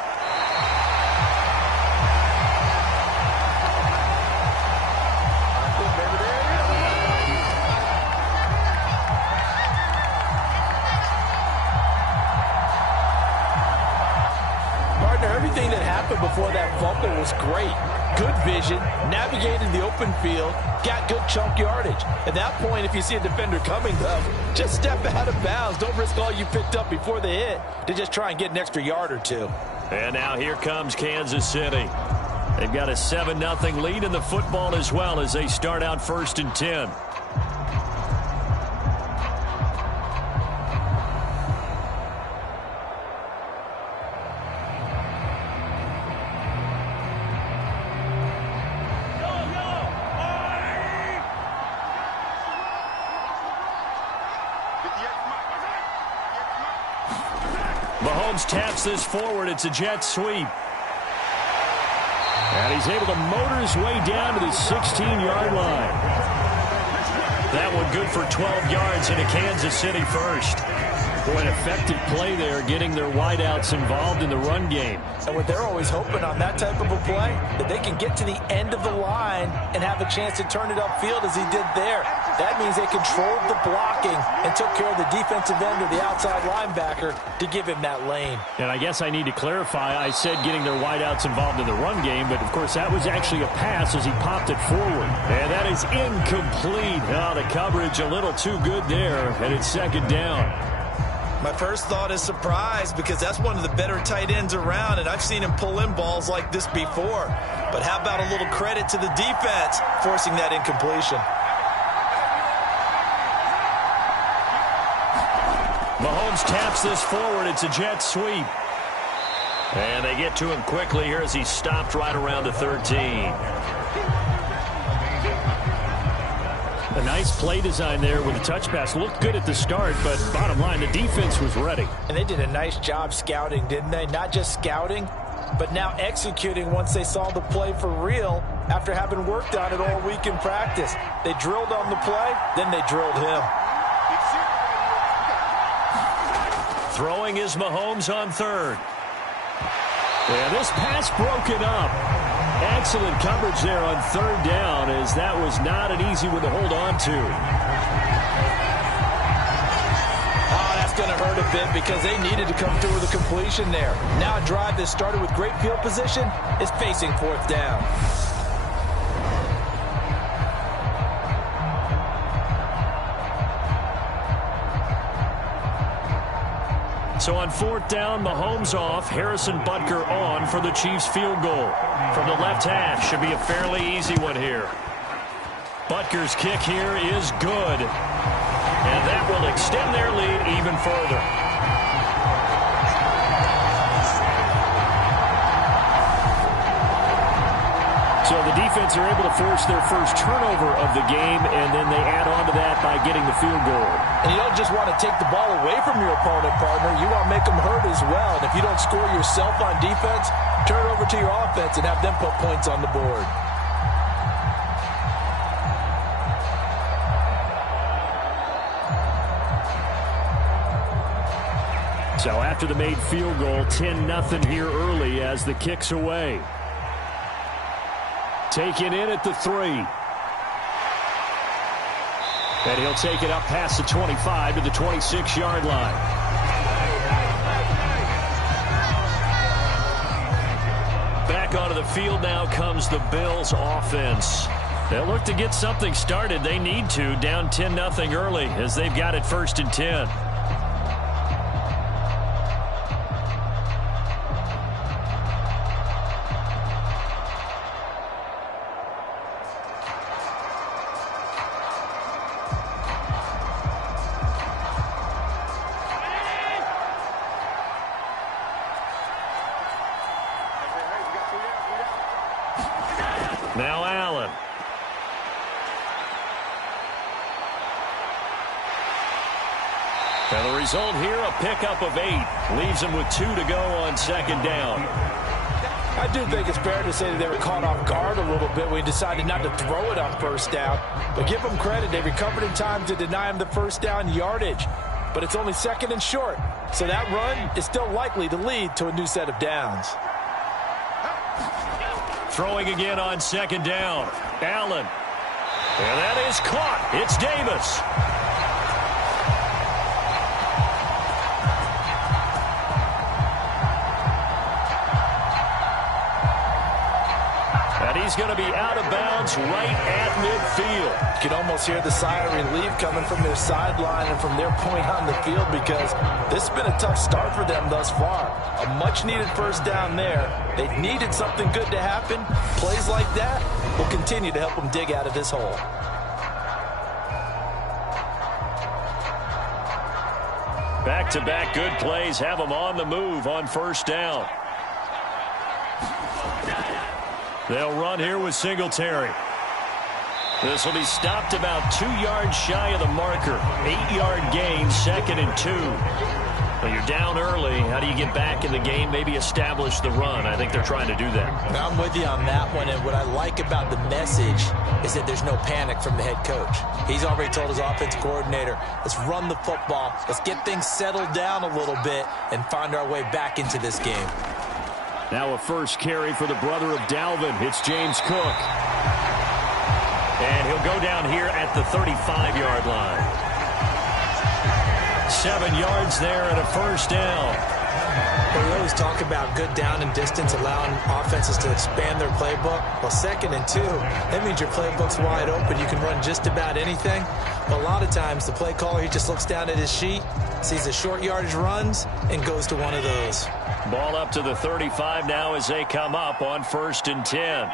Everything that happened before that fumble was great. Good vision, navigated the open field, got good chunk yardage. At that point, if you see a defender coming, though, just step out of bounds. Don't risk all you picked up before the hit to just try and get an extra yard or two. And now here comes Kansas City. They've got a 7-0 lead in the football as well as they start out 1st and 10. Mahomes taps this forward. It's a jet sweep. And he's able to motor his way down to the 16-yard line. That one good for 12 yards in a Kansas City first. Boy, an effective play there, getting their wideouts involved in the run game. And what they're always hoping on that type of a play, that they can get to the end of the line and have a chance to turn it upfield as he did there. That means they controlled the blocking and took care of the defensive end or the outside linebacker to give him that lane. And I guess I need to clarify, I said getting their wideouts involved in the run game, but of course that was actually a pass as he popped it forward. And that is incomplete. Oh, the coverage a little too good there, and it's 2nd down. My first thought is surprise, because that's one of the better tight ends around, and I've seen him pull in balls like this before. But how about a little credit to the defense forcing that incompletion? Mahomes taps this forward. It's a jet sweep. And they get to him quickly here as he stopped right around the 13. A nice play design there with a touch pass. Looked good at the start, but bottom line, the defense was ready. And they did a nice job scouting, didn't they? Not just scouting, but now executing once they saw the play for real after having worked on it all week in practice. They drilled on the play, then they drilled him. Throwing is Mahomes on 3rd. Yeah, this pass broken up. Excellent coverage there on third down, as that was not an easy one to hold on to. Oh, that's going to hurt a bit because they needed to come through with a completion there. Now a drive that started with great field position is facing fourth down. So on fourth down, Mahomes off, Harrison Butker on for the Chiefs field goal. From the left half, should be a fairly easy one here. Butker's kick here is good. And that will extend their lead even further. So the defense are able to force their first turnover of the game, and then they add on to that by getting the field goal. And you don't just want to take the ball away from your opponent, partner. You want to make them hurt as well. And if you don't score yourself on defense, turn it over to your offense and have them put points on the board. So after the made field goal, 10-0 here early as the kick's away. Taken in at the 3. And he'll take it up past the 25 to the 26-yard line. Back onto the field now comes the Bills offense. They'll look to get something started. They need to, down 10-0 early as they've got it 1st and 10. Now Allen. And the result here, a pickup of 8. Leaves them with 2 to go on 2nd down. I do think it's fair to say that they were caught off guard a little bit when he decided not to throw it on 1st down. But give them credit. They recovered in time to deny him the 1st down yardage. But it's only 2nd and short. So that run is still likely to lead to a new set of downs. Throwing again on 2nd down. Allen. And that is caught. It's Davis. And he's going to be out of bounds right at midfield. You can almost hear the sigh of relief coming from their sideline and from their point on the field because this has been a tough start for them thus far. A much-needed 1st down there. They've needed something good to happen. Plays like that will continue to help them dig out of this hole. Back-to-back good plays have them on the move on 1st down. They'll run here with Singletary. This will be stopped about 2 yards shy of the marker. 8-yard gain, 2nd and 2. Well, you're down early. How do you get back in the game? Maybe establish the run. I think they're trying to do that. I'm with you on that one, and what I like about the message is that there's no panic from the head coach. He's already told his offensive coordinator, let's run the football, let's get things settled down a little bit, and find our way back into this game. Now a first carry for the brother of Dalvin. It's James Cook. And he'll go down here at the 35-yard line. 7 yards there and a 1st down. Well, we always talk about good down and distance, allowing offenses to expand their playbook. Well, 2nd and 2, that means your playbook's wide open. You can run just about anything. But a lot of times, the play caller, he just looks down at his sheet, sees the short yardage runs, and goes to one of those. Ball up to the 35 now as they come up on 1st and 10.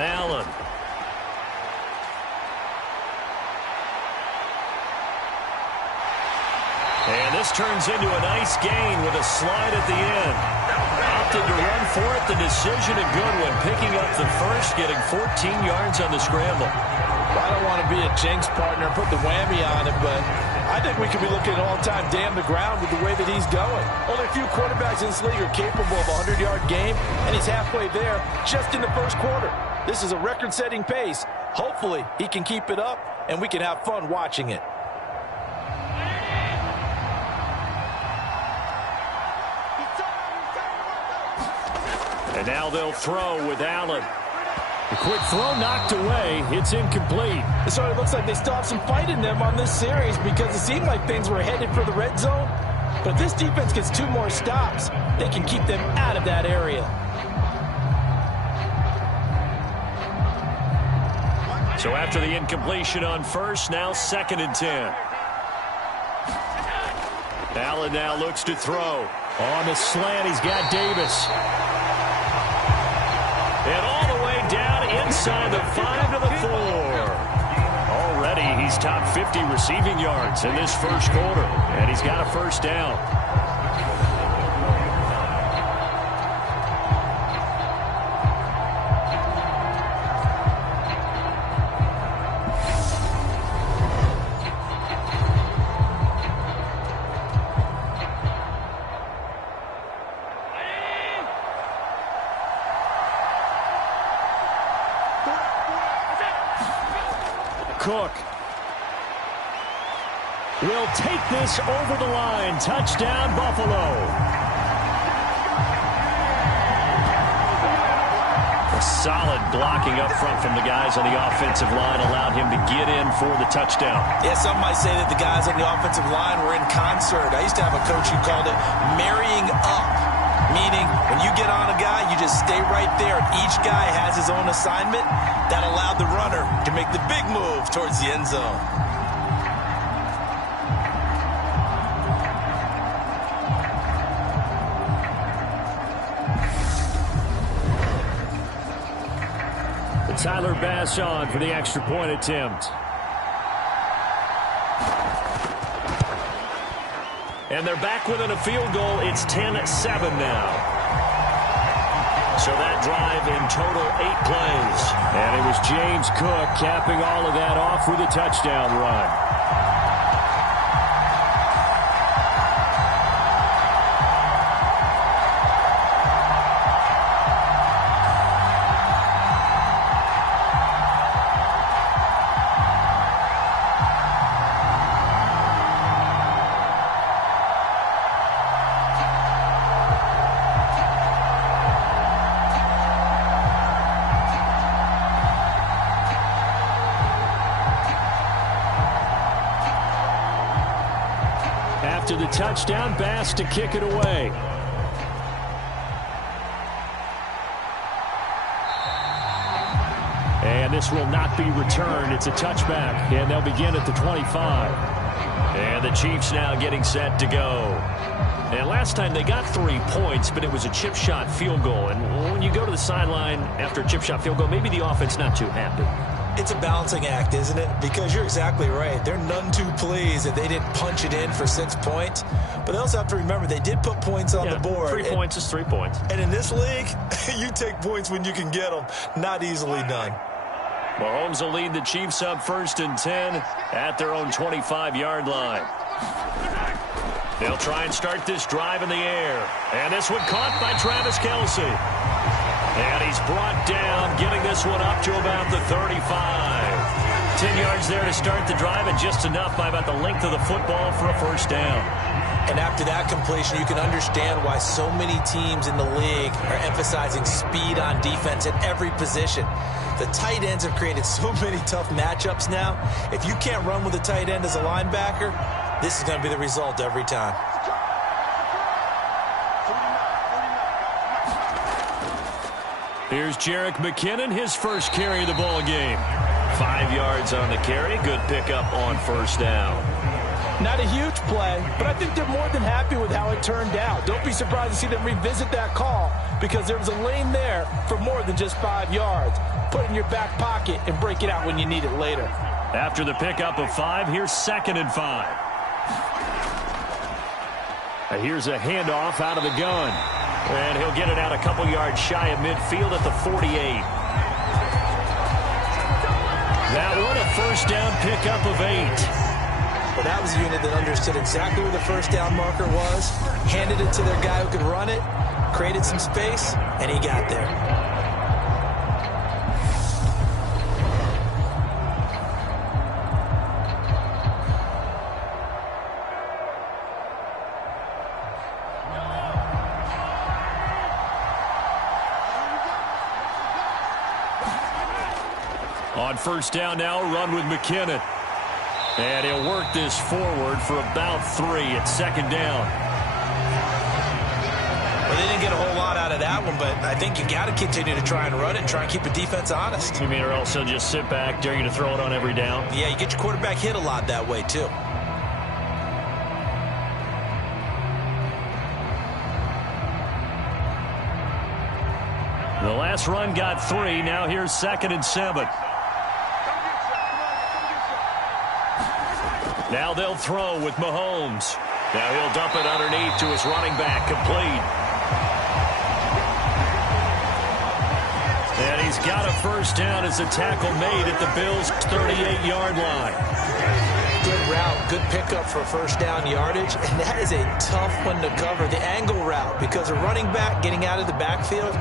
Allen. And this turns into a nice gain with a slide at the end. Opted to run for it. The decision a good one. Picking up the first, getting 14 yards on the scramble. Well, I don't want to be a jinx partner and put the whammy on it, but I think we could be looking at all-time damn the ground with the way that he's going. Only a few quarterbacks in this league are capable of a 100-yard game, and he's halfway there just in the 1st quarter. This is a record-setting pace. Hopefully, he can keep it up, and we can have fun watching it. And now they'll throw with Allen. The quick throw knocked away. It's incomplete. So it looks like they still have some fight in them on this series because it seemed like things were headed for the red zone. But if this defense gets 2 more stops, they can keep them out of that area. So after the incompletion on first, now 2nd and 10. Allen now looks to throw. On the slant, he's got Davis. And all the way down inside the 5 to the 4. Already he's top 50 receiving yards in this first quarter. And he's got a first down. Cook will take this over the line. Touchdown, Buffalo. A solid blocking up front from the guys on the offensive line allowed him to get in for the touchdown. Yeah, some might say that the guys on the offensive line were in concert. I used to have a coach who called it marrying up, meaning when you get on a guy, you just stay right there. Each guy has his own assignment. That allowed the runner to make the big move towards the end zone. Tyler Bass on for the extra point attempt. And they're back within a field goal. It's 10-7 now. So that drive in total 8 plays. And it was James Cook capping all of that off with a touchdown run. After the touchdown, Bass to kick it away. And this will not be returned. It's a touchback, and they'll begin at the 25. And the Chiefs now getting set to go. And last time they got 3 points, but it was a chip shot field goal. And when you go to the sideline after a chip shot field goal, maybe the offense not too happy. It's a balancing act, isn't it? Because you're exactly right. They're none too pleased that they didn't punch it in for 6 points. But they also have to remember they did put points on the board. 3 points is 3 points. And in this league, you take points when you can get them. Not easily done. Mahomes will lead the Chiefs up 1st and 10 at their own 25-yard line. They'll try and start this drive in the air. And this one caught by Travis Kelce. And he's brought down, getting this one up to about the 35. 10 yards there to start the drive, and just enough by about the length of the football for a first down. And after that completion, you can understand why so many teams in the league are emphasizing speed on defense at every position. The tight ends have created so many tough matchups now. If you can't run with a tight end as a linebacker, this is going to be the result every time. Here's Jerick McKinnon, his first carry of the ball game. 5 yards on the carry. Good pickup on first down. Not a huge play, but I think they're more than happy with how it turned out. Don't be surprised to see them revisit that call because there was a lane there for more than just 5 yards. Put it in your back pocket and break it out when you need it later. After the pickup of 5, here's 2nd and 5. Here's a handoff out of the gun. And he'll get it out a couple yards shy of midfield at the 48. That one a first down pickup of 8. Well, that was a unit that understood exactly where the first down marker was, handed it to their guy who could run it, created some space, and he got there. On first down now, run with McKinnon. And he'll work this forward for about 3 at second down. Well, they didn't get a whole lot out of that one, but I think you got to continue to try and run it and try and keep the defense honest. You mean, or else they'll just sit back, dare you to throw it on every down? Yeah, you get your quarterback hit a lot that way, too. The last run got 3. Now here's 2nd and 7. Now they'll throw with Mahomes. Now he'll dump it underneath to his running back, complete. And he's got a first down as a tackle made at the Bills' 38-yard line. Good route, good pickup for first down yardage, and that is a tough one to cover, the angle route, because a running back getting out of the backfield,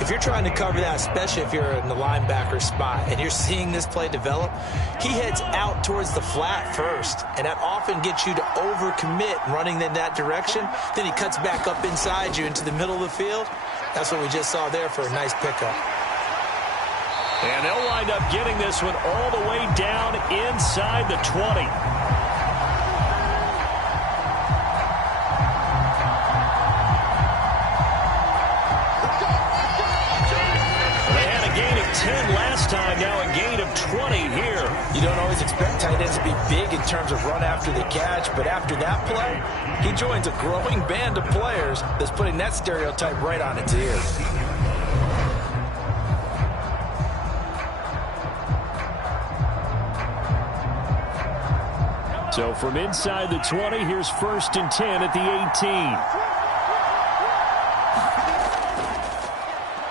if you're trying to cover that, especially if you're in the linebacker spot and you're seeing this play develop, he heads out towards the flat first, and that often gets you to overcommit running in that direction. Then he cuts back up inside you into the middle of the field. That's what we just saw there for a nice pickup. And they'll wind up getting this one all the way down inside the 20. They had a gain of 10 last time, now a gain of 20 here. You don't always expect tight ends to be big in terms of run after the catch, but after that play, he joins a growing band of players that's putting that stereotype right on its ear. So from inside the 20, here's 1st and 10 at the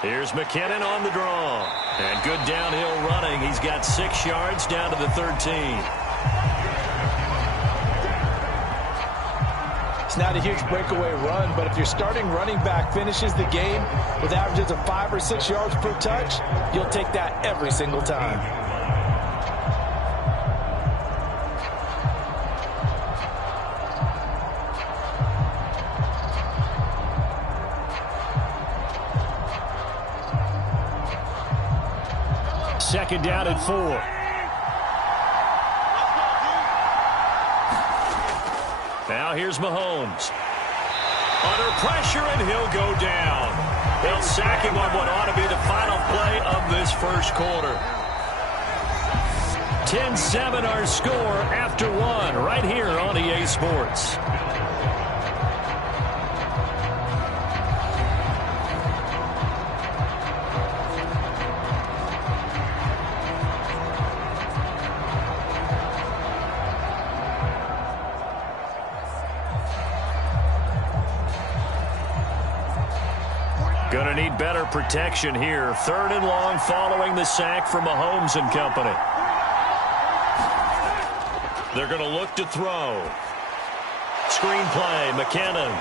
18. Here's McKinnon on the draw. And good downhill running. He's got 6 yards down to the 13. It's not a huge breakaway run, but if your starting running back finishes the game with averages of 5 or 6 yards per touch, you'll take that every single time. Second down at 4. Now here's Mahomes. Under pressure, and he'll go down. They'll sack him on what ought to be the final play of this first quarter. 10-7 our score after 1 right here on EA Sports. Gonna need better protection here. 3rd and long following the sack from Mahomes and company. They're gonna look to throw. Screen play, McKinnon.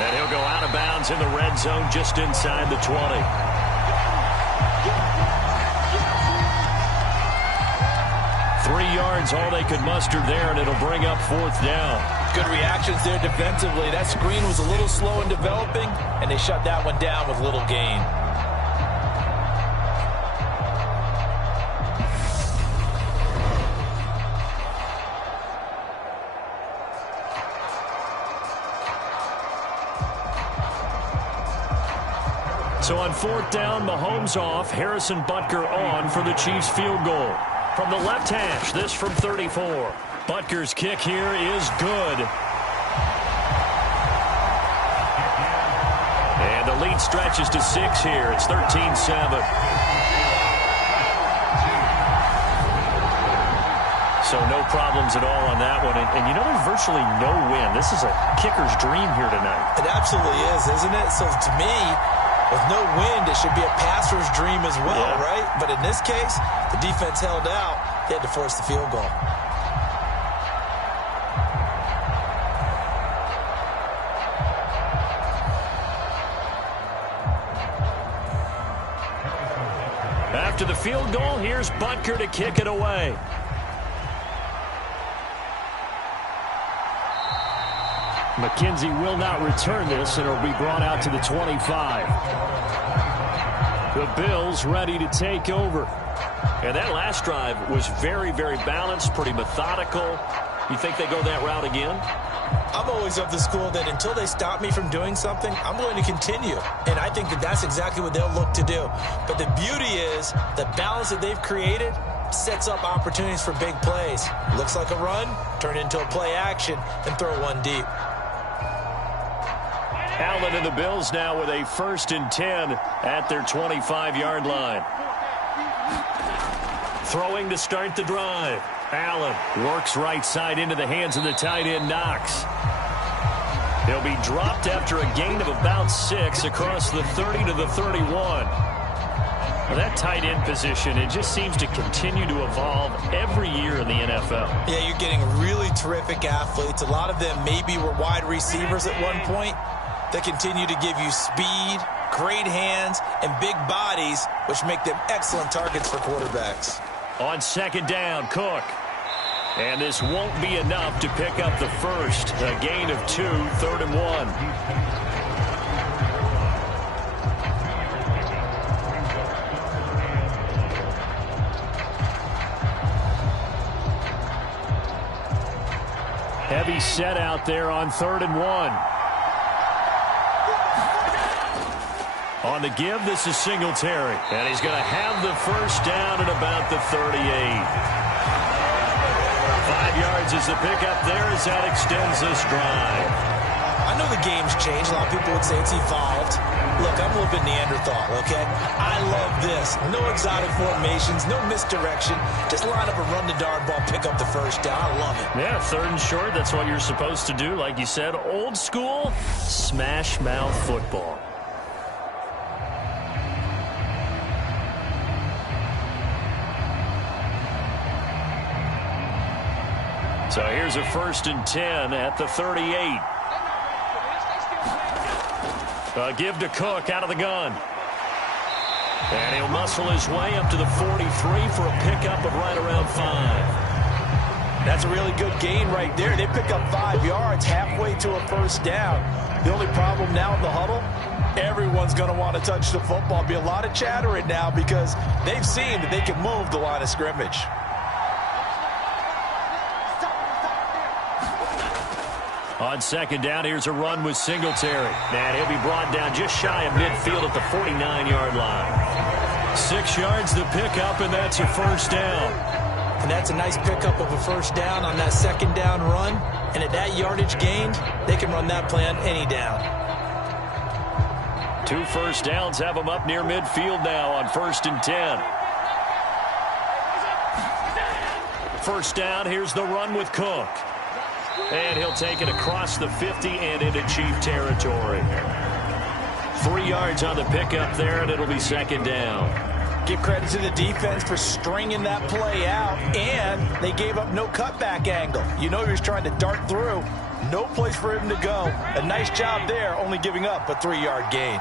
And he'll go out of bounds in the red zone just inside the 20. Three yards, all they could muster there, and it'll bring up 4th down. Good reactions there defensively. That screen was a little slow in developing, and they shut that one down with little gain. So on 4th down, Mahomes off, Harrison Butker on for the Chiefs field goal. From the left hash, this from 34. Butker's kick here is good. And the lead stretches to 6 here. It's 13-7. So no problems at all on that one. And you know, there's virtually no wind. This is a kicker's dream here tonight. It absolutely is, isn't it? So to me, with no wind, it should be a passer's dream as well, right? But in this case, the defense held out. They had to force the field goal. After the field goal, here's Butker to kick it away. McKenzie will not return this, and it'll be brought out to the 25. The Bills ready to take over. And that last drive was very, very balanced, pretty methodical. You think they go that route again? I'm always of the school that until they stop me from doing something, I'm going to continue. And I think that that's exactly what they'll look to do. But the beauty is the balance that they've created sets up opportunities for big plays. Looks like a run, turn it into a play action, and throw one deep. Allen and the Bills now with a 1st and 10 at their 25-yard line. Throwing to start the drive. Allen works right side into the hands of the tight end, Knox. He'll be dropped after a gain of about 6 across the 30 to the 31. Well, that tight end position, it just seems to continue to evolve every year in the NFL. Yeah, you're getting really terrific athletes. A lot of them maybe were wide receivers at one point that continue to give you speed, great hands, and big bodies, which make them excellent targets for quarterbacks. On 2nd down, Cook. And this won't be enough to pick up the first. A gain of 2, 3rd and 1. Heavy set out there on 3rd and 1. On the give, this is Singletary. And he's going to have the first down at about the 38. 5 yards is the pickup there as that extends this drive. I know the game's changed. A lot of people would say it's evolved. Look, I'm a little bit Neanderthal, okay? I love this. No exotic formations, no misdirection. Just line up and run the darn ball, pick up the first down. I love it. Yeah, 3rd and short, that's what you're supposed to do. Like you said, old school, smash mouth football. So here's a 1st and 10 at the 38. Give to Cook out of the gun. And he'll muscle his way up to the 43 for a pickup of right around 5. That's a really good gain right there. They pick up 5 yards halfway to a first down. The only problem now in the huddle, everyone's going to want to touch the football. Be a lot of chattering now because they've seen that they can move the line of scrimmage. On 2nd down, here's a run with Singletary. And he'll be brought down just shy of midfield at the 49-yard line. 6 yards the pickup, and that's a first down. And that's a nice pickup of a first down on that 2nd down run. And at that yardage gained, they can run that play on any down. 2 first downs have them up near midfield now on 1st and 10. First down, here's the run with Cook. And he'll take it across the 50 and into Chief territory. 3 yards on the pickup there, and it'll be 2nd down. Give credit to the defense for stringing that play out, and they gave up no cutback angle. You know he was trying to dart through. No place for him to go. A nice job there, only giving up a 3-yard gain.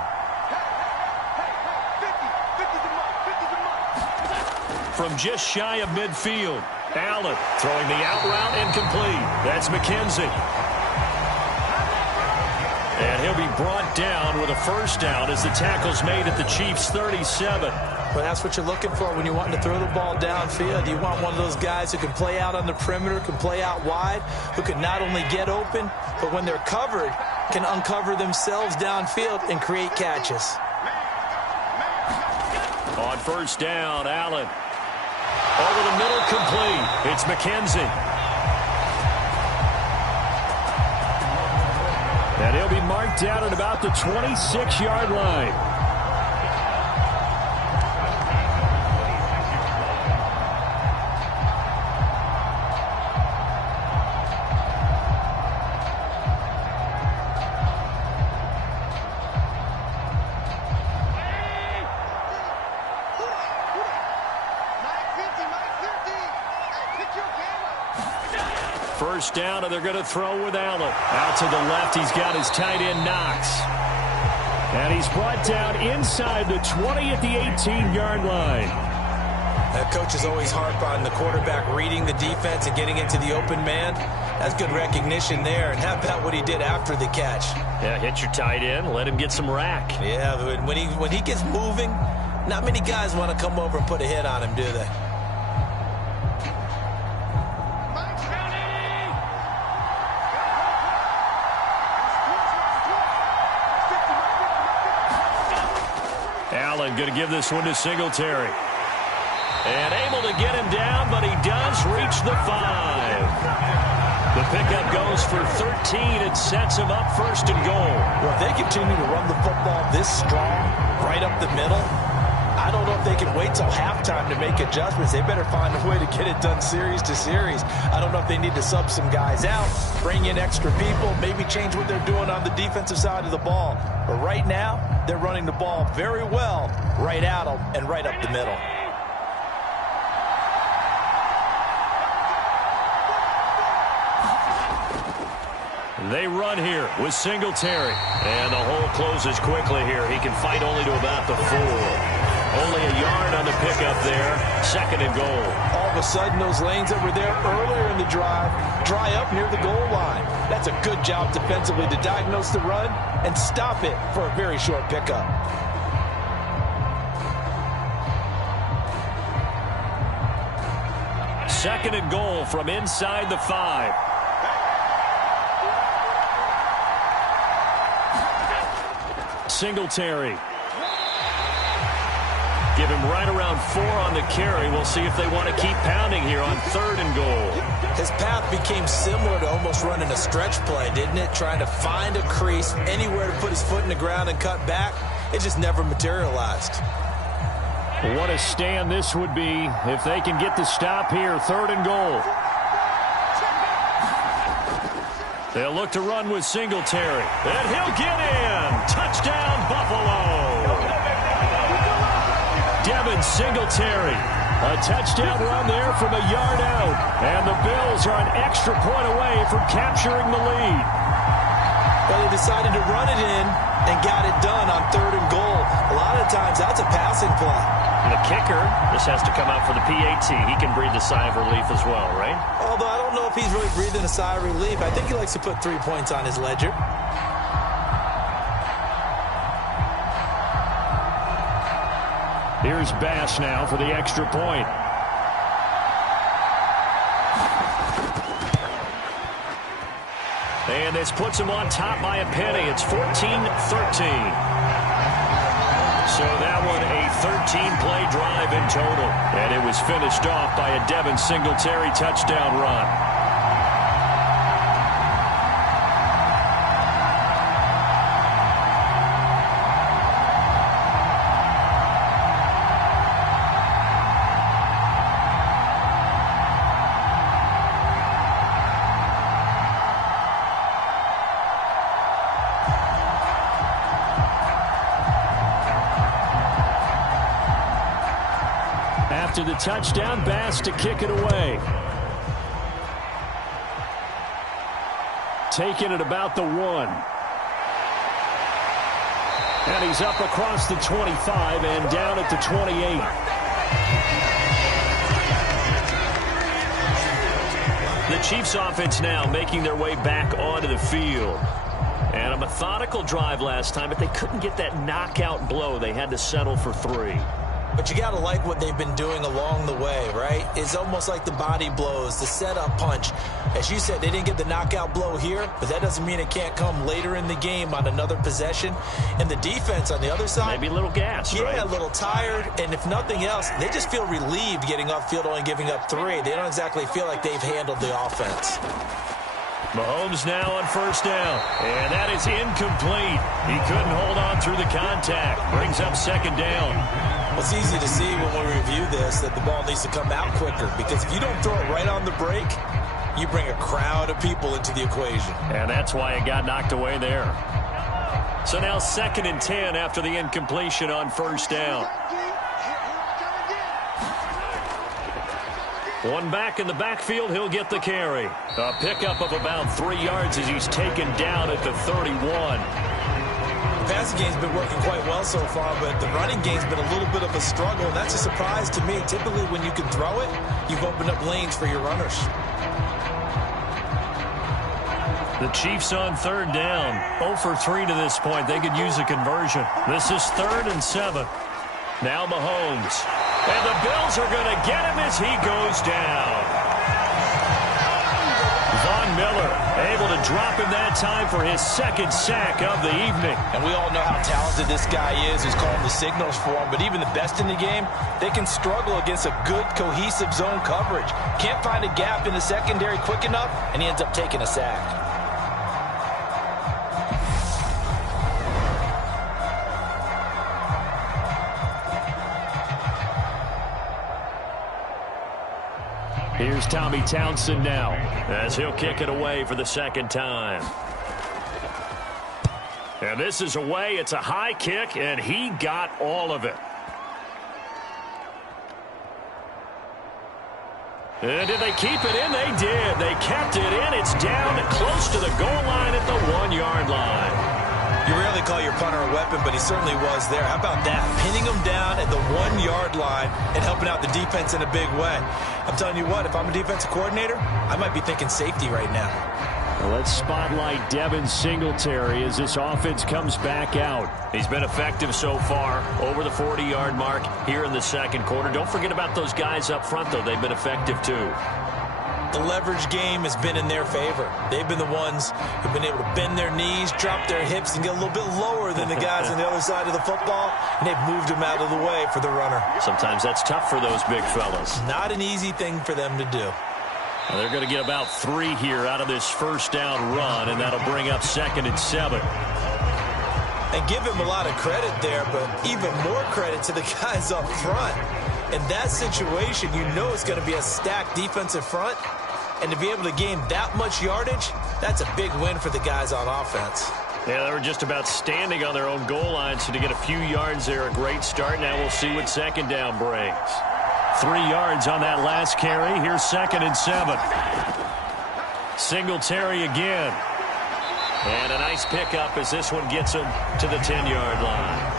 From just shy of midfield, Allen throwing the out route incomplete. That's McKenzie. And he'll be brought down with a first down as the tackle's made at the Chiefs' 37. Well, that's what you're looking for when you're wanting to throw the ball downfield. You want one of those guys who can play out on the perimeter, can play out wide, who can not only get open, but when they're covered, can uncover themselves downfield and create catches. On first down, Allen. Over the middle, complete. It's McKenzie. And he'll be marked down at about the 26-yard line. First down, and they're going to throw with Allen. Out to the left, he's got his tight end, Knox. And he's brought down inside the 20 at the 18-yard line. That coach is always harp on the quarterback reading the defense and getting into the open man. That's good recognition there. And how about what he did after the catch? Yeah, hit your tight end, let him get some rack. Yeah, when he gets moving, Not many guys want to come over and put a hit on him, do they? Allen going to give this one to Singletary. And able to get him down, but he does reach the 5. The pickup goes for 13. It sets him up first and goal. Well, if they continue to run the football this strong, right up the middle, I don't know if they can wait till halftime to make adjustments. They better find a way to get it done series to series. I don't know if they need to sub some guys out, bring in extra people, maybe change what they're doing on the defensive side of the ball. But right now, they're running the ball very well right at them and right up the middle. They run here with Singletary. And the hole closes quickly here. He can fight only to about the 4. Only a yard on the pickup there. Second and goal. All of a sudden, those lanes that were there earlier in the drive dry up near the goal line. That's a good job defensively to diagnose the run and stop it for a very short pickup. Second and goal from inside the 5. Singletary. Give him right around 4 on the carry. We'll see if they want to keep pounding here on third and goal. His path became similar to almost running a stretch play, didn't it? Trying to find a crease, anywhere to put his foot in the ground and cut back. It just never materialized. What a stand this would be if they can get the stop here. Third and goal. They'll look to run with Singletary. And he'll get in. Touchdown, Buffalo. Devin Singletary. A touchdown run there from a yard out. And the Bills are an extra point away from capturing the lead. Well, they decided to run it in and got it done on third and goal. A lot of times, that's a passing play. And the kicker, this has to come out for the PAT. He can breathe a sigh of relief as well, right? Although I don't know if he's really breathing a sigh of relief. I think he likes to put 3 points on his ledger. Here's Bass now for the extra point. And this puts him on top by a penny. It's 14-13. So that one a 13-play drive in total. And it was finished off by a Devin Singletary touchdown run. After the touchdown, Bass to kick it away. Taking it about the 1. And he's up across the 25 and down at the 28. The Chiefs offense now making their way back onto the field. And a methodical drive last time, but they couldn't get that knockout blow. They had to settle for 3. But you got to like what they've been doing along the way, right? It's almost like the body blows, the setup punch. As you said, they didn't get the knockout blow here, but that doesn't mean it can't come later in the game on another possession. And the defense on the other side, maybe a little gassed, right? Yeah, a little tired. And if nothing else, they just feel relieved getting upfield, only giving up 3. They don't exactly feel like they've handled the offense. Mahomes now on first down. And that is incomplete. He couldn't hold on through the contact. Brings up second down. It's easy to see when we review this that the ball needs to come out quicker, because if you don't throw it right on the break, you bring a crowd of people into the equation. And that's why it got knocked away there. So now 2nd and 10 after the incompletion on first down. One back in the backfield, he'll get the carry. A pickup of about 3 yards as he's taken down at the 31. The passing game's been working quite well so far, but the running game's been a little bit of a struggle, and that's a surprise to me. Typically, when you can throw it, you've opened up lanes for your runners. The Chiefs on third down. 0 for 3 to this point. They could use a conversion. This is 3rd and 7. Now Mahomes. And the Bills are going to get him as he goes down. Von Miller able to drop him that time for his second sack of the evening. And we all know how talented this guy is who's calling the signals for him. But even the best in the game, they can struggle against a good, cohesive zone coverage. Can't find a gap in the secondary quick enough, and he ends up taking a sack. Here's Tommy Townsend now as he'll kick it away for the second time. And this is away. It's a high kick, and he got all of it. And did they keep it in? They did. They kept it in. It's down close to the goal line at the 1-yard line. You rarely call your punter a weapon, but he certainly was there. How about that? Pinning him down at the 1-yard line and helping out the defense in a big way. I'm telling you what, if I'm a defensive coordinator, I might be thinking safety right now. Well, let's spotlight Devin Singletary as this offense comes back out. He's been effective so far, over the 40-yard mark here in the second quarter. Don't forget about those guys up front, though. They've been effective, too. The leverage game has been in their favor. They've been the ones who've been able to bend their knees, drop their hips, and get a little bit lower than the guys on the other side of the football, and they've moved them out of the way for the runner. Sometimes that's tough for those big fellas. Not an easy thing for them to do. Well, they're going to get about 3 here out of this first down run, and that'll bring up 2nd and 7. And give him a lot of credit there, but even more credit to the guys up front. In that situation, you know it's going to be a stacked defensive front. And to be able to gain that much yardage, that's a big win for the guys on offense. Yeah, they were just about standing on their own goal line, so to get a few yards there, a great start. Now we'll see what second down brings. 3 yards on that last carry. Here's 2nd and 7. Singletary again. And a nice pickup as this one gets him to the 10-yard line.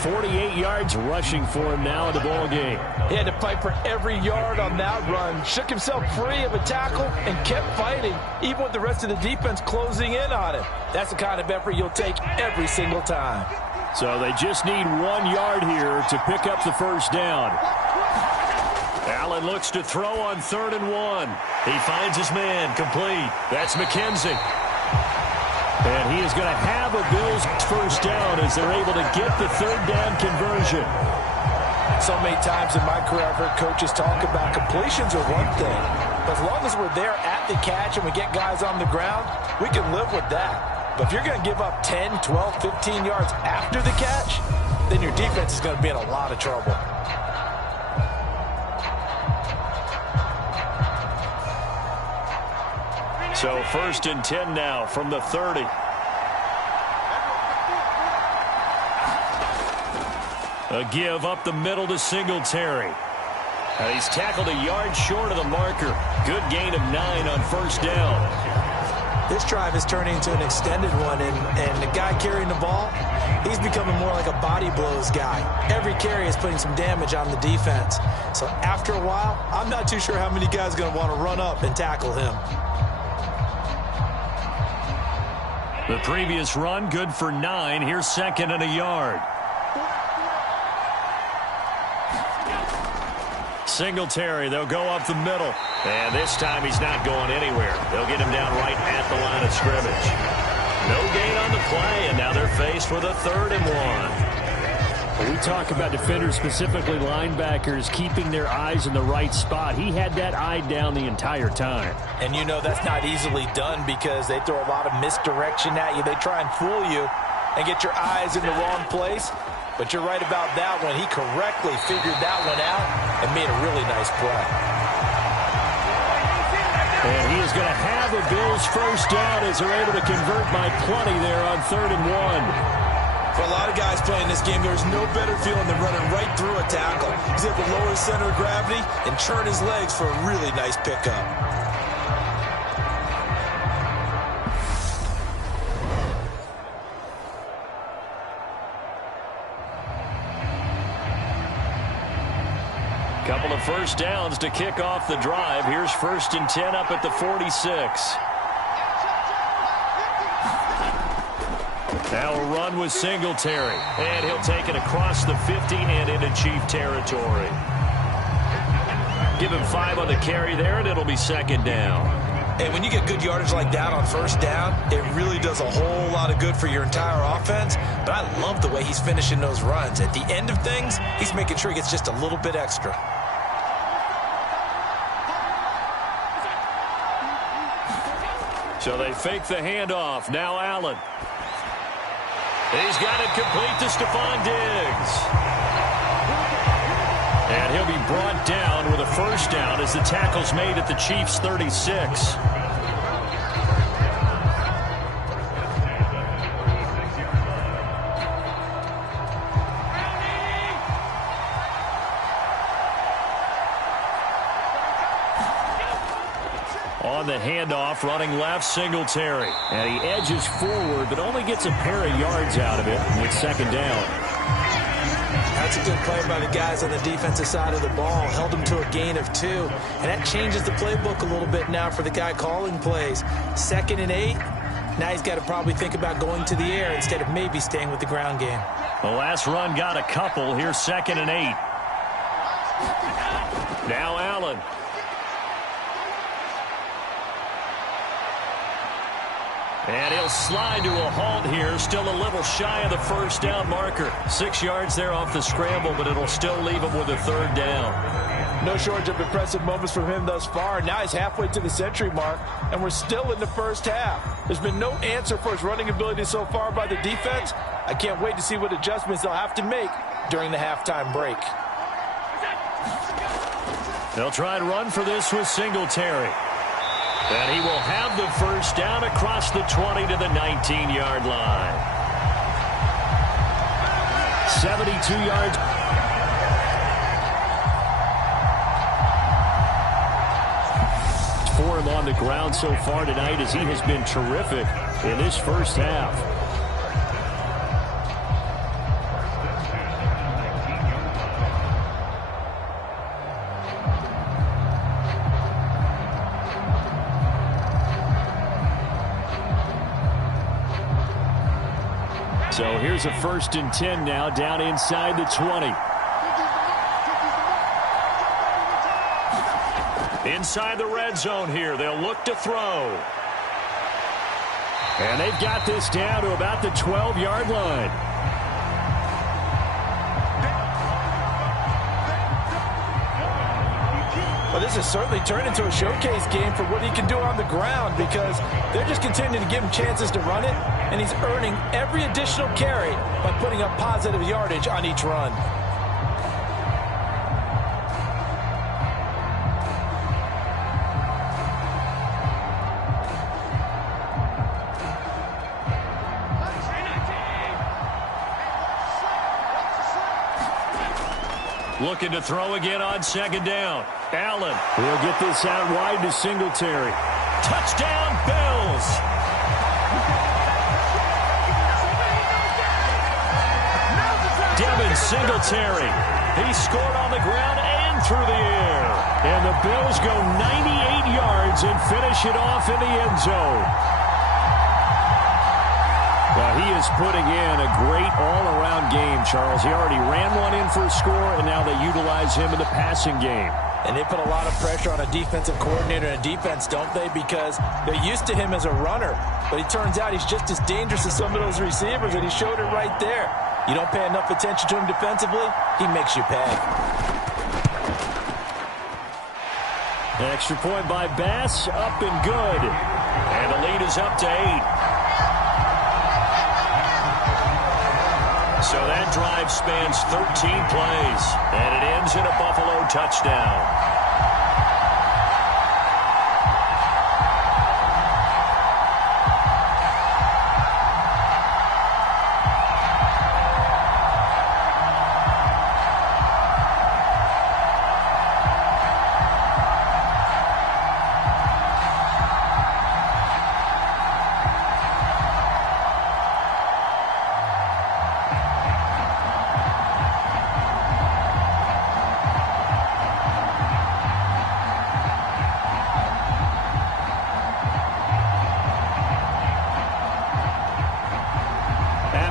48 yards rushing for him now in the ball game. He had to fight for every yard on that run. Shook himself free of a tackle and kept fighting, even with the rest of the defense closing in on him. That's the kind of effort you'll take every single time. So they just need 1 yard here to pick up the first down. Allen looks to throw on 3rd and 1. He finds his man complete. That's McKenzie. And he is going to have a Bills first down as they're able to get the 3rd down conversion. So many times in my career, I've heard coaches talk about completions are one thing. But as long as we're there at the catch and we get guys on the ground, we can live with that. But if you're going to give up 10, 12, 15 yards after the catch, then your defense is going to be in a lot of trouble. So 1st and 10 now from the 30. A give up the middle to Singletary. And he's tackled a yard short of the marker. Good gain of 9 on first down. This drive is turning into an extended one, and the guy carrying the ball, he's becoming more like a body blows guy. Every carry is putting some damage on the defense. So after a while, I'm not too sure how many guys are going to want to run up and tackle him. The previous run, good for 9. Here's 2nd and a yard. Singletary, they'll go up the middle. And this time he's not going anywhere. They'll get him down right at the line of scrimmage. No gain on the play, and now they're faced with a 3rd and 1. We talk about defenders, specifically linebackers, keeping their eyes in the right spot. He had that eye down the entire time. And you know that's not easily done because they throw a lot of misdirection at you. They try and fool you and get your eyes in the wrong place. But you're right about that one. He correctly figured that one out and made a really nice play. And he is going to have a Bills first down as they're able to convert by plenty there on 3rd and 1. For a lot of guys playing this game, there's no better feeling than running right through a tackle. He's able to lower his center of gravity and churn his legs for a really nice pickup. Couple of first downs to kick off the drive. Here's 1st and 10 up at the 46. Now a run with Singletary. And he'll take it across the 50 and into Chief territory. Give him 5 on the carry there, and it'll be second down. And when you get good yardage like that on first down, it really does a whole lot of good for your entire offense. But I love the way he's finishing those runs. At the end of things, he's making sure he gets just a little bit extra. So they fake the handoff. Now Allen. He's got it complete to Stephon Diggs. And he'll be brought down with a first down as the tackle's made at the Chiefs' 36. On the handoff, running left, Singletary. And he edges forward, but only gets a pair of yards out of it with second down. That's a good play by the guys on the defensive side of the ball. Held him to a gain of 2. And that changes the playbook a little bit now for the guy calling plays. 2nd and 8. Now he's got to probably think about going to the air instead of maybe staying with the ground game. The last run got a couple. Here's 2nd and 8. Now Allen. And he'll slide to a halt here. Still a little shy of the first down marker. 6 yards there off the scramble, but it'll still leave him with a third down. No shortage of impressive moments from him thus far. Now he's halfway to the century mark, and we're still in the first half. There's been no answer for his running ability so far by the defense. I can't wait to see what adjustments they'll have to make during the halftime break. They'll try and run for this with Singletary. And he will have the first down across the 20 to the 19-yard line. 72 yards. For him on the ground so far tonight as he has been terrific in this first half. So here's a 1st and 10 now, down inside the 20. Inside the red zone here, they'll look to throw. And they've got this down to about the 12-yard line. Well, this has certainly turned into a showcase game for what he can do on the ground because they're just continuing to give him chances to run it, and he's earning every additional carry by putting up positive yardage on each run. Looking to throw again on 2nd down. Allen will get this out wide to Singletary. Touchdown, Bills! Devin Singletary. He scored on the ground and through the air. And the Bills go 98 yards and finish it off in the end zone. Well, he is putting in a great all-around game, Charles. He already ran one in for a score, and now they utilize him in the passing game. And they put a lot of pressure on a defensive coordinator and a defense, don't they? Because they're used to him as a runner. But it turns out he's just as dangerous as some of those receivers, and he showed it right there. You don't pay enough attention to him defensively, he makes you pay. An extra point by Bass, up and good. And the lead is up to 8. So that drive spans 13 plays, and it ends in a Buffalo touchdown.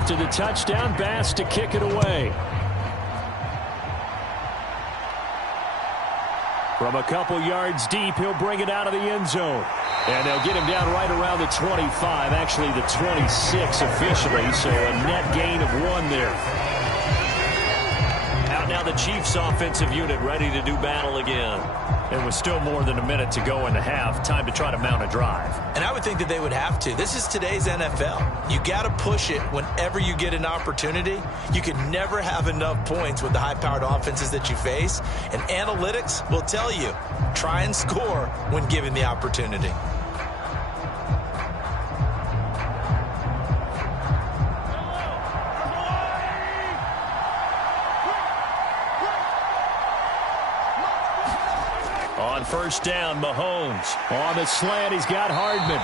to the touchdown. Bass to kick it away. From a couple yards deep, he'll bring it out of the end zone. And they'll get him down right around the 25, actually the 26 officially, so a net gain of 1 there. Out now the Chiefs offensive unit ready to do battle again. And with still more than a minute to go in the half, time to try to mount a drive. And I would think that they would have to. This is today's NFL. You got to push it whenever you get an opportunity. You can never have enough points with the high-powered offenses that you face. And analytics will tell you, try and score when given the opportunity. On first down, Mahomes. On the slant, he's got Hardman.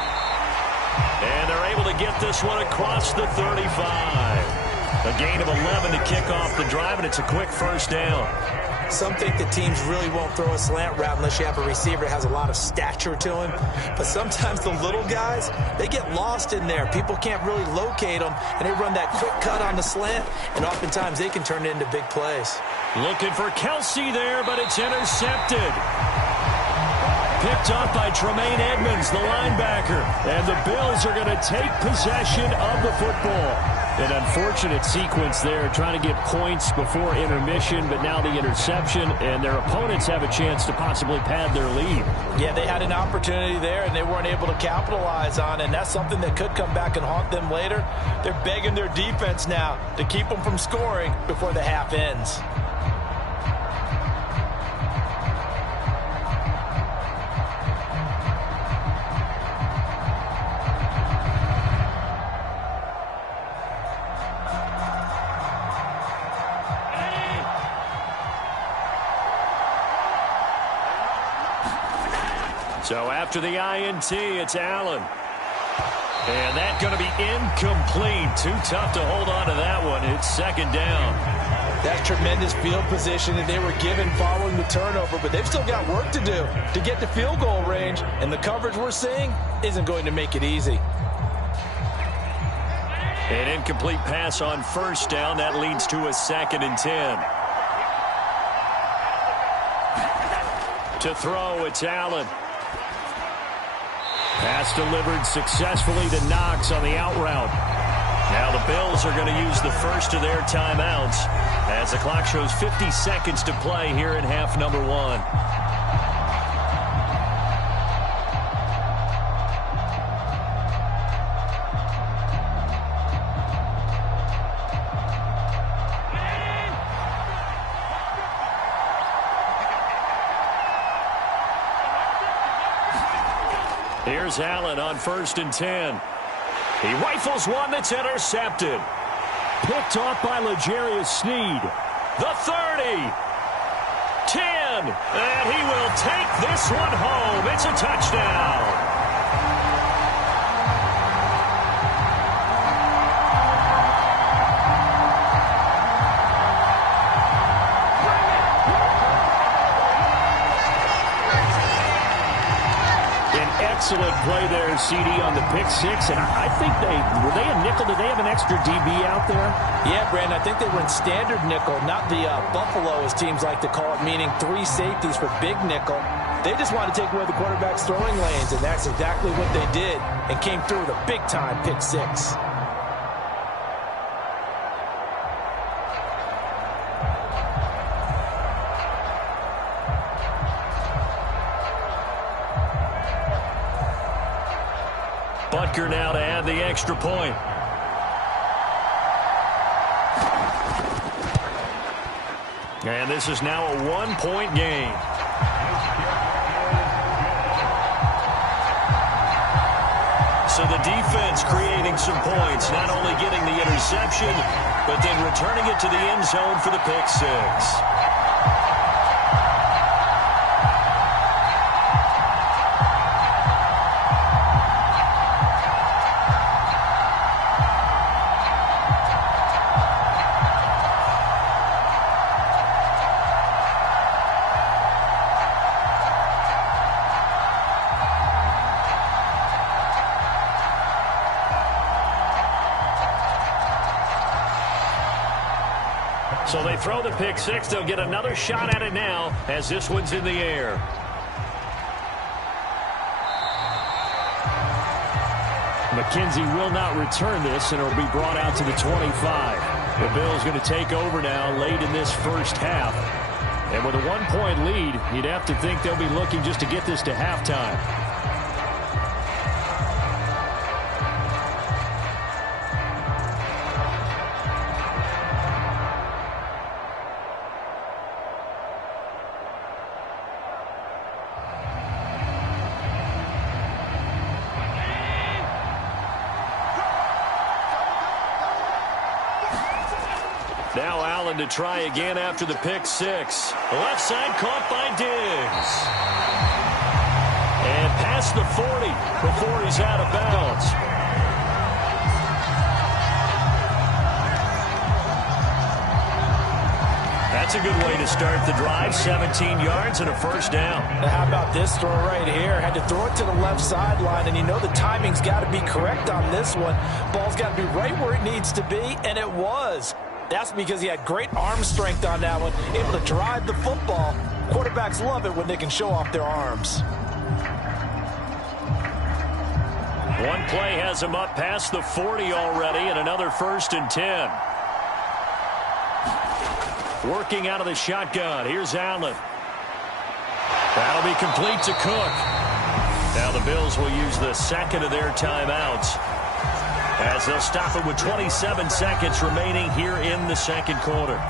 And they're able to get this one across the 35. A gain of 11 to kick off the drive, and it's a quick first down. Some think that teams really won't throw a slant route unless you have a receiver that has a lot of stature to him. But sometimes the little guys, they get lost in there. People can't really locate them, and they run that quick cut on the slant, and oftentimes they can turn it into big plays. Looking for Kelsey there, but it's intercepted. Picked up by Tremaine Edmonds, the linebacker. And the Bills are going to take possession of the football. An unfortunate sequence there, trying to get points before intermission, but now the interception, and their opponents have a chance to possibly pad their lead. Yeah, they had an opportunity there, and they weren't able to capitalize on it, and that's something that could come back and haunt them later. They're begging their defense now to keep them from scoring before the half ends. So after the INT, it's Allen. And that's going to be incomplete. Too tough to hold on to that one. It's second down. That's tremendous field position that they were given following the turnover, but they've still got work to do to get to field goal range, and the coverage we're seeing isn't going to make it easy. An incomplete pass on first down. That leads to a 2nd and 10. To throw, it's Allen. Pass delivered successfully to Knox on the out route. Now the Bills are going to use the first of their timeouts as the clock shows 50 seconds to play here in half number 1. Here's Allen on 1st and 10. He rifles one that's intercepted. Picked off by L'Jarius Sneed. The 30. 10. And he will take this one home. It's a touchdown. Excellent play there, CD, on the pick six. And I think were they a nickel? Did they have an extra DB out there? Yeah, Brandon, I think they were in standard nickel, not the Buffalo, as teams like to call it, meaning 3 safeties for big nickel. They just wanted to take away the quarterback's throwing lanes, and that's exactly what they did, and came through with a big-time pick six. Butker now to add the extra point. And this is now a 1-point game. So the defense creating some points, not only getting the interception, but then returning it to the end zone for the pick six. So they throw the pick six. They'll get another shot at it now as this one's in the air. McKenzie will not return this, and it'll be brought out to the 25. The Bills going to take over now late in this first half. And with a 1-point lead, you'd have to think they'll be looking just to get this to halftime. Now Allen to try again after the pick six. The left side caught by Diggs. And past the 40 before he's out of bounds. That's a good way to start the drive. 17 yards and a first down. Now how about this throw right here? Had to throw it to the left sideline, and you know the timing's got to be correct on this one. Ball's got to be right where it needs to be, and it was. That's because he had great arm strength on that one, able to drive the football. Quarterbacks love it when they can show off their arms. One play has him up past the 40 already, and another 1st and 10. Working out of the shotgun. Here's Allen. That'll be complete to Cook. Now the Bills will use the second of their timeouts, as they'll stop it with 27 seconds remaining here in the second quarter.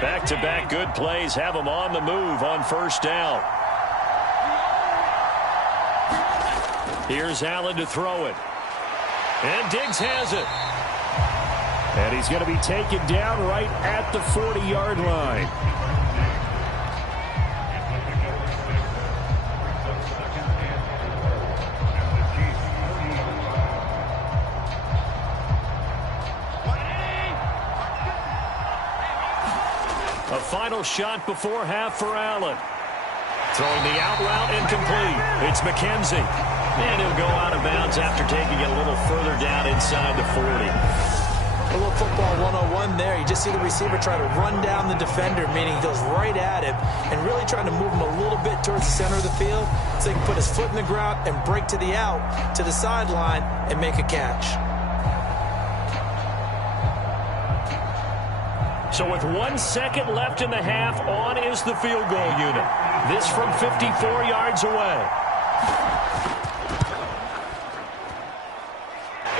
Back-to-back good plays have them on the move on first down. Here's Allen to throw it. And Diggs has it. And he's going to be taken down right at the 40-yard line. A final shot before half for Allen. Throwing the out route incomplete. It's McKenzie. And he'll go out of bounds after taking it a little further down inside the 40. A little football 101 there. You just see the receiver try to run down the defender, meaning he goes right at him and really trying to move him a little bit towards the center of the field so he can put his foot in the ground and break to the out, to the sideline, and make a catch. So with 1 second left in the half, on is the field goal unit. This from 54 yards away.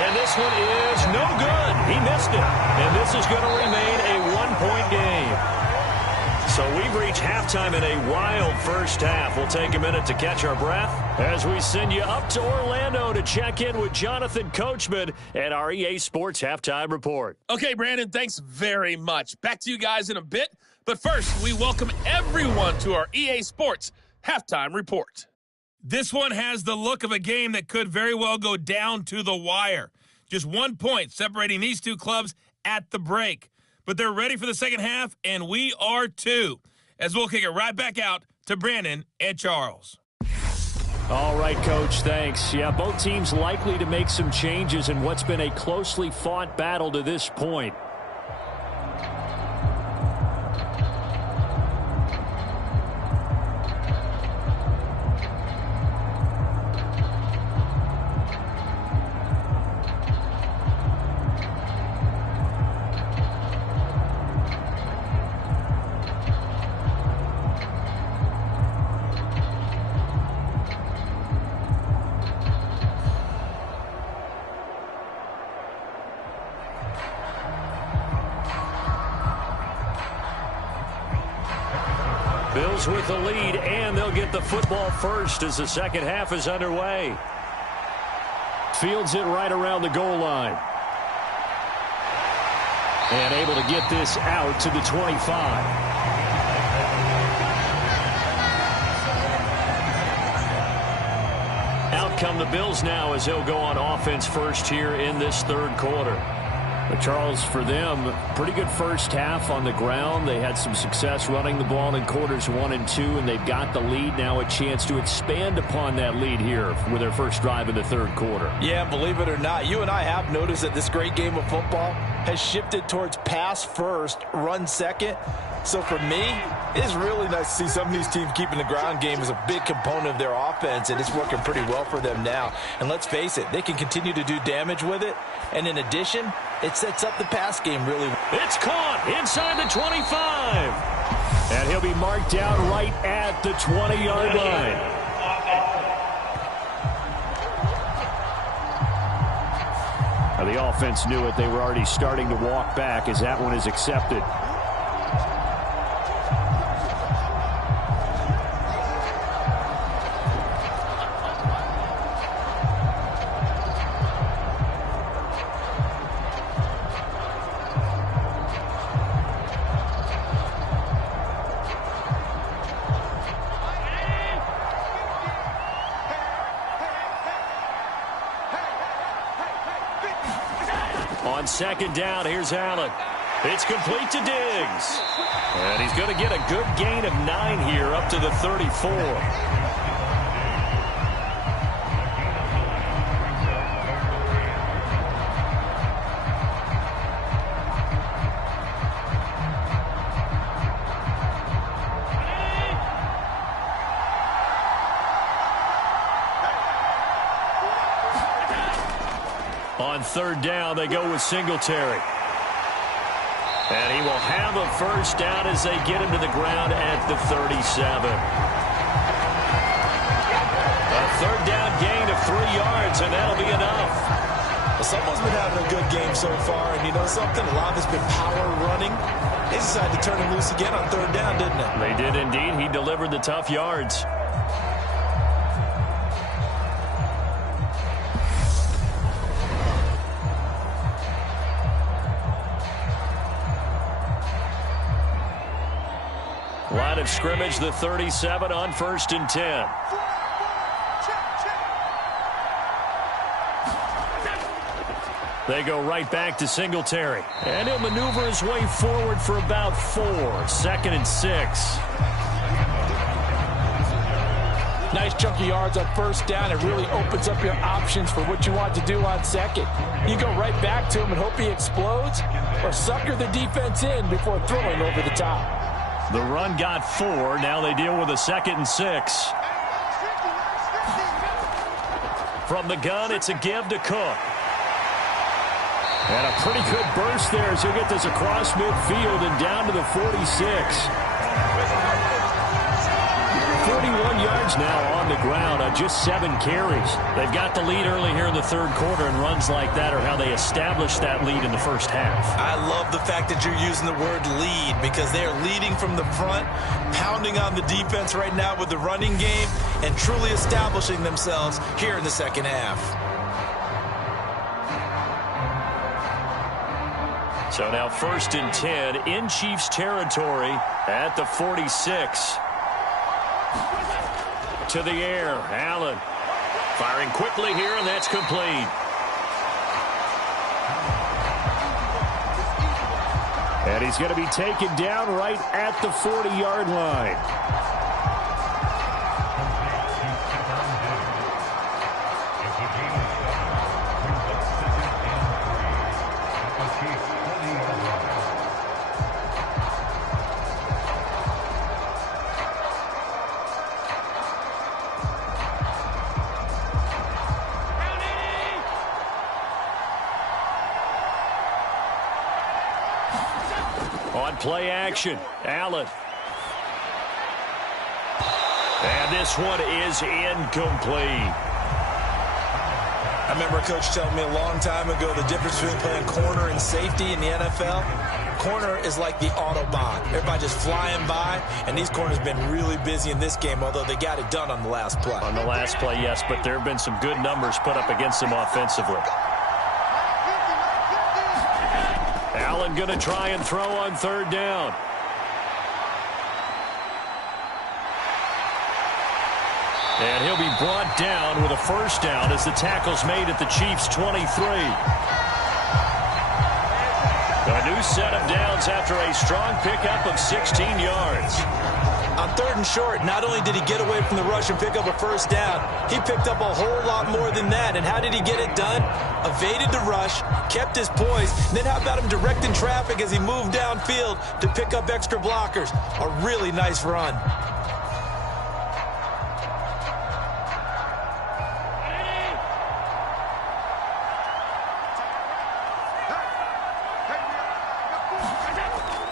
And this one is no good. He missed it. And this is going to remain a 1-point game. So we've reached halftime in a wild first half. We'll take a minute to catch our breath as we send you up to Orlando to check in with Jonathan Coachman and our EA Sports Halftime Report. Okay, Brandon, thanks very much. Back to you guys in a bit. But first, we welcome everyone to our EA Sports Halftime Report. This one has the look of a game that could very well go down to the wire. Just 1 point separating these two clubs at the break. But they're ready for the second half, and we are too. As we'll kick it right back out to Brandon and Charles. All right, Coach, thanks. Yeah, both teams likely to make some changes in what's been a closely fought battle to this point. Bills with the lead, and they'll get the football first as the second half is underway. Fields it right around the goal line. And able to get this out to the 25. Out come the Bills now as they'll go on offense first here in this third quarter. But Charles, for them, pretty good first half on the ground. They had some success running the ball in quarters 1 and 2, and they've got the lead now, a chance to expand upon that lead here with their first drive in the third quarter. Yeah, believe it or not, you and I have noticed that this great game of football has shifted towards pass first, run second. So for me, it's really nice to see some of these teams keeping the ground game as a big component of their offense, and it's working pretty well for them now. And let's face it, they can continue to do damage with it. And in addition, it sets up the pass game really well. It's caught inside the 25. And he'll be marked down right at the 20-yard line. Now the offense knew it. They were already starting to walk back as that one is accepted. On second down, here's Allen. It's complete to Diggs. And he's going to get a good gain of 9 here up to the 34. On third down, they go with Singletary. And he will have a first down as they get him to the ground at the 37. A third down gain of 3 yards, and that'll be enough. Well, someone's been having a good game so far, and you know something? A lot of it's been power running. They decided to turn him loose again on third down, didn't they? They did indeed. He delivered the tough yards. Line of scrimmage, the 37 on 1st and 10. They go right back to Singletary. And he'll maneuver his way forward for about 4. 2nd and 6. Nice chunky yards on first down. It really opens up your options for what you want to do on second. You go right back to him and hope he explodes, or sucker the defense in before throwing over the top. The run got 4. Now they deal with a 2nd and 6. From the gun, it's a give to Cook. And a pretty good burst there as he'll get this across midfield and down to the 46. 41 yards now on the ground on just 7 carries. They've got the lead early here in the third quarter, and runs like that are how they establish that lead in the first half. I love the fact that you're using the word lead, because they are leading from the front, pounding on the defense right now with the running game, and truly establishing themselves here in the second half. So now 1st and 10 in Chiefs territory at the 46. To the air, Allen firing quickly here, and that's complete. And he's going to be taken down right at the 40-yard line. On play action, Allen. And this one is incomplete. I remember a coach telling me a long time ago the difference between playing corner and safety in the NFL. Corner is like the Autobahn. Everybody just flying by, and these corners have been really busy in this game, although they got it done on the last play. On the last play, yes, but there have been some good numbers put up against them offensively. Allen going to try and throw on third down. And he'll be brought down with a first down as the tackle's made at the Chiefs' 23. A new set of downs after a strong pickup of 16 yards. On 3rd and short, not only did he get away from the rush and pick up a first down, he picked up a whole lot more than that. And how did he get it done? Evaded the rush, kept his poise, and then how about him directing traffic as he moved downfield to pick up extra blockers? A really nice run.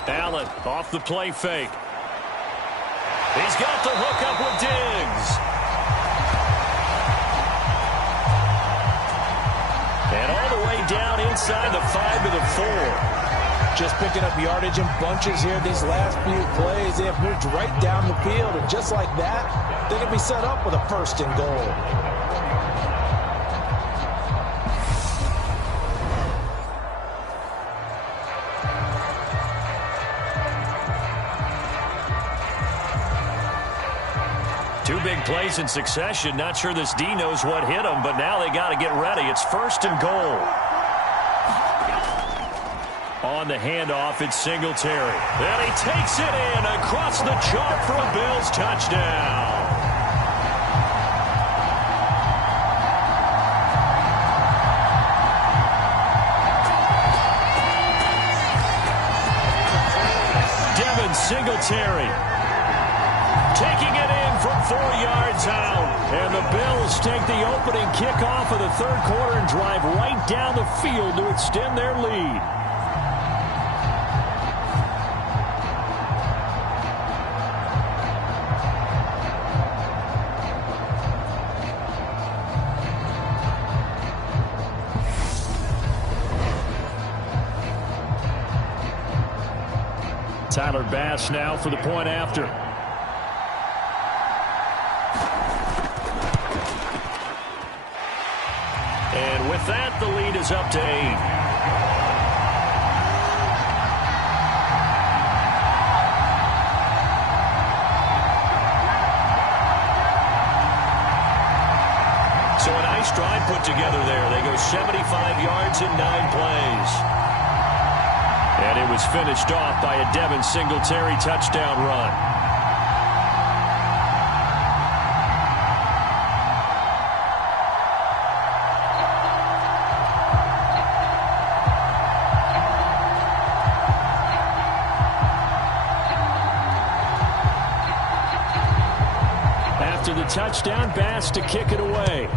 Allen off the play fake. He's got the hook up with Diggs. And all the way down inside the 5 to the 4. Just picking up yardage in bunches here these last few plays. They have moved right down the field, and just like that, they can be set up with a 1st and goal. Two big plays in succession. Not sure this D knows what hit him, but now they got to get ready. It's 1st and goal. On the handoff, it's Singletary. And he takes it in across the chalk for a Bills touchdown. Devin Singletary taking it in from 4 yards out. And the Bills take the opening kickoff of the 3rd quarter and drive right down the field to extend their lead. Tyler Bass now for the point after. And with that, the lead is up to 8. So a nice drive put together there. They go 75 yards in 9 plays. And it was finished off by a Devin Singletary touchdown run. After the touchdown, Bass to kick it away.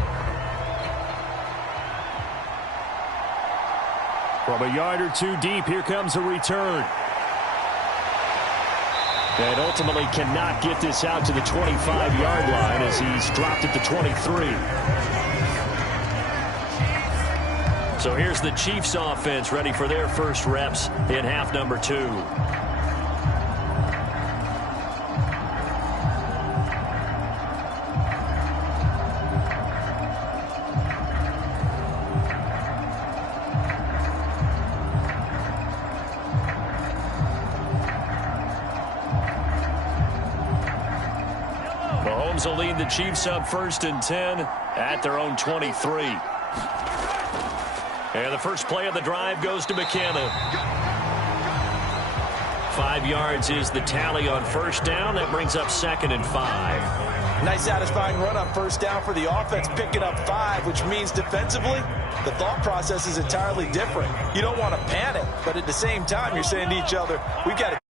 From a yard or 2 deep, here comes a return. And ultimately cannot get this out to the 25-yard line as he's dropped at the 23. So here's the Chiefs offense ready for their first reps in half number 2. Mahomes will lead the Chiefs up 1st and 10 at their own 23. And the first play of the drive goes to McKinnon. 5 yards is the tally on 1st down. That brings up 2nd and 5. Nice satisfying run on 1st down for the offense, picking up 5, which means defensively, the thought process is entirely different. You don't want to panic, but at the same time, you're saying to each other, we've got to